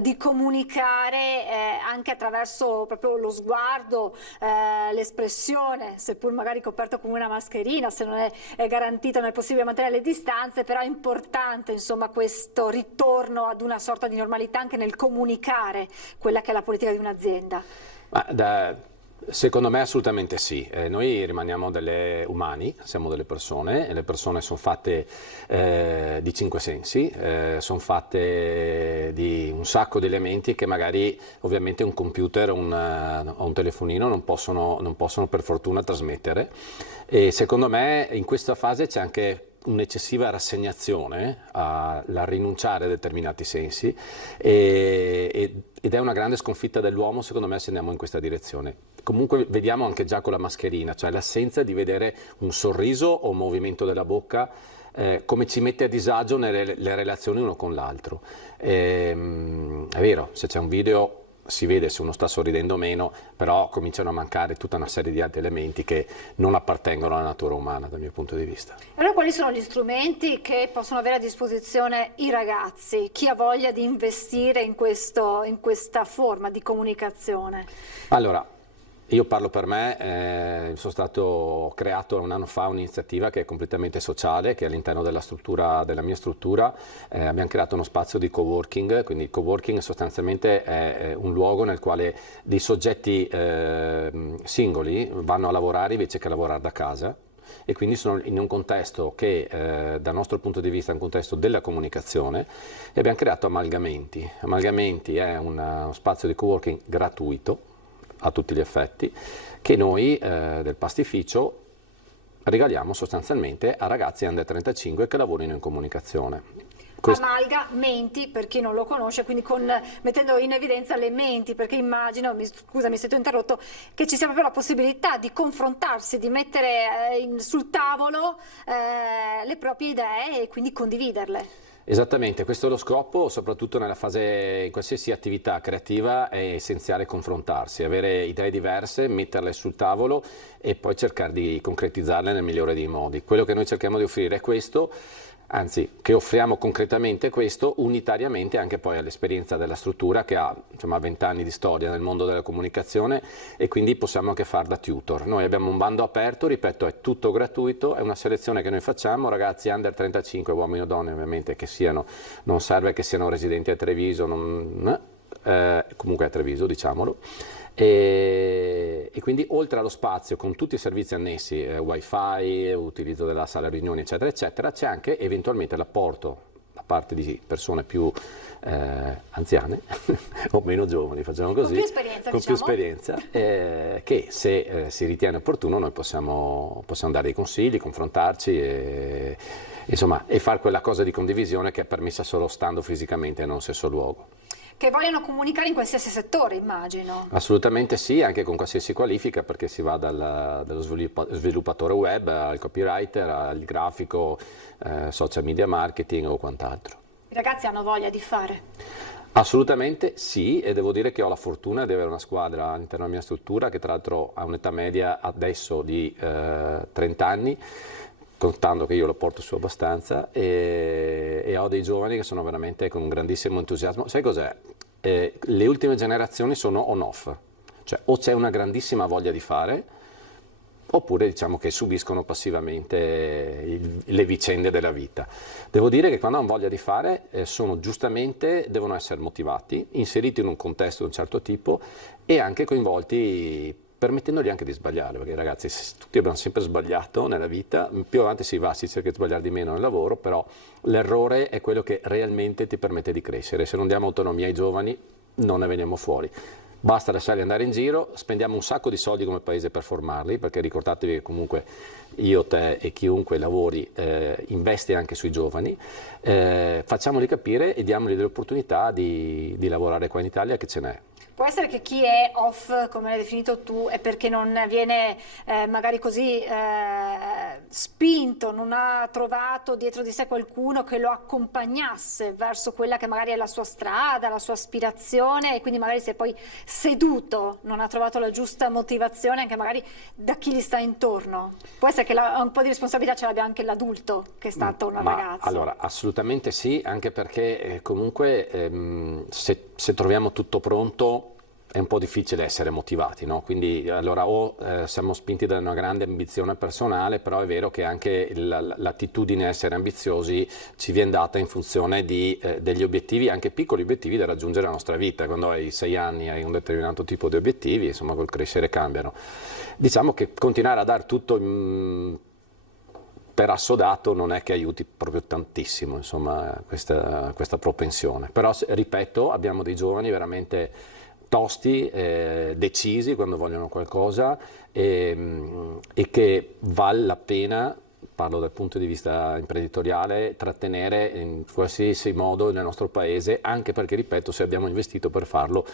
di comunicare anche attraverso proprio lo sguardo, l'espressione, seppur magari coperto con una mascherina, se non è garantito, non è possibile mantenere le distanze, però è importante insomma questo ritorno ad una sorta di normalità anche nel comunicare quella che è la politica di un'azienda. Secondo me assolutamente sì, noi rimaniamo umani, siamo delle persone e le persone sono fatte di 5 sensi, sono fatte di un sacco di elementi che magari ovviamente un computer o un telefonino non possono per fortuna trasmettere, e secondo me in questa fase c'è anche un'eccessiva rassegnazione alla rinunciare a determinati sensi ed è una grande sconfitta dell'uomo, secondo me, se andiamo in questa direzione. Comunque vediamo anche già con la mascherina, cioè l'assenza di vedere un sorriso o un movimento della bocca, come ci mette a disagio nelle relazioni uno con l'altro. È vero, se c'è un video si vede se uno sta sorridendo o meno, però cominciano a mancare tutta una serie di altri elementi che non appartengono alla natura umana dal mio punto di vista. Allora quali sono gli strumenti che possono avere a disposizione i ragazzi, chi ha voglia di investire in questa forma di comunicazione? Allora, io parlo per me, ho creato un anno fa un'iniziativa che è completamente sociale, che all'interno della mia struttura abbiamo creato uno spazio di coworking, quindi il coworking sostanzialmente è un luogo nel quale dei soggetti singoli vanno a lavorare invece che a lavorare da casa, e quindi sono in un contesto che dal nostro punto di vista è un contesto della comunicazione, e abbiamo creato Amalgamenti. Amalgamenti è uno spazio di coworking gratuito a tutti gli effetti, che noi del pastificio regaliamo sostanzialmente a ragazzi under 35 che lavorino in comunicazione. Amalgamenti, per chi non lo conosce, quindi mettendo in evidenza le menti, perché immagino, scusami se ti ho interrotto, che ci sia proprio la possibilità di confrontarsi, di mettere sul tavolo le proprie idee e quindi condividerle. Esattamente, questo è lo scopo, soprattutto nella fase, in qualsiasi attività creativa è essenziale confrontarsi, avere idee diverse, metterle sul tavolo e poi cercare di concretizzarle nel migliore dei modi. Quello che noi cerchiamo di offrire è questo, anzi che offriamo concretamente questo unitariamente anche poi all'esperienza della struttura, che ha insomma 20 anni di storia nel mondo della comunicazione, e quindi possiamo anche fare da tutor. Noi abbiamo un bando aperto, ripeto, è tutto gratuito, è una selezione che noi facciamo, ragazzi under 35, uomini o donne ovviamente, che siano, non serve che siano residenti a Treviso, comunque a Treviso diciamolo. E quindi oltre allo spazio con tutti i servizi annessi, wifi, utilizzo della sala riunioni eccetera eccetera, c'è anche eventualmente l'apporto da parte di persone più anziane o meno giovani, facciamo così, con più esperienza, che se si ritiene opportuno noi possiamo dare dei consigli, confrontarci e fare quella cosa di condivisione che è permessa solo stando fisicamente e non stesso luogo. Che vogliono comunicare in qualsiasi settore, immagino. Assolutamente sì, anche con qualsiasi qualifica, perché si va dallo sviluppatore web al copywriter, al grafico, social media marketing o quant'altro. I ragazzi hanno voglia di fare? Assolutamente sì, e devo dire che ho la fortuna di avere una squadra all'interno della mia struttura che tra l'altro ha un'età media adesso di 30 anni, contando che io lo porto su abbastanza, e ho dei giovani che sono veramente con un grandissimo entusiasmo. Sai cos'è? Le ultime generazioni sono on-off, cioè o c'è una grandissima voglia di fare oppure diciamo che subiscono passivamente le vicende della vita. Devo dire che quando hanno voglia di fare devono essere motivati, inseriti in un contesto di un certo tipo e anche coinvolti, permettendogli anche di sbagliare, perché ragazzi tutti abbiamo sempre sbagliato nella vita, più avanti si va, si cerca di sbagliare di meno nel lavoro, però l'errore è quello che realmente ti permette di crescere. Se non diamo autonomia ai giovani non ne veniamo fuori. Basta lasciarli andare in giro, spendiamo un sacco di soldi come paese per formarli, perché ricordatevi che comunque io, te e chiunque lavori investe anche sui giovani, facciamoli capire e diamogli delle opportunità di lavorare qua in Italia, che ce n'è. Può essere che chi è off, come l'hai definito tu, è perché non viene magari così spinto, non ha trovato dietro di sé qualcuno che lo accompagnasse verso quella che magari è la sua strada, la sua aspirazione, e quindi magari si è poi seduto, non ha trovato la giusta motivazione anche magari da chi gli sta intorno. Può essere che un po' di responsabilità ce l'abbia anche l'adulto che è stato un ragazzo. Allora, assolutamente sì, anche perché comunque se troviamo tutto pronto è un po' difficile essere motivati, no? Quindi allora siamo spinti da una grande ambizione personale, però è vero che anche l'attitudine a essere ambiziosi ci viene data in funzione degli obiettivi, anche piccoli obiettivi da raggiungere nella nostra vita. Quando hai 6 anni hai un determinato tipo di obiettivi, insomma col crescere cambiano. Diciamo che continuare a dare tutto per assodato non è che aiuti proprio tantissimo, insomma, questa propensione. Però, ripeto, abbiamo dei giovani veramente tosti, decisi quando vogliono qualcosa e che vale la pena, parlo dal punto di vista imprenditoriale, trattenere in qualsiasi modo nel nostro paese, anche perché, ripeto, se abbiamo investito per farlo,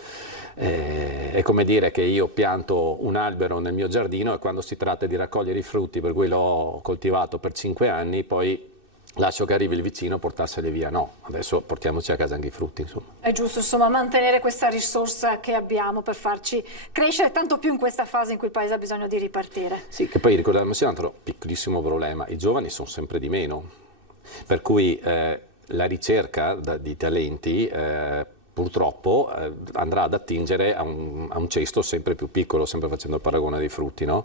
è come dire che io pianto un albero nel mio giardino e quando si tratta di raccogliere i frutti, per cui l'ho coltivato per 5 anni, poi lascio che arrivi il vicino a portarseli via. No, adesso portiamoci a casa anche i frutti, insomma. È giusto, insomma, mantenere questa risorsa che abbiamo per farci crescere, tanto più in questa fase in cui il paese ha bisogno di ripartire. Sì, che poi ricordiamoci un altro piccolissimo problema: i giovani sono sempre di meno, per cui la ricerca di talenti purtroppo andrà ad attingere a un cesto sempre più piccolo, sempre facendo il paragone dei frutti, no?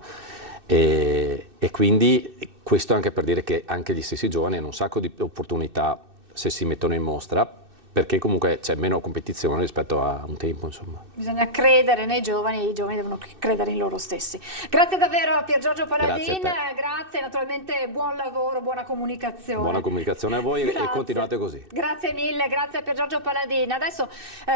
E quindi questo anche per dire che anche gli stessi giovani hanno un sacco di opportunità se si mettono in mostra, perché comunque c'è meno competizione rispetto a un tempo, insomma. Bisogna credere nei giovani e i giovani devono credere in loro stessi. Grazie davvero a Piergiorgio Paladin, grazie, naturalmente buon lavoro, buona comunicazione. Buona comunicazione a voi. Grazie. E continuate così. Grazie mille, grazie a Piergiorgio Paladin. Adesso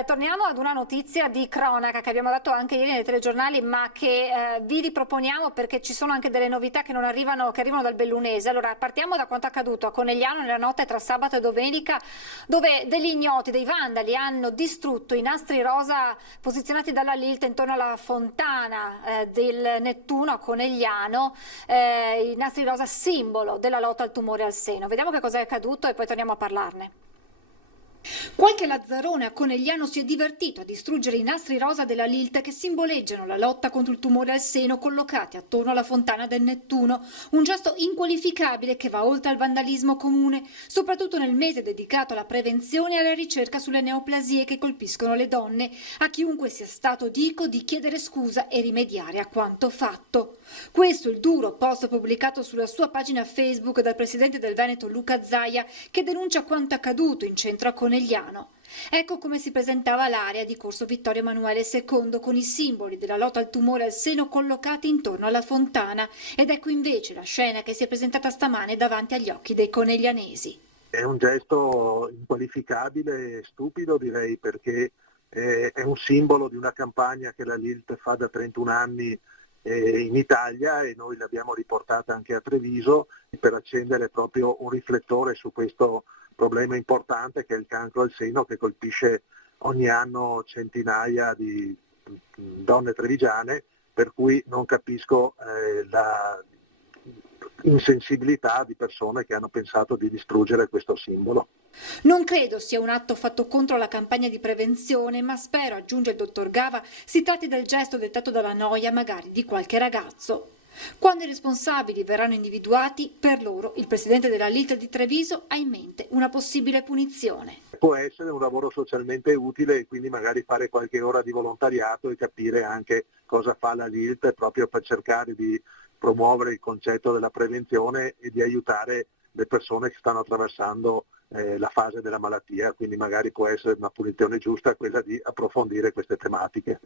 torniamo ad una notizia di cronaca che abbiamo dato anche ieri nei telegiornali, ma che vi riproponiamo perché ci sono anche delle novità che arrivano dal Bellunese. Allora, partiamo da quanto accaduto a Conegliano nella notte tra sabato e domenica, dove degli dei vandali hanno distrutto i nastri rosa posizionati dalla Lilt intorno alla fontana del Nettuno a Conegliano, i nastri rosa simbolo della lotta al tumore al seno. Vediamo che cosa è accaduto e poi torniamo a parlarne. Qualche lazzarone a Conegliano si è divertito a distruggere i nastri rosa della Lilt che simboleggiano la lotta contro il tumore al seno collocati attorno alla fontana del Nettuno, un gesto inqualificabile che va oltre al vandalismo comune, soprattutto nel mese dedicato alla prevenzione e alla ricerca sulle neoplasie che colpiscono le donne, a chiunque sia stato dico di chiedere scusa e rimediare a quanto fatto. Questo è il duro post pubblicato sulla sua pagina Facebook dal presidente del Veneto Luca Zaia, che denuncia quanto accaduto in centro a Conegliano. Ecco come si presentava l'area di Corso Vittorio Emanuele II con i simboli della lotta al tumore al seno collocati intorno alla fontana, ed ecco invece la scena che si è presentata stamane davanti agli occhi dei coneglianesi. È un gesto inqualificabile e stupido, direi, perché è un simbolo di una campagna che la Lilt fa da 31 anni in Italia, e noi l'abbiamo riportata anche a Treviso per accendere proprio un riflettore su questo problema importante che è il cancro al seno, che colpisce ogni anno centinaia di donne trevigiane, per cui non capisco la insensibilità di persone che hanno pensato di distruggere questo simbolo. Non credo sia un atto fatto contro la campagna di prevenzione, ma spero, aggiunge il dottor Gava, si tratti del gesto dettato dalla noia magari di qualche ragazzo. Quando i responsabili verranno individuati, per loro il presidente della Lilt di Treviso ha in mente una possibile punizione. Può essere un lavoro socialmente utile e quindi magari fare qualche ora di volontariato e capire anche cosa fa la Lilt proprio per cercare di promuovere il concetto della prevenzione e di aiutare le persone che stanno attraversando la fase della malattia, quindi magari può essere una punizione giusta quella di approfondire queste tematiche.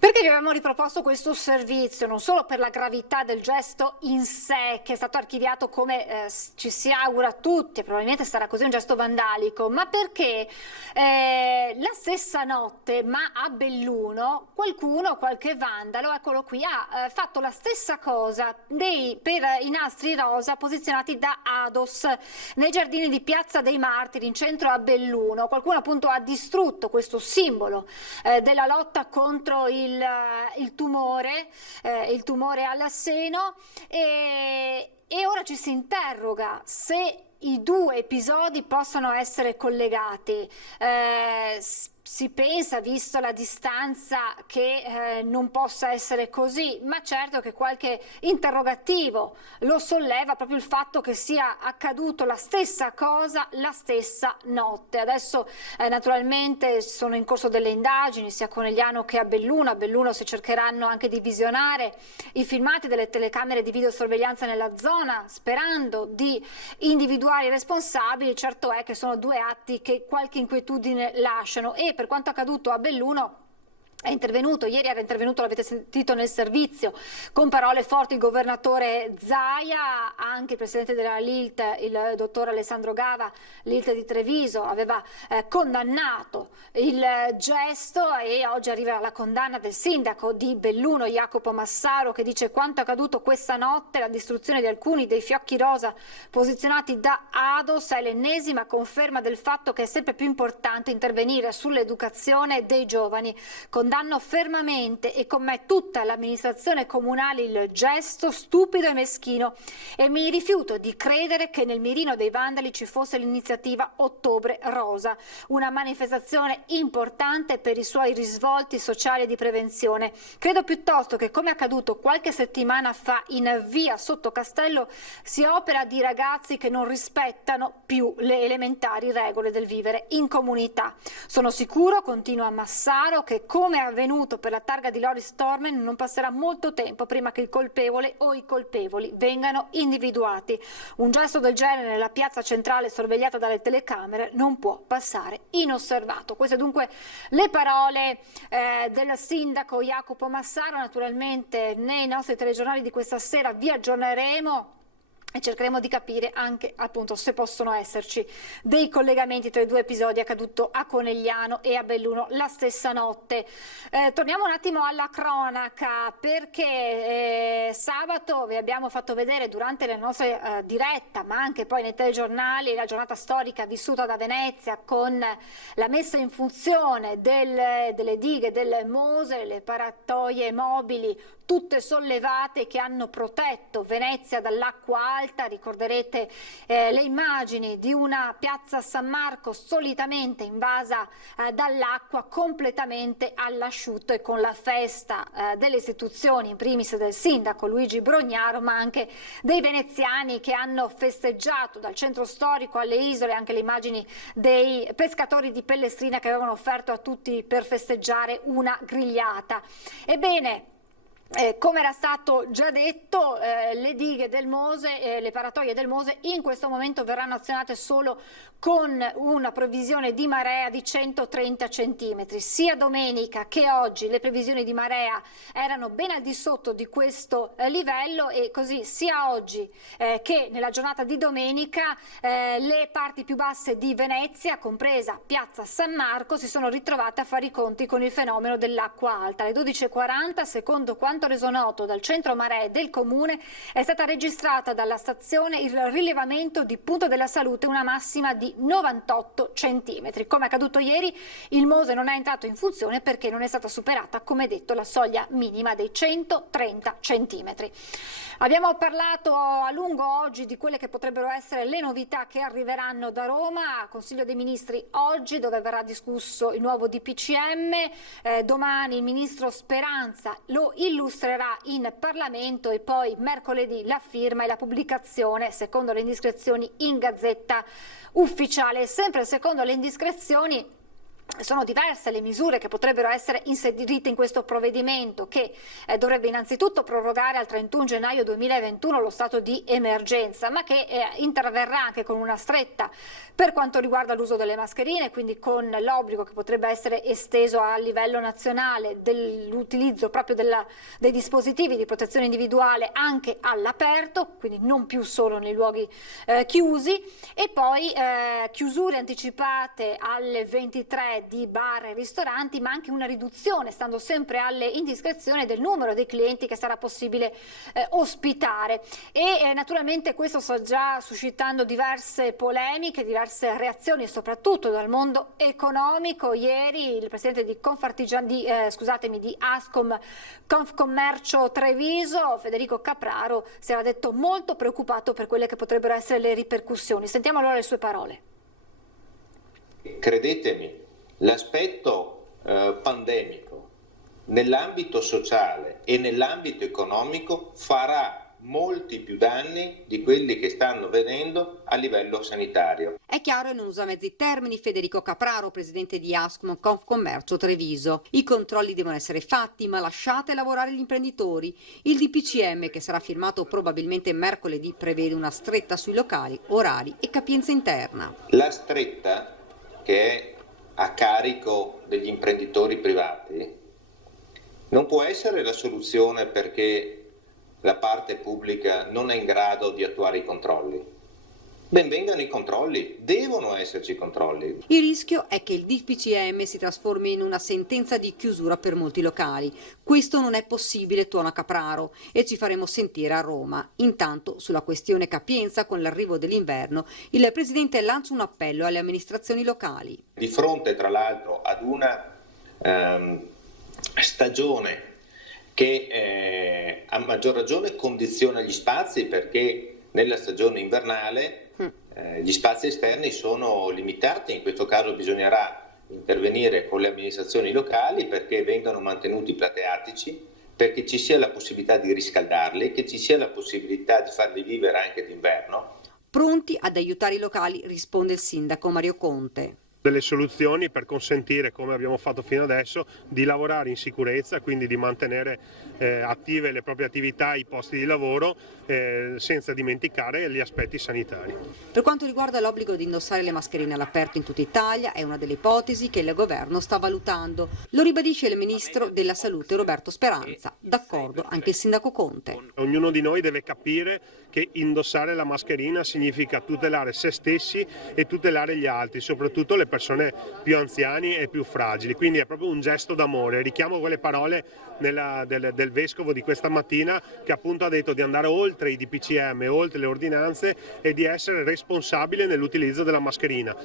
Perché vi abbiamo riproposto questo servizio, non solo per la gravità del gesto in sé, che è stato archiviato come ci si augura a tutti, probabilmente sarà così un gesto vandalico, ma perché la stessa notte, ma a Belluno, qualche vandalo, eccolo qui, ha fatto la stessa cosa per i nastri rosa posizionati da ADOS nei giardini di Piazza dei Martiri, in centro a Belluno. Qualcuno appunto ha distrutto questo simbolo della lotta contro il tumore al seno e ora ci si interroga se i due episodi possano essere collegati. Si pensa, visto la distanza, che non possa essere così, ma certo che qualche interrogativo lo solleva proprio il fatto che sia accaduto la stessa cosa la stessa notte. Adesso naturalmente sono in corso delle indagini sia a Conegliano che a Belluno. A Belluno si cercheranno anche di visionare i filmati delle telecamere di videosorveglianza nella zona, sperando di individuare i responsabili. Certo è che sono due atti che qualche inquietudine lasciano. E per quanto accaduto a Belluno, ieri era intervenuto, l'avete sentito nel servizio, con parole forti il governatore Zaia, anche il presidente della LILT, il dottor Alessandro Gava, LILT di Treviso, aveva condannato il gesto e oggi arriva la condanna del sindaco di Belluno, Jacopo Massaro, che dice: quanto accaduto questa notte, la distruzione di alcuni dei fiocchi rosa posizionati da ADOS è l'ennesima conferma del fatto che è sempre più importante intervenire sull'educazione dei giovani. Condanno fermamente e con me tutta l'amministrazione comunale il gesto stupido e meschino e mi rifiuto di credere che nel mirino dei vandali ci fosse l'iniziativa Ottobre Rosa, una manifestazione importante per i suoi risvolti sociali e di prevenzione. Credo piuttosto che, come accaduto qualche settimana fa in via Sottocastello, si opera di ragazzi che non rispettano più le elementari regole del vivere in comunità. Sono sicuro, continua Massaro, che come è avvenuto per la targa di Lori Stormen non passerà molto tempo prima che il colpevole o i colpevoli vengano individuati. Un gesto del genere nella piazza centrale sorvegliata dalle telecamere non può passare inosservato. Queste dunque le parole del sindaco Jacopo Massaro. Naturalmente nei nostri telegiornali di questa sera vi aggiorneremo e cercheremo di capire anche appunto se possono esserci dei collegamenti tra i due episodi accaduto a Conegliano e a Belluno la stessa notte. Torniamo un attimo alla cronaca, perché sabato vi abbiamo fatto vedere durante la nostra diretta, ma anche poi nei telegiornali, la giornata storica vissuta da Venezia con la messa in funzione delle dighe del Mose, le paratoie mobili tutte sollevate che hanno protetto Venezia dall'acqua alta. Ricorderete le immagini di una piazza San Marco solitamente invasa dall'acqua, completamente all'asciutto, e con la festa delle istituzioni, in primis del sindaco Luigi Brognaro, ma anche dei veneziani che hanno festeggiato dal centro storico alle isole. Anche le immagini dei pescatori di Pellestrina che avevano offerto a tutti per festeggiare una grigliata. Ebbene, come era stato già detto, le dighe del Mose, le paratoie del Mose in questo momento verranno azionate solo con una previsione di marea di 130 centimetri. Sia domenica che oggi le previsioni di marea erano ben al di sotto di questo livello, e così sia oggi che nella giornata di domenica le parti più basse di Venezia, compresa Piazza San Marco, si sono ritrovate a fare i conti con il fenomeno dell'acqua alta. Alle 12:40, secondo quanto reso noto dal centro maree del comune, è stata registrata dalla stazione il rilevamento di Punto della Salute, una massima di 98 centimetri. Come accaduto ieri, il Mose non è entrato in funzione perché non è stata superata, come detto, la soglia minima dei 130 centimetri. Abbiamo parlato a lungo oggi di quelle che potrebbero essere le novità che arriveranno da Roma. Consiglio dei Ministri oggi, dove verrà discusso il nuovo DPCM. Domani il ministro Speranza lo illustrerà in Parlamento e poi mercoledì la firma e la pubblicazione, secondo le indiscrezioni, in Gazzetta Ufficiale. Sempre secondo le indiscrezioni, Sono diverse le misure che potrebbero essere inserite in questo provvedimento, che dovrebbe innanzitutto prorogare al 31 gennaio 2021 lo stato di emergenza, ma che interverrà anche con una stretta per quanto riguarda l'uso delle mascherine, quindi con l'obbligo che potrebbe essere esteso a livello nazionale dell'utilizzo proprio dei dispositivi di protezione individuale anche all'aperto, quindi non più solo nei luoghi chiusi, e poi chiusure anticipate alle 23 di bar e ristoranti, ma anche una riduzione, stando sempre alle indiscrezioni, del numero dei clienti che sarà possibile ospitare. E naturalmente questo sta già suscitando diverse polemiche, diverse reazioni, soprattutto dal mondo economico. Ieri il presidente di di Ascom Confcommercio Treviso, Federico Capraro, si era detto molto preoccupato per quelle che potrebbero essere le ripercussioni. Sentiamo allora le sue parole. Credetemi, l'aspetto pandemico nell'ambito sociale e nell'ambito economico farà molti più danni di quelli che stanno avvenendo a livello sanitario. È chiaro e non usa mezzi termini Federico Capraro, presidente di Ascom Confcommercio Treviso. I controlli devono essere fatti, ma lasciate lavorare gli imprenditori. Il DPCM, che sarà firmato probabilmente mercoledì, prevede una stretta sui locali, orari e capienza interna. La stretta, che è a carico degli imprenditori privati, non può essere la soluzione perché la parte pubblica non è in grado di attuare i controlli. Ben vengano i controlli, devono esserci controlli. Il rischio è che il DPCM si trasformi in una sentenza di chiusura per molti locali. Questo non è possibile, tuona Capraro, e ci faremo sentire a Roma. Intanto, sulla questione capienza, con l'arrivo dell'inverno, il presidente lancia un appello alle amministrazioni locali. Di fronte, tra l'altro, ad una stagione che a maggior ragione condiziona gli spazi, perché nella stagione invernale gli spazi esterni sono limitati. In questo caso bisognerà intervenire con le amministrazioni locali perché vengano mantenuti plateatici, perché ci sia la possibilità di riscaldarli, che ci sia la possibilità di farli vivere anche d'inverno. Pronti ad aiutare i locali, risponde il sindaco Mario Conte. Delle soluzioni per consentire, come abbiamo fatto fino adesso, di lavorare in sicurezza, quindi di mantenere attive le proprie attività, i posti di lavoro, senza dimenticare gli aspetti sanitari. Per quanto riguarda l'obbligo di indossare le mascherine all'aperto in tutta Italia, è una delle ipotesi che il governo sta valutando. Lo ribadisce il ministro della Salute Roberto Speranza, d'accordo anche il sindaco Conte. Ognuno di noi deve capire che indossare la mascherina significa tutelare se stessi e tutelare gli altri, soprattutto le persone più anziani e più fragili, quindi è proprio un gesto d'amore. Richiamo quelle parole del vescovo di questa mattina, che appunto ha detto di andare oltre i DPCM, oltre le ordinanze, e di essere responsabile nell'utilizzo della mascherina.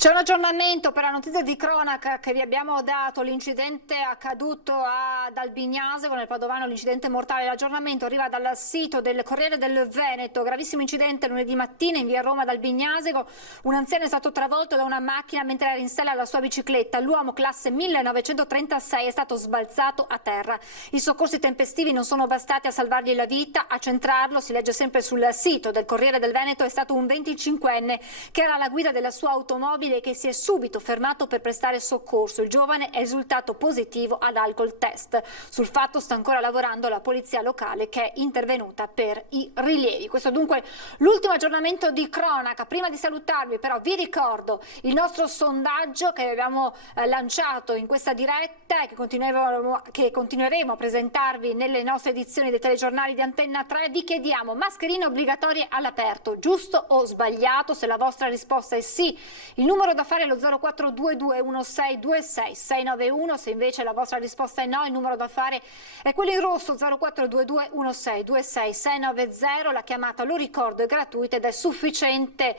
C'è un aggiornamento per la notizia di cronaca che vi abbiamo dato, l'incidente accaduto ad Albignasego nel Padovano, l'incidente mortale. L'aggiornamento arriva dal sito del Corriere del Veneto. Gravissimo incidente lunedì mattina in via Roma ad Albignasego. Un anziano è stato travolto da una macchina mentre era in sella alla sua bicicletta. L'uomo, classe 1936, è stato sbalzato a terra. I soccorsi tempestivi non sono bastati a salvargli la vita. A centrarlo, si legge sempre sul sito del Corriere del Veneto, è stato un 25enne che era alla guida della sua automobile e che si è subito fermato per prestare soccorso. Il giovane è risultato positivo ad alcol test. Sul fatto sta ancora lavorando la polizia locale, che è intervenuta per i rilievi. Questo dunque l'ultimo aggiornamento di cronaca. Prima di salutarvi però vi ricordo il nostro sondaggio che abbiamo lanciato in questa diretta e che continueremo a presentarvi nelle nostre edizioni dei telegiornali di Antenna 3. Vi chiediamo: mascherine obbligatorie all'aperto, giusto o sbagliato? Se la vostra risposta è sì, il numero da fare è lo 0422162691, se invece la vostra risposta è no, il numero da fare è quello in rosso, 0422162690. La chiamata, lo ricordo, è gratuita ed è sufficiente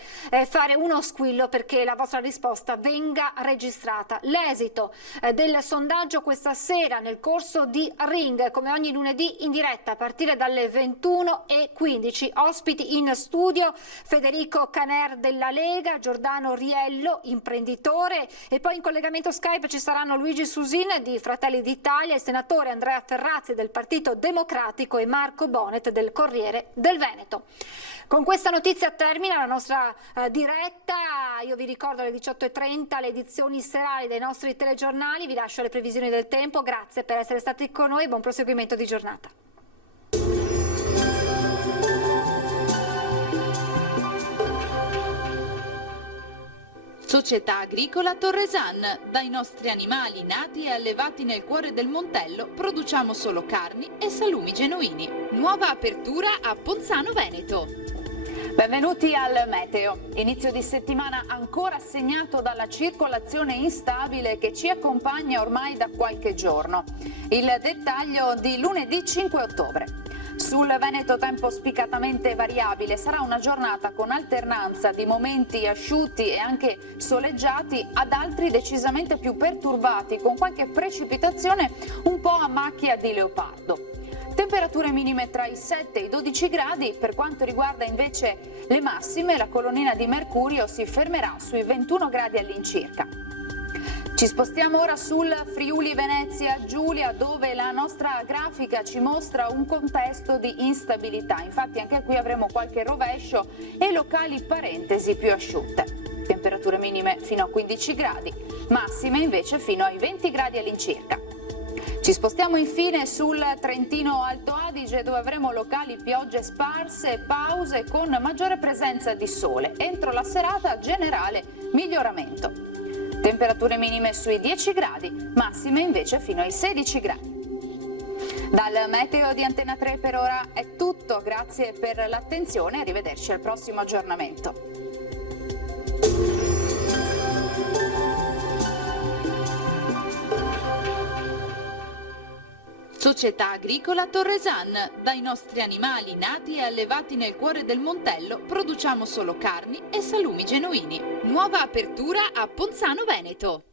fare uno squillo perché la vostra risposta venga registrata. L'esito del sondaggio questa sera nel corso di Ring, come ogni lunedì in diretta a partire dalle 21:15. Ospiti in studio: Federico Caner della Lega, Giordano Riello Grillo, imprenditore, e poi in collegamento Skype ci saranno Luigi Susin di Fratelli d'Italia, il senatore Andrea Ferrazzi del Partito Democratico e Marco Bonet del Corriere del Veneto. Con questa notizia termina la nostra diretta. Io vi ricordo alle 18:30 le edizioni serali dei nostri telegiornali, vi lascio le previsioni del tempo, grazie per essere stati con noi, buon proseguimento di giornata. Società Agricola Torresan. Dai nostri animali nati e allevati nel cuore del Montello produciamo solo carni e salumi genuini. Nuova apertura a Ponzano Veneto. Benvenuti al meteo. Inizio di settimana ancora segnato dalla circolazione instabile che ci accompagna ormai da qualche giorno. Il dettaglio di lunedì 5 ottobre. Sul Veneto tempo spiccatamente variabile, sarà una giornata con alternanza di momenti asciutti e anche soleggiati ad altri decisamente più perturbati, con qualche precipitazione un po' a macchia di leopardo. Temperature minime tra i 7 e i 12 gradi, per quanto riguarda invece le massime la colonnina di mercurio si fermerà sui 21 gradi all'incirca. Ci spostiamo ora sul Friuli Venezia Giulia, dove la nostra grafica ci mostra un contesto di instabilità. Infatti anche qui avremo qualche rovescio e locali parentesi più asciutte. Temperature minime fino a 15 gradi, massime invece fino ai 20 gradi all'incirca. Ci spostiamo infine sul Trentino Alto Adige, dove avremo locali piogge sparse e pause con maggiore presenza di sole. Entro la serata generale miglioramento. Temperature minime sui 10 gradi, massime invece fino ai 16 gradi. Dal meteo di Antena 3 per ora è tutto, grazie per l'attenzione e arrivederci al prossimo aggiornamento. Società Agricola Torresan. Dai nostri animali nati e allevati nel cuore del Montello produciamo solo carni e salumi genuini. Nuova apertura a Ponzano Veneto.